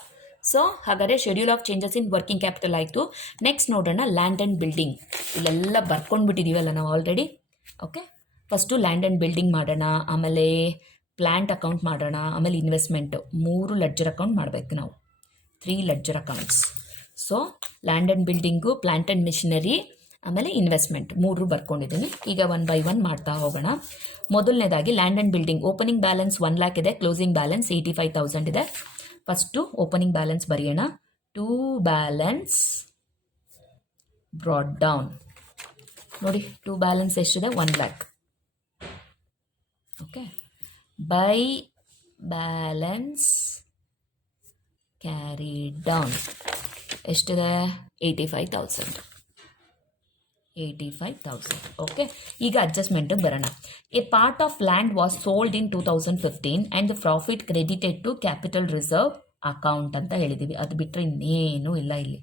ಸೊ ಹಾಗಾದರೆ schedule of changes in working capital ಆಯಿತು. ನೆಕ್ಸ್ಟ್ ನೋಡೋಣ ಲ್ಯಾಂಡ್ ಆ್ಯಂಡ್ ಬಿಲ್ಡಿಂಗ್. ಇಲ್ಲೆಲ್ಲ ಬರ್ಕೊಂಡ್ಬಿಟ್ಟಿದ್ದೀವಲ್ಲ ನಾವು already. Okay, first land and building ಮಾಡೋಣ, ಆಮೇಲೆ ಪ್ಲ್ಯಾಂಟ್ ಅಕೌಂಟ್ ಮಾಡೋಣ, ಆಮೇಲೆ ಇನ್ವೆಸ್ಟ್ಮೆಂಟು. 3 ಲೆಡ್ಜರ್ ಅಕೌಂಟ್ ಮಾಡಬೇಕು ನಾವು. 3 ledger accounts. So land and building, plant and machinery, ಆಮೇಲೆ ಇನ್ವೆಸ್ಟ್ಮೆಂಟ್ 3 ಬರ್ಕೊಂಡಿದ್ದೀನಿ. ಈಗ 1 by 1 ಮಾಡ್ತಾ ಹೋಗೋಣ. ಮೊದಲನೇದಾಗಿ land and building. Opening balance 1 lakh ಇದೆ. ಕ್ಲೋಸಿಂಗ್ ಬ್ಯಾಲೆನ್ಸ್ 85,000 ಇದೆ. ಫಸ್ಟು ಓಪನಿಂಗ್ ಬ್ಯಾಲೆನ್ಸ್ ಬರೆಯೋಣ. To balance brought down. ನೋಡಿ, ಟು ಬ್ಯಾಲೆನ್ಸ್ ಎಷ್ಟಿದೆ? 1 lakh. Okay, by balance carried down ಎಷ್ಟಿದೆ? 85,000. 85,000. ಓಕೆ, ಈಗ ಅಡ್ಜಸ್ಟ್ಮೆಂಟಿಗೆ ಬರೋಣ. A part of land was sold in 2015 and the profit credited to capital reserve account ಅಂತ ಹೇಳಿದ್ದೀವಿ. ಅದು ಬಿಟ್ಟರೆ ಇನ್ನೇನೂ ಇಲ್ಲ ಇಲ್ಲಿ.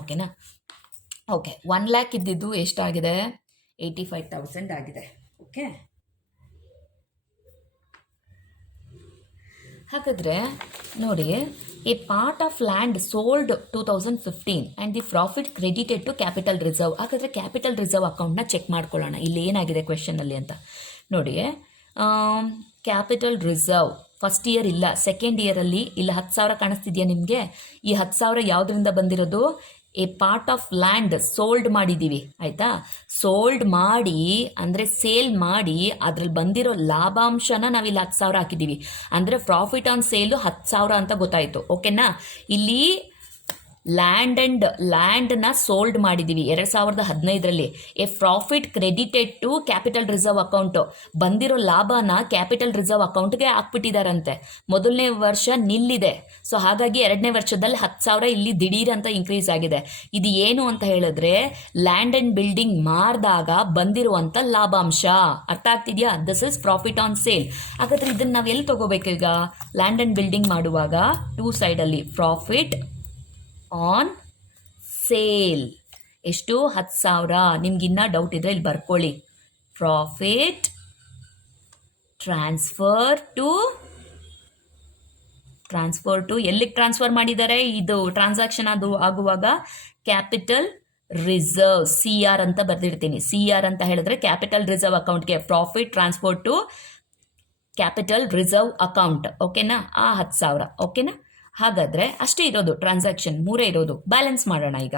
ಓಕೆನಾ? ಓಕೆ, 1 lakh ಇದ್ದಿದ್ದು ಎಷ್ಟಾಗಿದೆ? 85,000 ಆಗಿದೆ. ಓಕೆ, ಹಾಗಾದರೆ ನೋಡಿ, a part of land sold 2015 and the profit credited to capital reserve. ಹಾಗಾದರೆ ಕ್ಯಾಪಿಟಲ್ ರಿಸರ್ವ್ ಅಕೌಂಟ್ನ ಚೆಕ್ ಮಾಡ್ಕೊಳ್ಳೋಣ ಇಲ್ಲಿ ಏನಾಗಿದೆ ಕ್ವೆಶನಲ್ಲಿ ಅಂತ ನೋಡಿ. ಕ್ಯಾಪಿಟಲ್ ರಿಸರ್ವ್ ಫಸ್ಟ್ ಇಯರ್ ಇಲ್ಲ, ಸೆಕೆಂಡ್ ಇಯರಲ್ಲಿ ಇಲ್ಲ 10,000 ಕಾಣಿಸ್ತಿದೆಯಾ ನಿಮಗೆ? ಈ 10,000 ಯಾವುದರಿಂದ ಬಂದಿರೋದು? A part of land sold ಮಾಡಿದ್ದೀವಿ ಆಯಿತಾ. ಸೋಲ್ಡ್ ಮಾಡಿ ಅಂದರೆ ಸೇಲ್ ಮಾಡಿ ಅದ್ರಲ್ಲಿ ಬಂದಿರೋ ಲಾಭಾಂಶನ ನಾವಿಲ್ಲಿ 10,000 ಹಾಕಿದ್ದೀವಿ. ಅಂದರೆ ಪ್ರಾಫಿಟ್ ಆನ್ ಸೇಲು 10,000 ಅಂತ ಗೊತ್ತಾಯಿತು. ಓಕೆನಾ? ಇಲ್ಲಿ ಲ್ಯಾಂಡ್ನ ಸೋಲ್ಡ್ ಮಾಡಿದ್ದೀವಿ 2015ರಲ್ಲಿ. A profit credited to capital reserve account, ಬಂದಿರೋ ಲಾಭನ ಕ್ಯಾಪಿಟಲ್ ರಿಸರ್ವ್ ಅಕೌಂಟ್ಗೆ ಹಾಕ್ಬಿಟ್ಟಿದಾರಂತೆ. ಮೊದಲನೇ ವರ್ಷ ನಿಲ್ಲಿದೆ, ಸೊ ಹಾಗಾಗಿ ಎರಡನೇ ವರ್ಷದಲ್ಲಿ 10,000 ಇಲ್ಲಿ ದಿಢೀರ್ ಅಂತ ಇನ್ಕ್ರೀಸ್ ಆಗಿದೆ. ಇದು ಏನು ಅಂತ ಹೇಳಿದ್ರೆ ಲ್ಯಾಂಡ್ ಆ್ಯಂಡ್ ಬಿಲ್ಡಿಂಗ್ ಮಾರಿದಾಗ ಬಂದಿರುವಂಥ ಲಾಭಾಂಶ. ಅರ್ಥ ಆಗ್ತಿದೆಯಾ? This is profit on sale. ಹಾಗಾದ್ರೆ ಇದನ್ನು ನಾವು ಎಲ್ಲಿ ತಗೋಬೇಕು ಈಗ? ಲ್ಯಾಂಡ್ ಆ್ಯಂಡ್ ಬಿಲ್ಡಿಂಗ್ ಮಾಡುವಾಗ ಟೂ ಸೈಡಲ್ಲಿ ಪ್ರಾಫಿಟ್ ಆನ್ ಸೇಲ್ ಎಷ್ಟು? 10,000. ನಿಮ್ಗಿನ್ನ ಡೌಟ್ ಇದ್ರೆ ಇಲ್ಲಿ ಬರ್ಕೊಳ್ಳಿ. ಪ್ರಾಫಿಟ್ ಟ್ರಾನ್ಸ್ಫರ್ ಟು ಎಲ್ಲಿಗೆ ಟ್ರಾನ್ಸ್ಫರ್ ಮಾಡಿದ್ದಾರೆ? ಇದು ಟ್ರಾನ್ಸಾಕ್ಷನ್ ಅದು ಆಗುವಾಗ ಕ್ಯಾಪಿಟಲ್ ರಿಸರ್ವ್ CR ಅಂತ ಬರ್ದಿರ್ತೀನಿ. CR ಅಂತ ಹೇಳಿದ್ರೆ ಕ್ಯಾಪಿಟಲ್ ರಿಸರ್ವ್ ಅಕೌಂಟ್ಗೆ profit transfer to capital reserve account. ಓಕೆನಾ? ಆ 10,000. ಓಕೆನಾ? ಹಾಗಾದರೆ ಅಷ್ಟೇ ಇರೋದು, ಟ್ರಾನ್ಸಾಕ್ಷನ್ 3 ಇರೋದು. ಬ್ಯಾಲೆನ್ಸ್ ಮಾಡೋಣ ಈಗ.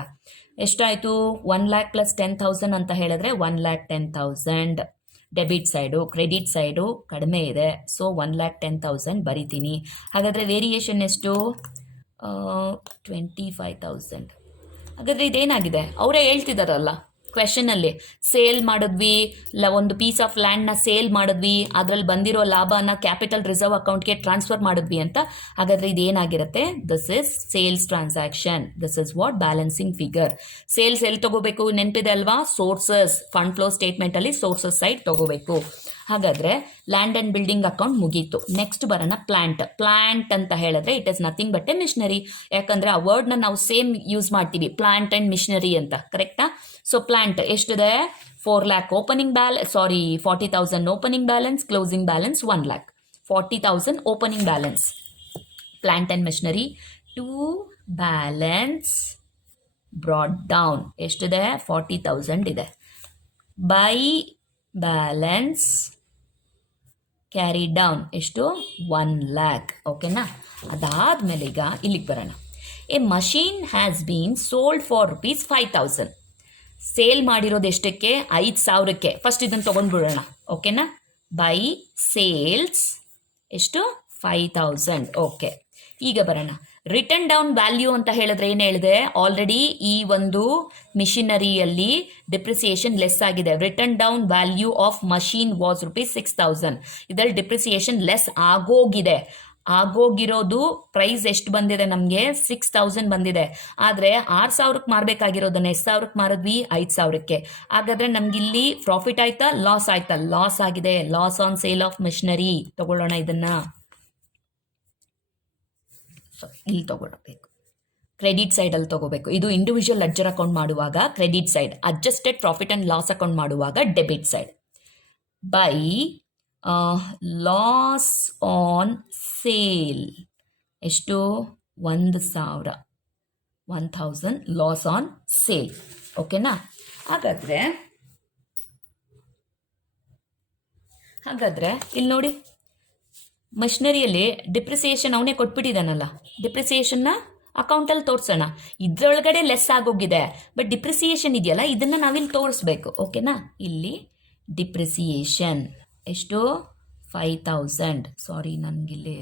ಎಷ್ಟಾಯಿತು? 1 lakh ಪ್ಲಸ್ 10,000 ಅಂತ ಹೇಳಿದ್ರೆ 1,10,000 ಡೆಬಿಟ್ ಸೈಡು. ಕ್ರೆಡಿಟ್ ಸೈಡು ಕಡಿಮೆ ಇದೆ, ಸೊ 1,10,000 ಬರಿತೀನಿ. ಹಾಗಾದರೆ ವೇರಿಯೇಷನ್ ಎಷ್ಟು? 25,000. ಹಾಗಾದರೆ ಇದೇನಾಗಿದೆ? ಅವರೇ ಹೇಳ್ತಿದಾರಲ್ಲ ಕ್ವೆಶನಲ್ಲಿ, ಸೇಲ್ ಮಾಡಿದ್ವಿ, ಒಂದು ಪೀಸ್ ಆಫ್ ಲ್ಯಾಂಡ್ನ ಸೇಲ್ ಮಾಡಿದ್ವಿ, ಅದರಲ್ಲಿ ಬಂದಿರೋ ಲಾಭನ ಕ್ಯಾಪಿಟಲ್ ರಿಸರ್ವ್ ಅಕೌಂಟ್ಗೆ ಟ್ರಾನ್ಸ್ಫರ್ ಮಾಡಿದ್ವಿ ಅಂತ. ಹಾಗಾದರೆ ಇದೇನಾಗಿರುತ್ತೆ? This is sales transaction. This is what balancing figure. Sales ಎಲ್ಲಿ ತಗೋಬೇಕು? ನೆನಪಿದೆ ಅಲ್ವಾ? ಸೋರ್ಸಸ್, ಫಂಡ್ ಫ್ಲೋ ಸ್ಟೇಟ್ಮೆಂಟಲ್ಲಿ ಸೋರ್ಸಸ್ ಸೈಡ್ ತಗೋಬೇಕು. ಹಾಗಾದರೆ ಲ್ಯಾಂಡ್ ಆ್ಯಂಡ್ ಬಿಲ್ಡಿಂಗ್ ಅಕೌಂಟ್ ಮುಗೀತು. ನೆಕ್ಸ್ಟ್ ಬರೋಣ ಪ್ಲಾಂಟ್ ಅಂತ ಹೇಳಿದ್ರೆ it is nothing but a machinery. ಯಾಕಂದರೆ ಆ ವರ್ಡ್ನ ನಾವು ಸೇಮ್ ಯೂಸ್ ಮಾಡ್ತೀವಿ, ಪ್ಲಾಂಟ್ ಆ್ಯಂಡ್ ಮಿಷನರಿ ಅಂತ. ಕರೆಕ್ಟಾ? ಸೊ ಪ್ಲಾಂಟ್ ಎಷ್ಟಿದೆ? 4 lakh opening 40,000 opening balance, closing balance 1 lakh. 40,000 opening balance. Plant and machinery to balance brought down ಎಷ್ಟಿದೆ? 40,000 ಇದೆ. ಬೈ ಬ್ಯಾಲೆನ್ಸ್ ಕ್ಯಾರಿ ಡೌನ್ ಎಷ್ಟು? 1 lakh. ಓಕೆನಾ? ಅದಾದಮೇಲೆ ಈಗ ಇಲ್ಲಿಗೆ ಬರೋಣ. A machine has been sold for ₹5,000. Sale ಮಾಡಿರೋದು ಎಷ್ಟಕ್ಕೆ? 5,000ಕ್ಕೆ. ಫಸ್ಟ್ ಇದನ್ನು ತೊಗೊಂಡ್ಬಿಡೋಣ. ಓಕೆನಾ? ಬೈ ಸೇಲ್ಸ್ ಎಷ್ಟು? 5,000. ಓಕೆ, ಈಗ ಬರೋಣ. ರಿಟರ್ನ್ ಡೌನ್ ವ್ಯಾಲ್ಯೂ ಅಂತ ಹೇಳಿದ್ರೆ ಏನು ಹೇಳಿದೆ? ಆಲ್ರೆಡಿ ಈ ಒಂದು ಮಿಷಿನರಿಯಲ್ಲಿ ಡಿಪ್ರಿಸಿಯೇಷನ್ ಲೆಸ್ ಆಗಿದೆ. Return down value of machine was ₹6,000. ಇದರಲ್ಲಿ ಡಿಪ್ರಿಸಿಯೇಷನ್ ಲೆಸ್ ಆಗೋಗಿರೋದು ಪ್ರೈಸ್ ಎಷ್ಟು ಬಂದಿದೆ ನಮಗೆ? 6,000 ಬಂದಿದೆ. ಆದರೆ 6,000ಕ್ಕೆ ಮಾರಬೇಕಾಗಿರೋದನ್ನ ಎಷ್ಟು ಸಾವಿರಕ್ಕೆ ಮಾರಿದ್ವಿ? 5,000ಕ್ಕೆ. ಹಾಗಾದರೆ ನಮಗಿಲ್ಲಿ ಪ್ರಾಫಿಟ್ ಆಯ್ತಾ ಲಾಸ್ ಆಯ್ತಾ? ಲಾಸ್ ಆಗಿದೆ. Loss on sale of machinery. ತಗೊಳ್ಳೋಣ ಇದನ್ನ. ಇಲ್ಲಿ ತಗೊಳ್ಬೇಕು, ಕ್ರೆಡಿಟ್ ಸೈಡಲ್ಲಿ ತಗೋಬೇಕು. ಇದು ಇಂಡಿವಿಜುವಲ್ ಲೆಡ್ಜರ್ ಅಕೌಂಟ್ ಮಾಡುವಾಗ credit side, adjusted profit and loss account ಮಾಡುವಾಗ debit side. By loss on sale ಎಷ್ಟು? 1,000 ಲಾಸ್ ಆನ್ ಸೇಲ್. ಓಕೆನಾ? ಹಾಗಾದರೆ ಇಲ್ಲಿ ನೋಡಿ, ಮಷಿನರಿಯಲ್ಲಿ ಡಿಪ್ರಿಸಿಯೇಷನ್ ಅವನೇ ಕೊಟ್ಬಿಟ್ಟಿದ್ದಾನಲ್ಲ, ಡಿಪ್ರಿಸಿಯೇಷನ್ನ ಅಕೌಂಟಲ್ಲಿ ತೋರಿಸೋಣ. ಇದರೊಳಗಡೆ ಲೆಸ್ ಆಗೋಗಿದೆ, ಬಟ್ ಡಿಪ್ರಿಸಿಯೇಷನ್ ಇದೆಯಲ್ಲ ಇದನ್ನು ನಾವಿಲ್ಲಿ ತೋರಿಸ್ಬೇಕು. ಓಕೆನಾ? ಇಲ್ಲಿ ಡಿಪ್ರಿಸಿಯೇಷನ್ ಎಷ್ಟು? 5,000. ಸಾರಿ, ನನಗಿಲ್ಲಿ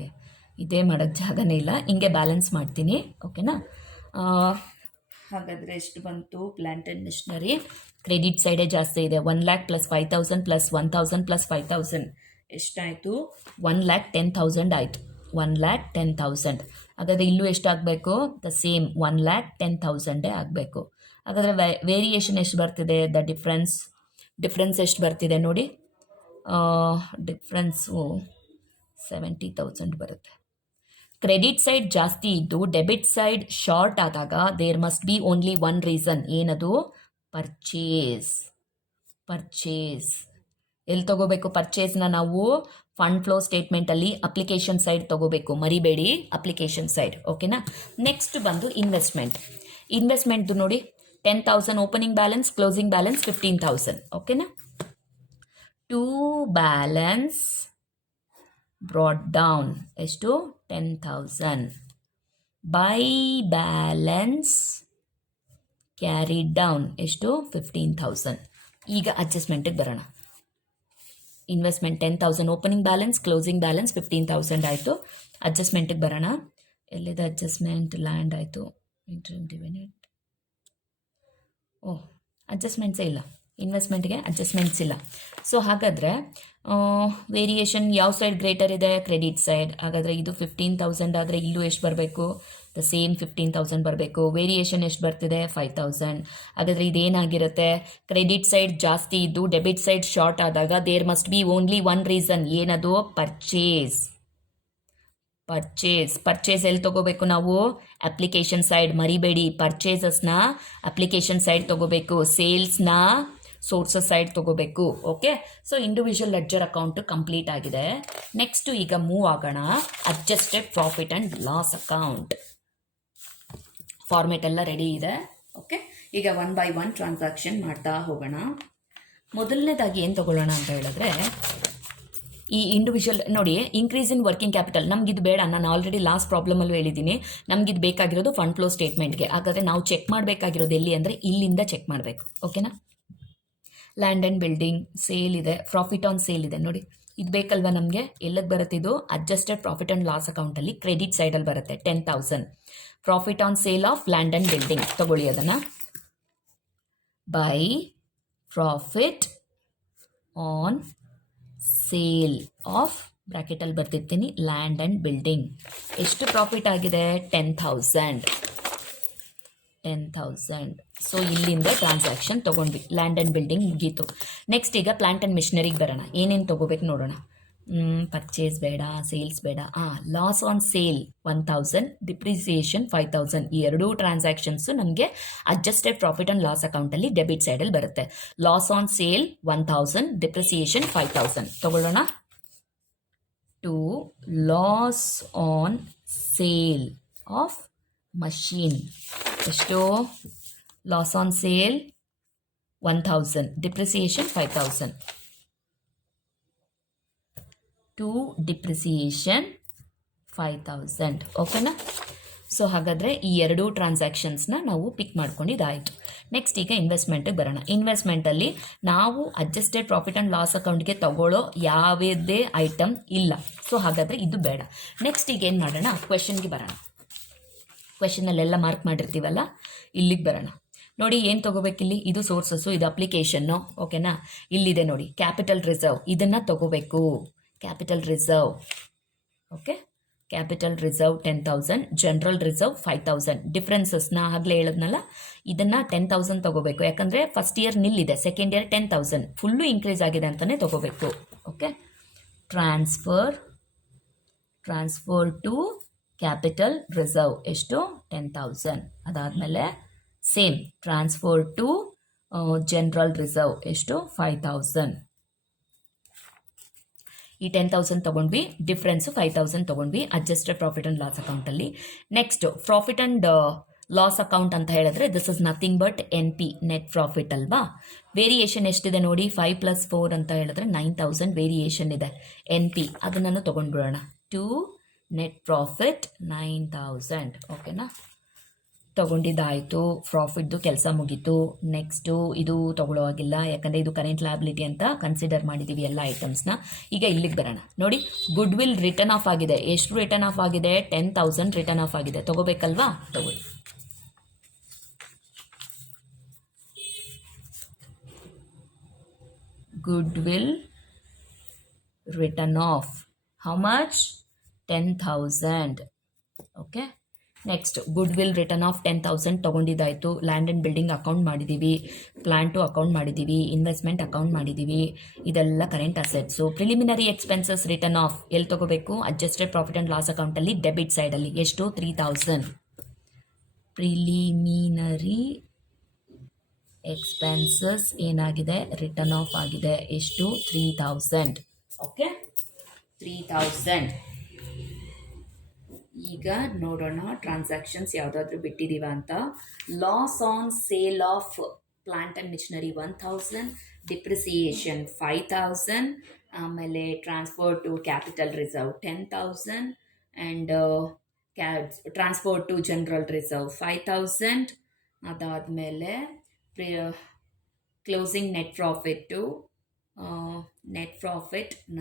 ಇದೇ ಮಾಡೋಕ್ಕೆ ಜಾಗನೇ ಇಲ್ಲ, ಹಿಂಗೆ ಬ್ಯಾಲೆನ್ಸ್ ಮಾಡ್ತೀನಿ. ಓಕೆನಾ? ಹಾಗಾದರೆ ಎಷ್ಟು ಬಂತು? ಪ್ಲಾಂಟ್ ಆ್ಯಂಡ್ ಮಿಷನರಿ ಕ್ರೆಡಿಟ್ ಸೈಡೇ ಜಾಸ್ತಿ ಇದೆ. 1 lakh ಪ್ಲಸ್ 5,000 ಪ್ಲಸ್ 1,000 ಪ್ಲಸ್ 5,000 ಎಷ್ಟಾಯಿತು? 1,10,000 ಆಯಿತು. 1,10,000. ಹಾಗಾದರೆ ಇಲ್ಲೂ ಎಷ್ಟಾಗಬೇಕು? ದ ಸೇಮ್ 1,10,000 ಆಗಬೇಕು. ಹಾಗಾದರೆ ವೇರಿಯೇಷನ್ ಎಷ್ಟು ಬರ್ತಿದೆ? ದ ಡಿಫ್ರೆನ್ಸ್ ಎಷ್ಟು ಬರ್ತಿದೆ ನೋಡಿ. ಡಿಫ್ರೆನ್ಸು 70,000 ಬರುತ್ತೆ. ಕ್ರೆಡಿಟ್ ಸೈಡ್ ಜಾಸ್ತಿ ಇದ್ದು ಡೆಬಿಟ್ ಸೈಡ್ ಶಾರ್ಟ್ ಆದಾಗ there must be only one reason. ಏನದು? ಪರ್ಚೇಸ್. ಎಲ್ಲಿ ತಗೋಬೇಕು ಪರ್ಚೇಸ್ನ ನಾವು ಫಂಡ್ ಫ್ಲೋ ಸ್ಟೇಟ್ಮೆಂಟಲ್ಲಿ ಅಪ್ಲಿಕೇಶನ್ ಸೈಡ್ ತಗೋಬೇಕು, ಮರಿಬೇಡಿ ಅಪ್ಲಿಕೇಶನ್ ಸೈಡ್. ಓಕೆನಾ. ನೆಕ್ಸ್ಟ್ ಬಂದು ಇನ್ವೆಸ್ಟ್ಮೆಂಟ್ದು ನೋಡಿ 10,000 ಓಪನಿಂಗ್ ಬ್ಯಾಲೆನ್ಸ್, ಕ್ಲೋಸಿಂಗ್ ಬ್ಯಾಲೆನ್ಸ್ 15,000. ಓಕೆನಾ. ಟು ಬ್ಯಾಲೆನ್ಸ್ ಬ್ರಾಡ್ ಡೌನ್ ಎಷ್ಟು 10,000, ಬೈ ಬ್ಯಾಲೆನ್ಸ್ ಕ್ಯಾರಿಡ್ ಡೌನ್ ಎಷ್ಟು 15,000. ಈಗ ಅಡ್ಜಸ್ಟ್ಮೆಂಟಿಗೆ ಬರೋಣ. Investment 10,000 opening balance, closing balance 15,000 ಆಯಿತು. ಅಡ್ಜಸ್ಟ್ಮೆಂಟಿಗೆ ಬರೋಣ. ಎಲ್ಲಿದೆ ಅಡ್ಜಸ್ಟ್ಮೆಂಟ್? ಲ್ಯಾಂಡ್ ಆಯಿತು, ಇಂಟ್ರಮ್ ಡಿವಿಡೆಂಡ್. ಅಡ್ಜಸ್ಟ್ಮೆಂಟ್ಸೇ ಇಲ್ಲ, ಇನ್ವೆಸ್ಟ್ಮೆಂಟ್ಗೆ ಅಡ್ಜಸ್ಟ್ಮೆಂಟ್ಸ್ ಇಲ್ಲ. ಸೊ ಹಾಗಾದರೆ ವೇರಿಯೇಷನ್ ಯಾವ ಸೈಡ್ ಗ್ರೇಟರ್ ಇದೆ? Credit side. ಹಾಗಾದರೆ ಇದು 15,000 ಆದರೆ ಇಲ್ಲೂ ಎಷ್ಟು ಬರಬೇಕು? ದ ಸೇಮ್ 15,000 ಬರಬೇಕು. ವೇರಿಯೇಷನ್ ಎಷ್ಟು ಬರ್ತಿದೆ? 5,000. ಹಾಗಾದರೆ ಇದೇನಾಗಿರುತ್ತೆ? ಕ್ರೆಡಿಟ್ ಸೈಡ್ ಜಾಸ್ತಿ ಇದ್ದು ಡೆಬಿಟ್ ಸೈಡ್ ಶಾರ್ಟ್ ಆದಾಗ there must be only one reason. ಏನದು? ಪರ್ಚೇಸ್. ಎಲ್ಲಿ ತಗೋಬೇಕು ನಾವು? Application side. ಮರಿಬೇಡಿ, ಪರ್ಚೇಸಸ್ನ ಅಪ್ಲಿಕೇಶನ್ ಸೈಡ್ ತಗೋಬೇಕು, ಸೇಲ್ಸ್ನ ಸೋರ್ಸಸ್ ಸೈಡ್ ತಗೋಬೇಕು. Okay. So individual ledger account complete ಆಗಿದೆ. ನೆಕ್ಸ್ಟ್ ಈಗ ಮೂವ್ ಆಗೋಣ adjusted profit and loss account. Format ಎಲ್ಲ ರೆಡಿ ಇದೆ. ಓಕೆ. ಈಗ 1 by 1 ಟ್ರಾನ್ಸಾಕ್ಷನ್ ಮಾಡ್ತಾ ಹೋಗೋಣ. ಮೊದಲನೇದಾಗಿ ಏನು ತಗೊಳ್ಳೋಣ ಅಂತ ಹೇಳಿದ್ರೆ, ಈ ಇಂಡಿವಿಜುವಲ್ ನೋಡಿ, ಇನ್ಕ್ರೀಸ್ ಇನ್ ವರ್ಕಿಂಗ್ ಕ್ಯಾಪಿಟಲ್. ನಮಗಿದು ಬೇಡ, ನಾನು ಆಲ್ರೆಡಿ ಲಾಸ್ಟ್ ಪ್ರಾಬ್ಲಮಲ್ಲೂ ಹೇಳಿದ್ದೀನಿ, ನಮಗಿದು ಬೇಕಾಗಿರೋದು ಫಂಡ್ ಫ್ಲೋ ಸ್ಟೇಟ್ಮೆಂಟ್ಗೆ. ಹಾಗಾದರೆ ನಾವು ಚೆಕ್ ಮಾಡಬೇಕಾಗಿರೋದು ಎಲ್ಲಿ ಅಂದರೆ ಇಲ್ಲಿಂದ ಚೆಕ್ ಮಾಡಬೇಕು. ಓಕೆನಾ. ಲ್ಯಾಂಡ್ ಆ್ಯಂಡ್ ಬಿಲ್ಡಿಂಗ್ ಸೇಲ್ ಇದೆ, ಪ್ರಾಫಿಟ್ ಆನ್ ಸೇಲ್ ಇದೆ ನೋಡಿ, ಇದು ಬೇಕಲ್ವಾ ನಮಗೆ? ಎಲ್ಲಕ್ಕೆ ಬರುತ್ತೆ ಇದು? ಅಡ್ಜಸ್ಟೆಡ್ ಪ್ರಾಫಿಟ್ ಆ್ಯಂಡ್ ಲಾಸ್ ಅಕೌಂಟಲ್ಲಿ ಕ್ರೆಡಿಟ್ ಸೈಡಲ್ಲಿ ಬರುತ್ತೆ 10,000. Profit on sale of land and building ತಗೊಳ್ಳಿ ಅದನ್ನು. By profit on sale of ಬ್ರ್ಯಾಕೆಟಲ್ಲಿ ಬರ್ತಿರ್ತೀನಿ ಲ್ಯಾಂಡ್ ಆ್ಯಂಡ್ ಬಿಲ್ಡಿಂಗ್. ಎಷ್ಟು ಪ್ರಾಫಿಟ್ ಆಗಿದೆ? 10,000. ಸೊ ಇಲ್ಲಿಂದ ಟ್ರಾನ್ಸಾಕ್ಷನ್ ತೊಗೊಂಡ್ವಿ, ಲ್ಯಾಂಡ್ ಆ್ಯಂಡ್ ಬಿಲ್ಡಿಂಗ್ ಮುಗೀತು. ನೆಕ್ಸ್ಟ್ ಈಗ ಪ್ಲಾಂಟ್ ಆ್ಯಂಡ್ ಮಿಷನರಿಗೆ ಬರೋಣ. ಏನೇನು ತೊಗೋಬೇಕು ನೋಡೋಣ. ಪರ್ಚೇಸ್ ಬೇಡ, ಸೇಲ್ಸ್ ಬೇಡ. Loss on sale 1,000, depreciation 5,000. ಈ ಎರಡೂ ಟ್ರಾನ್ಸಾಕ್ಷನ್ಸು ನಮಗೆ ಅಡ್ಜಸ್ಟೆಡ್ ಪ್ರಾಫಿಟ್ ಆ್ಯಂಡ್ ಲಾಸ್ ಅಕೌಂಟಲ್ಲಿ ಡೆಬಿಟ್ ಸೈಡಲ್ಲಿ ಬರುತ್ತೆ. ಲಾಸ್ ಆನ್ ಸೇಲ್ 1,000, ಡಿಪ್ರಿಸಿಯೇಷನ್ 5,000 ತಗೊಳ್ಳೋಣ. To loss on sale of machine ಎಷ್ಟು? Loss on sale 1,000, depreciation 5,000. To depreciation 5,000. ಓಕೆನಾ. ಸೊ ಹಾಗಾದರೆ ಈ ಎರಡೂ ಟ್ರಾನ್ಸಾಕ್ಷನ್ಸ್ನ ನಾವು ಪಿಕ್ ಮಾಡ್ಕೊಂಡಿದ್ದಾಯಿತು. ನೆಕ್ಸ್ಟ್ ಈಗ ಇನ್ವೆಸ್ಟ್ಮೆಂಟಿಗೆ ಬರೋಣ. ಇನ್ವೆಸ್ಟ್ಮೆಂಟಲ್ಲಿ ನಾವು ಅಡ್ಜಸ್ಟೆಡ್ ಪ್ರಾಫಿಟ್ ಆ್ಯಂಡ್ ಲಾಸ್ ಅಕೌಂಟ್ಗೆ ತಗೊಳ್ಳೋ ಯಾವುದೇ ಐಟಮ್ ಇಲ್ಲ. ಸೊ ಹಾಗಾದರೆ ಇದು ಬೇಡ. ನೆಕ್ಸ್ಟ್ ಈಗ ಏನು ಮಾಡೋಣ? ಕ್ವೆಶನ್ಗೆ ಬರೋಣ. ಕ್ವೆಶನಲ್ಲೆಲ್ಲ ಮಾರ್ಕ್ ಮಾಡಿರ್ತೀವಲ್ಲ, ಇಲ್ಲಿಗೆ ಬರೋಣ. ನೋಡಿ ಏನು ತೊಗೋಬೇಕಿಲ್ಲಿ? ಇದು ಸೋರ್ಸಸ್ಸು, ಇದು ಅಪ್ಲಿಕೇಶನ್ನು. ಓಕೆನಾ. ಇಲ್ಲಿದೆ ನೋಡಿ ಕ್ಯಾಪಿಟಲ್ ರಿಸರ್ವ್, ಇದನ್ನು ತೊಗೋಬೇಕು. Capital reserve. Okay. Capital reserve 10,000, general reserve 5,000. ಡಿಫ್ರೆನ್ಸಸ್ನ ಆಗಲೇ ಹೇಳಿದ್ನಲ್ಲ, ಇದನ್ನು 10,000 ತೊಗೋಬೇಕು. ಯಾಕಂದರೆ ಫಸ್ಟ್ ಇಯರ್ ನಿಲ್ಲಿದೆ, ಸೆಕೆಂಡ್ ಇಯರ್ 10,000 ಫುಲ್ಲು ಇನ್ಕ್ರೀಸ್ ಆಗಿದೆ ಅಂತಲೇ ತೊಗೋಬೇಕು. Okay. Transfer to capital reserve ಎಷ್ಟು? 10,000. ಅದಾದಮೇಲೆ same transfer to general reserve ಎಷ್ಟು? 5,000. ಈ 10,000 ತೊಗೊಂಡ್ವಿ, ಡಿಫ್ರೆನ್ಸು 5,000 ತೊಗೊಂಡ್ವಿ ಅಡ್ಜಸ್ಟೆಡ್ ಪ್ರಾಫಿಟ್ ಆ್ಯಂಡ್ ಲಾಸ್ ಅಕೌಂಟಲ್ಲಿ. Next profit and loss account ಅಂತ ಹೇಳಿದ್ರೆ this is nothing but NP, net profit ಅಲ್ವಾ. ವೇರಿಯೇಷನ್ ಎಷ್ಟಿದೆ ನೋಡಿ, 5 + 4 ಅಂತ ಹೇಳಿದ್ರೆ 9,000 ವೇರಿಯೇಷನ್ ಇದೆ. NP ಅದನ್ನು ತೊಗೊಂಡ್ಬಿಡೋಣ. To net profit 9,000. ಓಕೆನಾ. ತೊಗೊಂಡಿದ್ದಾಯಿತು, ಪ್ರಾಫಿಟ್ದು ಕೆಲಸ ಮುಗೀತು. ನೆಕ್ಸ್ಟು ಇದು ತೊಗೊಳ್ಳೋವಾಗಿಲ್ಲ, ಯಾಕಂದರೆ ಇದು ಕರೆಂಟ್ ಲಯಬಿಲಿಟಿ ಅಂತ ಕನ್ಸಿಡರ್ ಮಾಡಿದ್ದೀವಿ ಎಲ್ಲ ಐಟಮ್ಸ್ನ. ಈಗ ಇಲ್ಲಿಗೆ ಬರೋಣ. ನೋಡಿ ಗುಡ್ ವಿಲ್ ರಿಟರ್ನ್ ಆಫ್ ಆಗಿದೆ. ಎಷ್ಟು ರಿಟರ್ನ್ ಆಫ್ ಆಗಿದೆ? 10,000 ರಿಟರ್ನ್ ಆಫ್ ಆಗಿದೆ. ತೊಗೋಬೇಕಲ್ವಾ? ತೊಗೊಳ್ಳಿ. Goodwill written off how much? 10,000. Okay. Next goodwill written off 10,000 ತೊಗೊಂಡಿದ್ದಾಯಿತು. ಲ್ಯಾಂಡ್ ಆ್ಯಂಡ್ ಬಿಲ್ಡಿಂಗ್ ಅಕೌಂಟ್ ಮಾಡಿದ್ದೀವಿ, ಪ್ಲಾಂಟು ಅಕೌಂಟ್ ಮಾಡಿದ್ದೀವಿ, ಇನ್ವೆಸ್ಟ್ಮೆಂಟ್ ಅಕೌಂಟ್ ಮಾಡಿದ್ದೀವಿ. ಇದೆಲ್ಲ current assets. Preliminary expenses written off ಎಲ್ಲಿ ತೊಗೋಬೇಕು? ಅಡ್ಜಸ್ಟೆಡ್ ಪ್ರಾಫಿಟ್ ಆ್ಯಂಡ್ ಲಾಸ್ ಅಕೌಂಟಲ್ಲಿ ಡೆಬಿಟ್ ಸೈಡಲ್ಲಿ ಎಷ್ಟು? 3,000. ಪ್ರಿಲಿಮಿನರಿ ಎಕ್ಸ್ಪೆನ್ಸಸ್ ಏನಾಗಿದೆ, ರಿಟರ್ನ್ ಆಫ್ ಆಗಿದೆ. ಎಷ್ಟು? 3000. ಓಕೆ, 3000. ಈಗ ನೋಡೋಣ ಟ್ರಾನ್ಸಾಕ್ಷನ್ಸ್ ಯಾವುದಾದ್ರೂ ಬಿಟ್ಟಿದ್ದೀವ ಅಂತ. Loss on sale of plant and machinery 1000, depreciation 5000, ಆಮೇಲೆ transfer to capital reserve 10,000 and transfer to general reserve 5000. ಅದಾದಮೇಲೆ closing net profit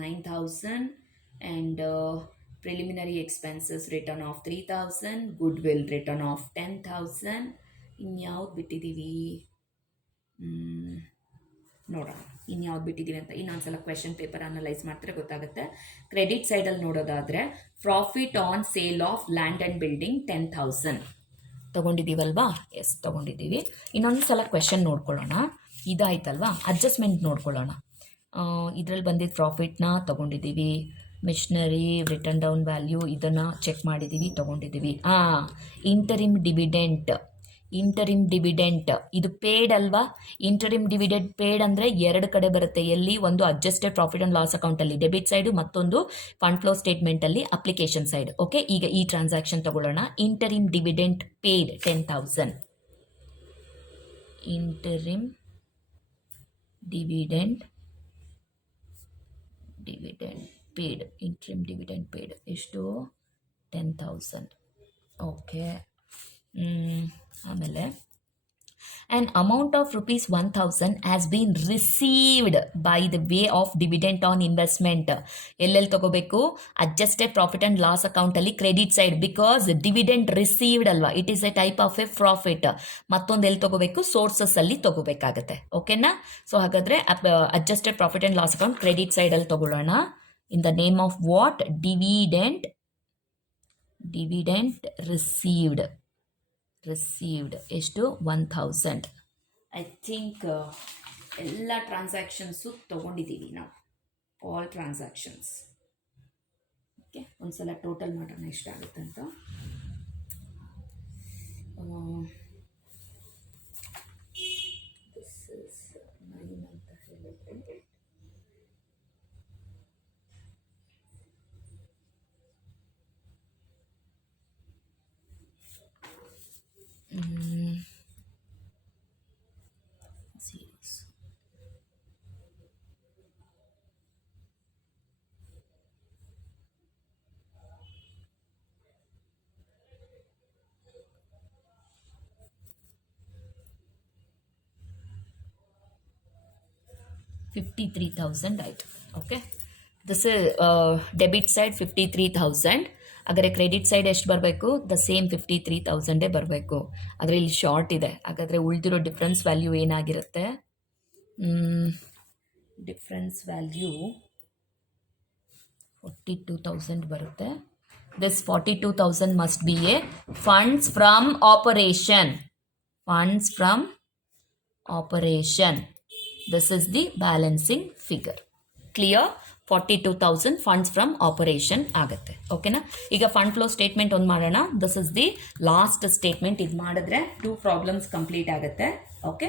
9,000 and preliminary expenses return of 3,000, goodwill return of 10,000. ಇನ್ಯಾವ್ದು ಬಿಟ್ಟಿದ್ದೀವಿ ನೋಡೋಣ, ಇನ್ಯಾವ್ದು ಬಿಟ್ಟಿದ್ದೀವಿ ಅಂತ ಇನ್ನೊಂದ್ಸಲ ಕ್ವೆಶನ್ ಪೇಪರ್ ಅನಲೈಸ್ ಮಾಡ್ತಾರೆ ಗೊತ್ತಾಗುತ್ತೆ. ಕ್ರೆಡಿಟ್ ಸೈಡಲ್ಲಿ ನೋಡೋದಾದರೆ profit on sale of land and building 10,000 ತೊಗೊಂಡಿದ್ದೀವಲ್ವಾ? ಎಸ್, ತೊಗೊಂಡಿದ್ದೀವಿ. ಇನ್ನೊಂದು ಸಲ ಕ್ವೆಶನ್ ನೋಡ್ಕೊಳ್ಳೋಣ. ಇದಾಯ್ತಲ್ವಾ, ಅಡ್ಜಸ್ಟ್ಮೆಂಟ್ ನೋಡ್ಕೊಳ್ಳೋಣ. ಇದರಲ್ಲಿ ಬಂದಿದ್ದ ಪ್ರಾಫಿಟ್ನ ತೊಗೊಂಡಿದ್ದೀವಿ. ಮಿಷನರಿ ರಿಟರ್ನ್ ಡೌನ್ ವ್ಯಾಲ್ಯೂ ಇದನ್ನು ಚೆಕ್ ಮಾಡಿದ್ದೀವಿ, ತೊಗೊಂಡಿದ್ದೀವಿ. ಇಂಟರಿಮ್ ಡಿವಿಡೆಂಟ್ ಇದು ಪೇಡ್ ಅಲ್ವಾ? ಇಂಟರಿಮ್ ಡಿವಿಡೆಂಟ್ ಪೇಡ್ ಅಂದರೆ ಎರಡು ಕಡೆ ಬರುತ್ತೆ. ಎಲ್ಲಿ? ಒಂದು ಅಡ್ಜಸ್ಟೆಡ್ ಪ್ರಾಫಿಟ್ ಆ್ಯಂಡ್ ಲಾಸ್ ಅಕೌಂಟಲ್ಲಿ ಡೆಬಿಟ್ ಸೈಡು, ಮತ್ತೊಂದು ಫಂಡ್ ಫ್ಲೋ ಸ್ಟೇಟ್ಮೆಂಟಲ್ಲಿ ಅಪ್ಲಿಕೇಶನ್ ಸೈಡ್. ಓಕೆ, ಈಗ ಈ ಟ್ರಾನ್ಸಾಕ್ಷನ್ ತಗೊಳ್ಳೋಣ. Interim dividend paid 10,000. Interim dividend paid ಎಷ್ಟು? 10,000. ಓಕೆ, ಆಮೇಲೆ an amount of rupees 1,000 has been received by the way of dividend on investment. ಎಲ್ಲೆಲ್ಲಿ ತಗೋಬೇಕು? ಅಡ್ಜಸ್ಟೆಡ್ ಪ್ರಾಫಿಟ್ ಆ್ಯಂಡ್ ಲಾಸ್ ಅಕೌಂಟಲ್ಲಿ credit side, because dividend received ಅಲ್ವಾ, it is a type of a profit. ಮತ್ತೊಂದು ಎಲ್ಲಿ ತಗೋಬೇಕು? ಸೋರ್ಸಸ್ ಅಲ್ಲಿ ತಗೋಬೇಕಾಗತ್ತೆ. ಓಕೆನಾ? ಸೊ ಹಾಗಾದರೆ adjusted profit and loss account credit ಸೈಡಲ್ಲಿ ತಗೊಳ್ಳೋಣ. in the name of what? dividend received ಎಷ್ಟು? 1,000. ಐ ಥಿಂಕ್ ಎಲ್ಲ ಟ್ರಾನ್ಸಾಕ್ಷನ್ಸು ತೊಗೊಂಡಿದ್ದೀವಿ ನಾವು, ಆಲ್ ಟ್ರಾನ್ಸಾಕ್ಷನ್ಸ್. ಓಕೆ, ಒಂದ್ಸಲ ಟೋಟಲ್ ಮಾಡೋಣ ಎಷ್ಟಾಗುತ್ತೆ ಅಂತ. ದಿಸ್ ಇಸ್ 9 ಅಂತ ಹೇಳಿದ್ರೆ 53,000 ಆಯಿತು. Okay, this debit side 53,000. ಹಾಗಾದರೆ ಕ್ರೆಡಿಟ್ ಸೈಡ್ ಎಷ್ಟು ಬರಬೇಕು? ದ ಸೇಮ್ 53,000 ಬರಬೇಕು. ಆದರೆ ಇಲ್ಲಿ ಶಾರ್ಟ್ ಇದೆ. ಹಾಗಾದರೆ ಉಳಿದಿರೋ ಡಿಫ್ರೆನ್ಸ್ ವ್ಯಾಲ್ಯೂ ಏನಾಗಿರುತ್ತೆ? ಡಿಫ್ರೆನ್ಸ್ ವ್ಯಾಲ್ಯೂ 42,000 ಬರುತ್ತೆ. This 42,000 must be A funds from operation. This is the balancing figure. Clear? 42,000 funds from operation ಆಗುತ್ತೆ. ಓಕೆನಾ? ಈಗ ಫಂಡ್ ಫ್ಲೋ ಸ್ಟೇಟ್ಮೆಂಟ್ ಒಂದು ಮಾಡೋಣ. This is the last statement. ಇದು ಮಾಡಿದ್ರೆ 2 ಪ್ರಾಬ್ಲಮ್ಸ್ ಕಂಪ್ಲೀಟ್ ಆಗುತ್ತೆ. ಓಕೆ,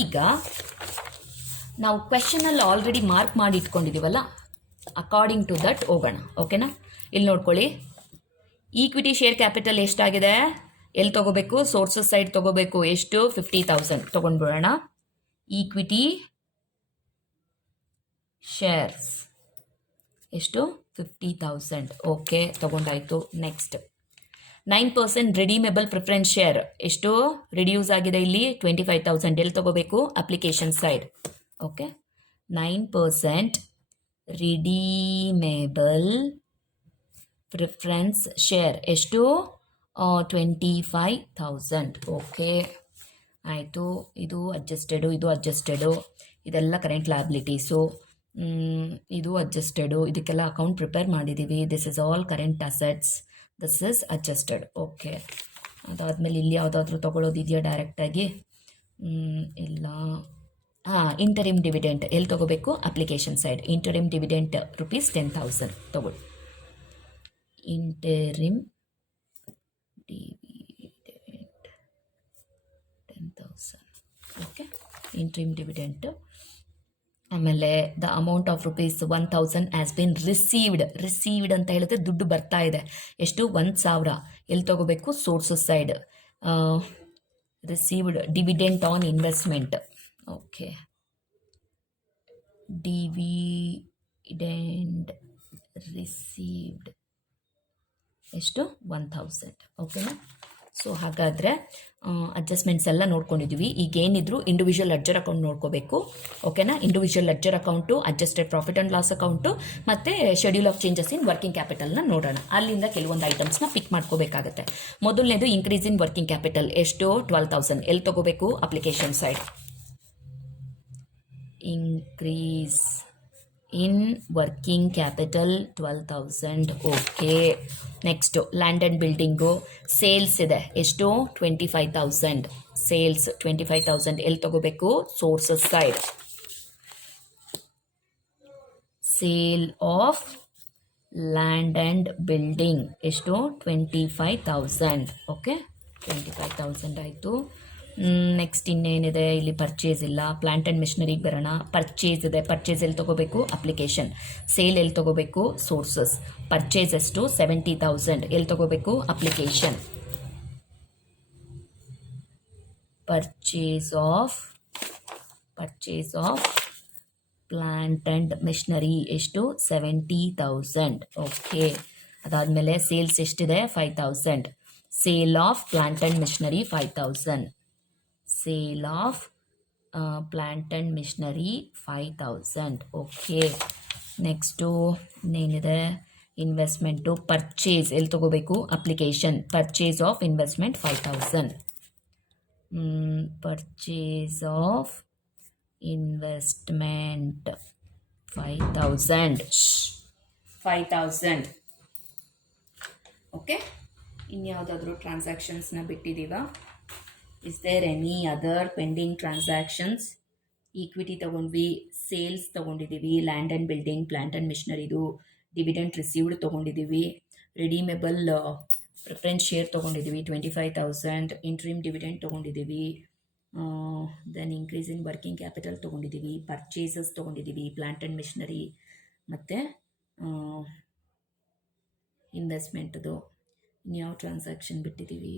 ಈಗ ನಾವು ಕ್ವೆಶನಲ್ಲಿ ಆಲ್ರೆಡಿ ಮಾರ್ಕ್ ಮಾಡಿ ಇಟ್ಕೊಂಡಿದ್ದೀವಲ್ಲ, ಅಕಾರ್ಡಿಂಗ್ ಟು ದಟ್ ಹೋಗೋಣ. ಓಕೆನಾ? ಇಲ್ಲಿ ನೋಡ್ಕೊಳ್ಳಿ, ಈಕ್ವಿಟಿ ಶೇರ್ ಕ್ಯಾಪಿಟಲ್ ಎಷ್ಟಾಗಿದೆ? ಎಲ್ಲಿ ತಗೋಬೇಕು? ಸೋರ್ಸಸ್ ಸೈಡ್ ತಗೋಬೇಕು. ಎಷ್ಟು? 50,000 ತೊಗೊಂಡ್ಬಿಡೋಣ. ಈಕ್ವಿಟಿ ಶೇರ್ಸ್ ಎಷ್ಟು? 50,000. ಓಕೆ, ತಗೊಂಡಾಯಿತು. ನೆಕ್ಸ್ಟ್ 9% ರಿಡೀಮೇಬಲ್ ಪ್ರಿಫರೆನ್ಸ್ ಶೇರ್ ಎಷ್ಟು? ರಿಡ್ಯೂಸ್ ಆಗಿದೆ ಇಲ್ಲಿ 25,000. ಎಲ್ಲಿ ತಗೋಬೇಕು? Application side. Okay, 9% redeemable preference share ಎಷ್ಟು? 25,000. ಓಕೆ, ಆಯಿತು. ಇದು ಅಡ್ಜಸ್ಟೆಡು, ಇದೆಲ್ಲ ಕರೆಂಟ್ ಲಯಬಿಲಿಟೀಸು, ಇದು ಅಡ್ಜಸ್ಟೆಡು, ಇದಕ್ಕೆಲ್ಲ ಅಕೌಂಟ್ ಪ್ರಿಪೇರ್ ಮಾಡಿದ್ದೀವಿ. This is all current assets, this is adjusted. Okay, ಅದಾದಮೇಲೆ ಇಲ್ಲಿ ಯಾವುದಾದ್ರೂ ತೊಗೊಳ್ಳೋದಿದೆಯಾ ಡೈರೆಕ್ಟಾಗಿ? ಇಲ್ಲ. ಇಂಟರಿಮ್ ಡಿವಿಡೆಂಟ್ ಎಲ್ಲಿ ತೊಗೋಬೇಕು? Application side. Interim dividend rupees 10,000 ತೊಗೊಳ್ಳಿ. Interim dividend 10,000. Okay, interim dividend. ಆಮೇಲೆ the amount of rupees 1000 has been received ಅಂತ ಹೇಳಿದ್ರೆ ದುಡ್ಡು ಬರ್ತಾ ಇದೆ. ಎಷ್ಟು? 1000. ಎಲ್ಲಿ ತಗೋಬೇಕು? Sources side. Received dividend on investment. Okay, dividend received ಎಷ್ಟು? 1000. ಓಕೆನಾ? ಸೊ ಹಾಗಾದರೆ ಅಡ್ಜಸ್ಟ್ಮೆಂಟ್ಸ್ ಎಲ್ಲ ನೋಡ್ಕೊಂಡಿದ್ದೀವಿ. ಈಗ ಏನಿದ್ರು ಇಂಡಿವಿಜುವಲ್ ಲೆಡ್ಜರ್ ಅಕೌಂಟ್ ನೋಡ್ಕೋಬೇಕು. ಓಕೆನಾ? Individual ledger account, adjusted profit and loss account ಮತ್ತು schedule of changes in working ಕ್ಯಾಪಿಟಲ್ನ ನೋಡೋಣ. ಅಲ್ಲಿಂದ ಕೆಲವೊಂದು ಐಟಮ್ಸ್ನ ಪಿಕ್ ಮಾಡ್ಕೋಬೇಕಾಗತ್ತೆ. ಮೊದಲನೇದು ಇನ್ಕ್ರೀಸ್ ಇನ್ ವರ್ಕಿಂಗ್ ಕ್ಯಾಪಿಟಲ್. ಎಷ್ಟು? 12,000. ಎಲ್ಲಿ ತಗೋಬೇಕು? Application side. Increase in working capital 12,000. Okay. Next land and building sales ಇದೆ. ಎಷ್ಟು? 25,000. ಸೇಲ್ಸ್ 25,000. ಎಲ್ಲಿ ತಗೋಬೇಕು? Sources side. Sale of land and building ಎಷ್ಟು? 25,000. ಓಕೆ, 25,000 ಆಯಿತು. ನೆಕ್ಸ್ಟ್ ಇನ್ನೇನಿದೆ ಇಲ್ಲಿ? ಪರ್ಚೇಸ್ ಇಲ್ಲ. ಪ್ಲಾಂಟ್ ಆ್ಯಂಡ್ ಮಿಷನರಿಗೆ ಬರೋಣ. ಪರ್ಚೇಸ್ ಇದೆ. ಪರ್ಚೇಸ್ ಎಲ್ಲಿ ತಗೋಬೇಕು? ಅಪ್ಲಿಕೇಶನ್. ಸೇಲ್ ಎಲ್ಲಿ ತಗೋಬೇಕು? ಸೋರ್ಸಸ್. ಪರ್ಚೇಸ್ ಎಷ್ಟು? 70,000. ಎಲ್ಲಿ ತಗೋಬೇಕು? Application. Purchase of plant and machinery ಎಷ್ಟು? 70,000. ಓಕೆ. ಅದಾದಮೇಲೆ ಸೇಲ್ಸ್ ಎಷ್ಟಿದೆ? 5,000. Sale of plant and machinery 5,000. Sale of plant and machinery 5,000. Okay. Next ಇನ್ನೇನಿದೆ? ಇನ್ವೆಸ್ಟ್ಮೆಂಟು. ಪರ್ಚೇಸ್ ಎಲ್ಲಿ ತಗೋಬೇಕು? Application. Purchase of investment 5,000. Purchase of investment 5,000. 5,000. Okay. ಇನ್ಯಾವುದಾದ್ರೂ ಟ್ರಾನ್ಸಾಕ್ಷನ್ಸ್ನ ಬಿಟ್ಟಿದ್ದೀವ? Is there any other pending transactions? Equity ತೊಗೊಂಡ್ವಿ, ಸೇಲ್ಸ್ ತೊಗೊಂಡಿದ್ದೀವಿ, land and building, plant and ಮಿಷನರಿದು, ಡಿವಿಡೆಂಟ್ ರಿಸೀವ್ಡ್ ತೊಗೊಂಡಿದ್ದೀವಿ, ರಿಡೀಮೇಬಲ್ ಪ್ರಿಫರೆನ್ಸ್ ಶೇರ್ ತೊಗೊಂಡಿದ್ದೀವಿ 25,000, ಇಂಟ್ರೀಮ್ ಡಿವಿಡೆಂಟ್ ತೊಗೊಂಡಿದ್ದೀವಿ, then increase in working capital ತೊಗೊಂಡಿದ್ದೀವಿ, ಪರ್ಚೇಸಸ್ ತೊಗೊಂಡಿದ್ದೀವಿ, ಪ್ಲಾಂಟ್ ಆ್ಯಂಡ್ ಮಿಷನರಿ ಮತ್ತು ಇನ್ವೆಸ್ಟ್ಮೆಂಟ್ದು. ಇನ್ಯಾವ ಟ್ರಾನ್ಸಾಕ್ಷನ್ ಬಿಟ್ಟಿದ್ದೀವಿ?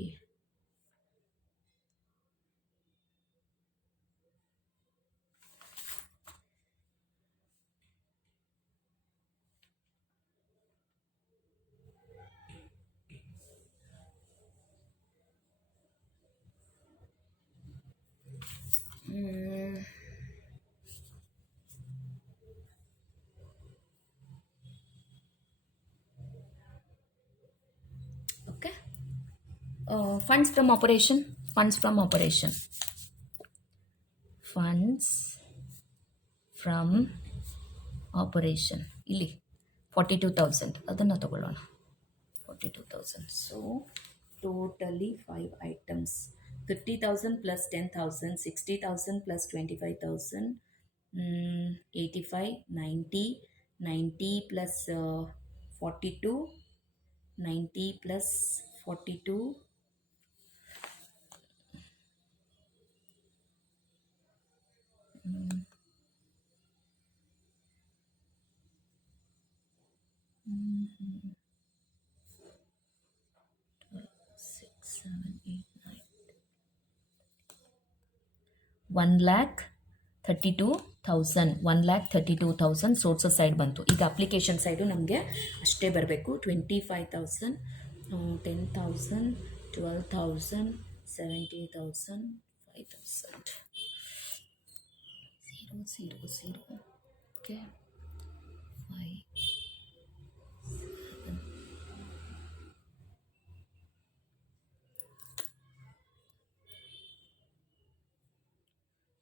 Okay. Funds from operation. Funds from operation. ಇಲ್ಲಿ 42,000 ಅದನ್ನು ತಗೊಳ್ಳೋಣ. 42,000. So totally 5 items. 50,000 plus 10,000, 60,000 plus 25,000, 85, 90, 90 plus 42, 90 plus 42, 6, 7, 8, 9. 1,32,000. 1,32,000 sources side ಬಂತು. ಈಗ ಅಪ್ಲಿಕೇಶನ್ ಸೈಡು ನಮಗೆ ಅಷ್ಟೇ ಬರಬೇಕು. 25,000, 10,000, 12,000, 70,000, 5,000. 0, 0, 0. ಓಕೆ. 5, 7,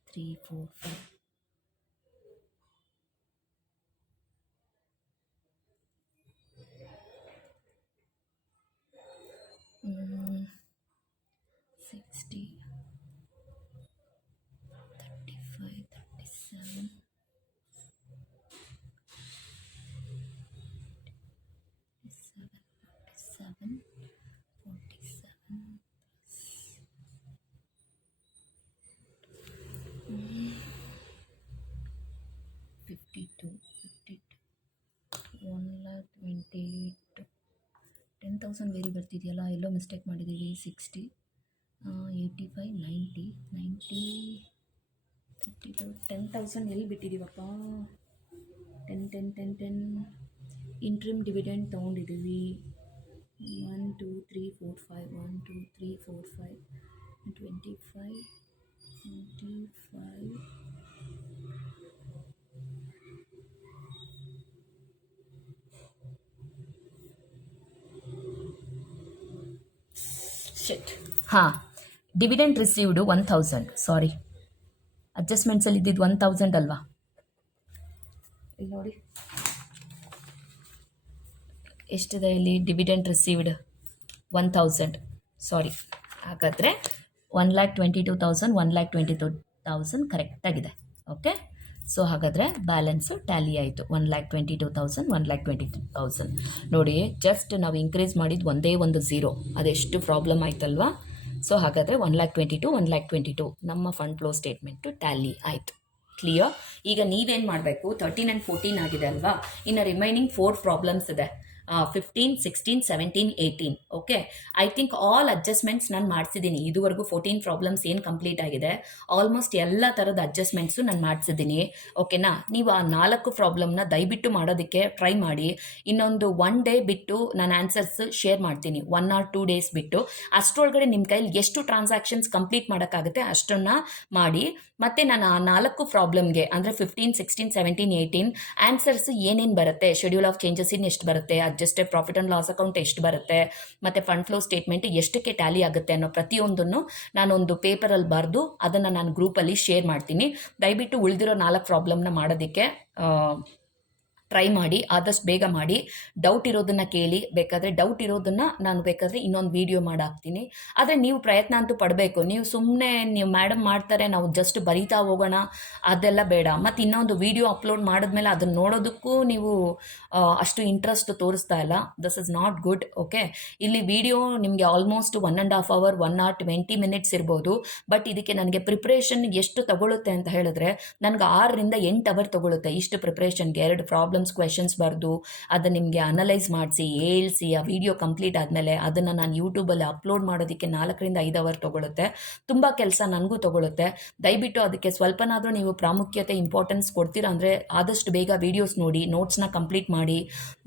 3, 4, 5. Mm, 60, 35, 37, 47, 47. 10,000 ವೇರಿ ಬರ್ತಿದೆಯಲ್ಲ, ಎಲ್ಲೋ ಮಿಸ್ಟೇಕ್ ಮಾಡಿದ್ದೀವಿ. 60, 85, 90, 32, 10,000 ಎಲ್ಲಿ ಬಿಟ್ಟಿದ್ದೀವಪ್ಪ? 10 ಇಂಟ್ರಿಮ್ ಡಿವಿಡೆಂಡ್ ತೊಗೊಂಡಿದ್ದೀವಿ. 1 2 3 4 5 1 2 3 4 5 25 25 ಶಿಟ್. ಹಾಂ, ಡಿವಿಡೆಂಡ್ ರಿಸೀವ್ಡು 1,000. ಸಾರಿ, ಅಡ್ಜಸ್ಟ್ಮೆಂಟ್ಸಲ್ಲಿ ಇದ್ದಿದ್ದು 1,000 ಅಲ್ವಾ? ಇಲ್ಲಿ ನೋಡಿ ಎಷ್ಟಿದೆ ಇಲ್ಲಿ. Dividend received 1,000. ಸಾರಿ, ಹಾಗಾದರೆ 1,22,000 1,22,000 ಕರೆಕ್ಟಾಗಿದೆ. ಓಕೆ, ಸೊ ಹಾಗಾದರೆ ಬ್ಯಾಲೆನ್ಸು ಟ್ಯಾಲಿ ಆಯಿತು. 1,22,000 1,22,000 ನೋಡಿ, ಜಸ್ಟ್ ನಾವು ಇನ್ಕ್ರೀಸ್ ಮಾಡಿದ್ದು ಒಂದೇ ಒಂದು ಝೀರೋ, ಅದೆಷ್ಟು ಪ್ರಾಬ್ಲಮ್ ಆಯ್ತಲ್ವಾ? ಸೊ ಹಾಗಾದರೆ 1,22,000 1,22,000 ನಮ್ಮ ಫಂಡ್ ಫ್ಲೋ ಸ್ಟೇಟ್ಮೆಂಟು ಟ್ಯಾಲಿ ಆಯಿತು. ಕ್ಲಿಯರ್? ಈಗ ನೀವೇನು ಮಾಡಬೇಕು, 13 and 14 ಆಗಿದೆ ಅಲ್ವಾ, ಇನ್ನು ರಿಮೈನಿಂಗ್ 4 ಪ್ರಾಬ್ಲಮ್ಸ್ ಇದೆ. 15, 16, 17, 18. Okay, I think all adjustments ನಾನು ಮಾಡಿಸಿದ್ದೀನಿ. ಇದುವರೆಗೂ 14 ಪ್ರಾಬ್ಲಮ್ಸ್ ಏನು ಕಂಪ್ಲೀಟ್ ಆಗಿದೆ, ಆಲ್ಮೋಸ್ಟ್ ಎಲ್ಲ ಥರದ ಅಡ್ಜಸ್ಟ್ಮೆಂಟ್ಸು ನಾನು ಮಾಡಿಸಿದ್ದೀನಿ. ಓಕೆನಾ? ನೀವು ಆ 4 ಪ್ರಾಬ್ಲಮ್ನ ದಯವಿಟ್ಟು ಮಾಡೋದಕ್ಕೆ ಟ್ರೈ ಮಾಡಿ. ಇನ್ನೊಂದು 1 ಡೇ ಬಿಟ್ಟು ನಾನು ಆನ್ಸರ್ಸ್ ಶೇರ್ ಮಾಡ್ತೀನಿ, 1 or 2 ಡೇಸ್ ಬಿಟ್ಟು. ಅಷ್ಟರೊಳಗಡೆ ನಿಮ್ಮ ಕೈಲಿ ಎಷ್ಟು ಟ್ರಾನ್ಸಾಕ್ಷನ್ಸ್ ಕಂಪ್ಲೀಟ್ ಮಾಡೋಕ್ಕಾಗುತ್ತೆ ಅಷ್ಟನ್ನು ಮಾಡಿ. ಮತ್ತು ನಾನು ಆ 4 ಪ್ರಾಬ್ಲಮ್ಗೆ ಅಂದರೆ 15, 16, 17, 18 ಆನ್ಸರ್ಸ್ ಏನೇನು ಬರುತ್ತೆ, ಶೆಡ್ಯೂಲ್ ಆಫ್ ಚೇಂಜಸ್ ಇನ್ ಎಷ್ಟು ಬರುತ್ತೆ, adjusted profit and loss account ಎಷ್ಟು ಬರುತ್ತೆ, ಮತ್ತು ಫಂಡ್ ಫ್ಲೋ ಸ್ಟೇಟ್ಮೆಂಟ್ ಎಷ್ಟಕ್ಕೆ ಟ್ಯಾಲಿ ಆಗುತ್ತೆ ಅನ್ನೋ ಪ್ರತಿಯೊಂದನ್ನು ನಾನೊಂದು ಪೇಪರಲ್ಲಿ ಬರೆದು ಅದನ್ನು ನಾನು ಗ್ರೂಪಲ್ಲಿ ಶೇರ್ ಮಾಡ್ತೀನಿ. ದಯವಿಟ್ಟು ಉಳಿದಿರೋ 4 ಪ್ರಾಬ್ಲಮ್ನ ಮಾಡೋದಕ್ಕೆ ಟ್ರೈ ಮಾಡಿ, ಆದಷ್ಟು ಬೇಗ ಮಾಡಿ. ಡೌಟ್ ಇರೋದನ್ನು ಕೇಳಿ, ಬೇಕಾದರೆ ಡೌಟ್ ಇರೋದನ್ನು ನಾನು ಬೇಕಾದರೆ ಇನ್ನೊಂದು ವೀಡಿಯೋ ಮಾಡಾಕ್ತೀನಿ. ಆದರೆ ನೀವು ಪ್ರಯತ್ನ ಅಂತೂ ಪಡಬೇಕು. ನೀವು ಸುಮ್ಮನೆ ನೀವು ಮೇಡಮ್ ಮಾಡ್ತಾರೆ ನಾವು ಜಸ್ಟ್ ಬರಿತಾ ಹೋಗೋಣ ಅದೆಲ್ಲ ಬೇಡ. ಮತ್ತು ಇನ್ನೊಂದು ವೀಡಿಯೋ ಅಪ್ಲೋಡ್ ಮಾಡಿದ್ಮೇಲೆ ಅದನ್ನು ನೋಡೋದಕ್ಕೂ ನೀವು ಅಷ್ಟು ಇಂಟ್ರೆಸ್ಟ್ ತೋರಿಸ್ತಾ ಇಲ್ಲ. This is not good. Okay, ಇಲ್ಲಿ ವಿಡಿಯೋ ನಿಮಗೆ ಆಲ್ಮೋಸ್ಟ್ 1.5 hour 1 hour 20 minutes ಇರ್ಬೋದು. ಬಟ್ ಇದಕ್ಕೆ ನನಗೆ ಪ್ರಿಪ್ರೇಷನ್ ಎಷ್ಟು ತಗೊಳುತ್ತೆ ಅಂತ ಹೇಳಿದ್ರೆ, ನನಗೆ 6 ರಿಂದ 8 hour ತಗೊಳುತ್ತೆ ಇಷ್ಟು ಪ್ರಿಪ್ರೇಷನ್ಗೆ. 2 ಪ್ರಾಬ್ಲಮ್ಸ್ ಕ್ವೆಶನ್ಸ್ ಬರೆದು ಅದನ್ನು ನಿಮಗೆ ಅನಲೈಸ್ ಮಾಡಿಸಿ ಹೇಳ್ಸಿ ಆ ವಿಡಿಯೋ ಕಂಪ್ಲೀಟ್ ಆದಮೇಲೆ ಅದನ್ನು ನಾನು ಯೂಟ್ಯೂಬಲ್ಲಿ ಅಪ್ಲೋಡ್ ಮಾಡೋದಕ್ಕೆ 4 ರಿಂದ 5 hour ತಗೊಳುತ್ತೆ. ತುಂಬ ಕೆಲಸ ನನಗೂ ತಗೊಳುತ್ತೆ. ದಯವಿಟ್ಟು ಅದಕ್ಕೆ ಸ್ವಲ್ಪನಾದರೂ ನೀವು ಪ್ರಾಮುಖ್ಯತೆ ಇಂಪಾರ್ಟೆನ್ಸ್ ಕೊಡ್ತೀರಾ ಅಂದರೆ ಆದಷ್ಟು ಬೇಗ ವೀಡಿಯೋಸ್ ನೋಡಿ, ನೋಟ್ಸ್ನ ಕಂಪ್ಲೀಟ್ ಮಾಡಿ.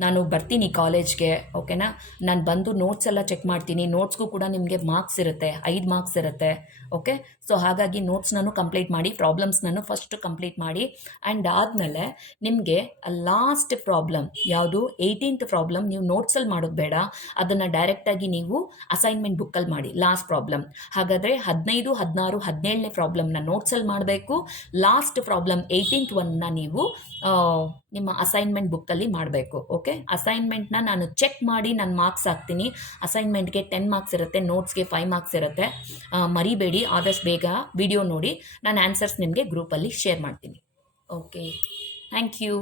ನಾನು ಬರ್ತೀನಿ ಕಾಲೇಜ್ಗೆ, ಓಕೆನಾ? ನಾನು ಬಂದು ನೋಟ್ಸ್ ಎಲ್ಲ ಚೆಕ್ ಮಾಡ್ತೀನಿ. ನೋಟ್ಸ್ಗೂ ಕೂಡ ನಿಮಗೆ ಮಾರ್ಕ್ಸ್ ಇರುತ್ತೆ, 5 ಮಾರ್ಕ್ಸ್ ಇರುತ್ತೆ. ಓಕೆ, ಸೊ ಹಾಗಾಗಿ ನೋಟ್ಸ್ನೂ ಕಂಪ್ಲೀಟ್ ಮಾಡಿ, ಪ್ರಾಬ್ಲಮ್ಸ್ನೂ ಫಸ್ಟ್ ಕಂಪ್ಲೀಟ್ ಮಾಡಿ. ಆ್ಯಂಡ್ ಆದಮೇಲೆ ನಿಮಗೆ ಲಾಸ್ಟ್ ಪ್ರಾಬ್ಲಮ್ ಯಾವುದು, 18th ಪ್ರಾಬ್ಲಮ್ ನೀವು ನೋಟ್ಸಲ್ಲಿ ಮಾಡೋದು ಬೇಡ, ಅದನ್ನು ಡೈರೆಕ್ಟಾಗಿ ನೀವು ಅಸೈನ್ಮೆಂಟ್ ಬುಕ್ಕಲ್ಲಿ ಮಾಡಿ. ಲಾಸ್ಟ್ ಪ್ರಾಬ್ಲಮ್ ಹಾಗಾದರೆ 15, 16, 17ನೇ ಪ್ರಾಬ್ಲಮ್ನ ನೋಟ್ಸಲ್ಲಿ ಮಾಡಬೇಕು. ಲಾಸ್ಟ್ ಪ್ರಾಬ್ಲಮ್ 18th ಒನ್ನ ನೀವು ನಿಮ್ಮ ಅಸೈನ್ಮೆಂಟ್ ಬುಕ್ಕಲ್ಲಿ ಮಾಡಬೇಕು. ಓಕೆ, ಅಸೈನ್ಮೆಂಟ್ನ ನಾನು ಚೆಕ್ ಮಾಡಿ ನಾನು ಮಾರ್ಕ್ಸ್ ಹಾಕ್ತೀನಿ. ಅಸೈನ್ಮೆಂಟ್ಗೆ 10 ಮಾರ್ಕ್ಸ್ ಇರುತ್ತೆ, ನೋಟ್ಸ್ಗೆ 5 ಮಾರ್ಕ್ಸ್ ಇರುತ್ತೆ. ಮರಿಬೇಡಿ, ಆದಷ್ಟು ಬೇಗ ವಿಡಿಯೋ ನೋಡಿ. ನಾನು ಆನ್ಸರ್ಸ್ ನಿಮಗೆ ಗ್ರೂಪಲ್ಲಿ ಶೇರ್ ಮಾಡ್ತೀನಿ. Okay, thank you.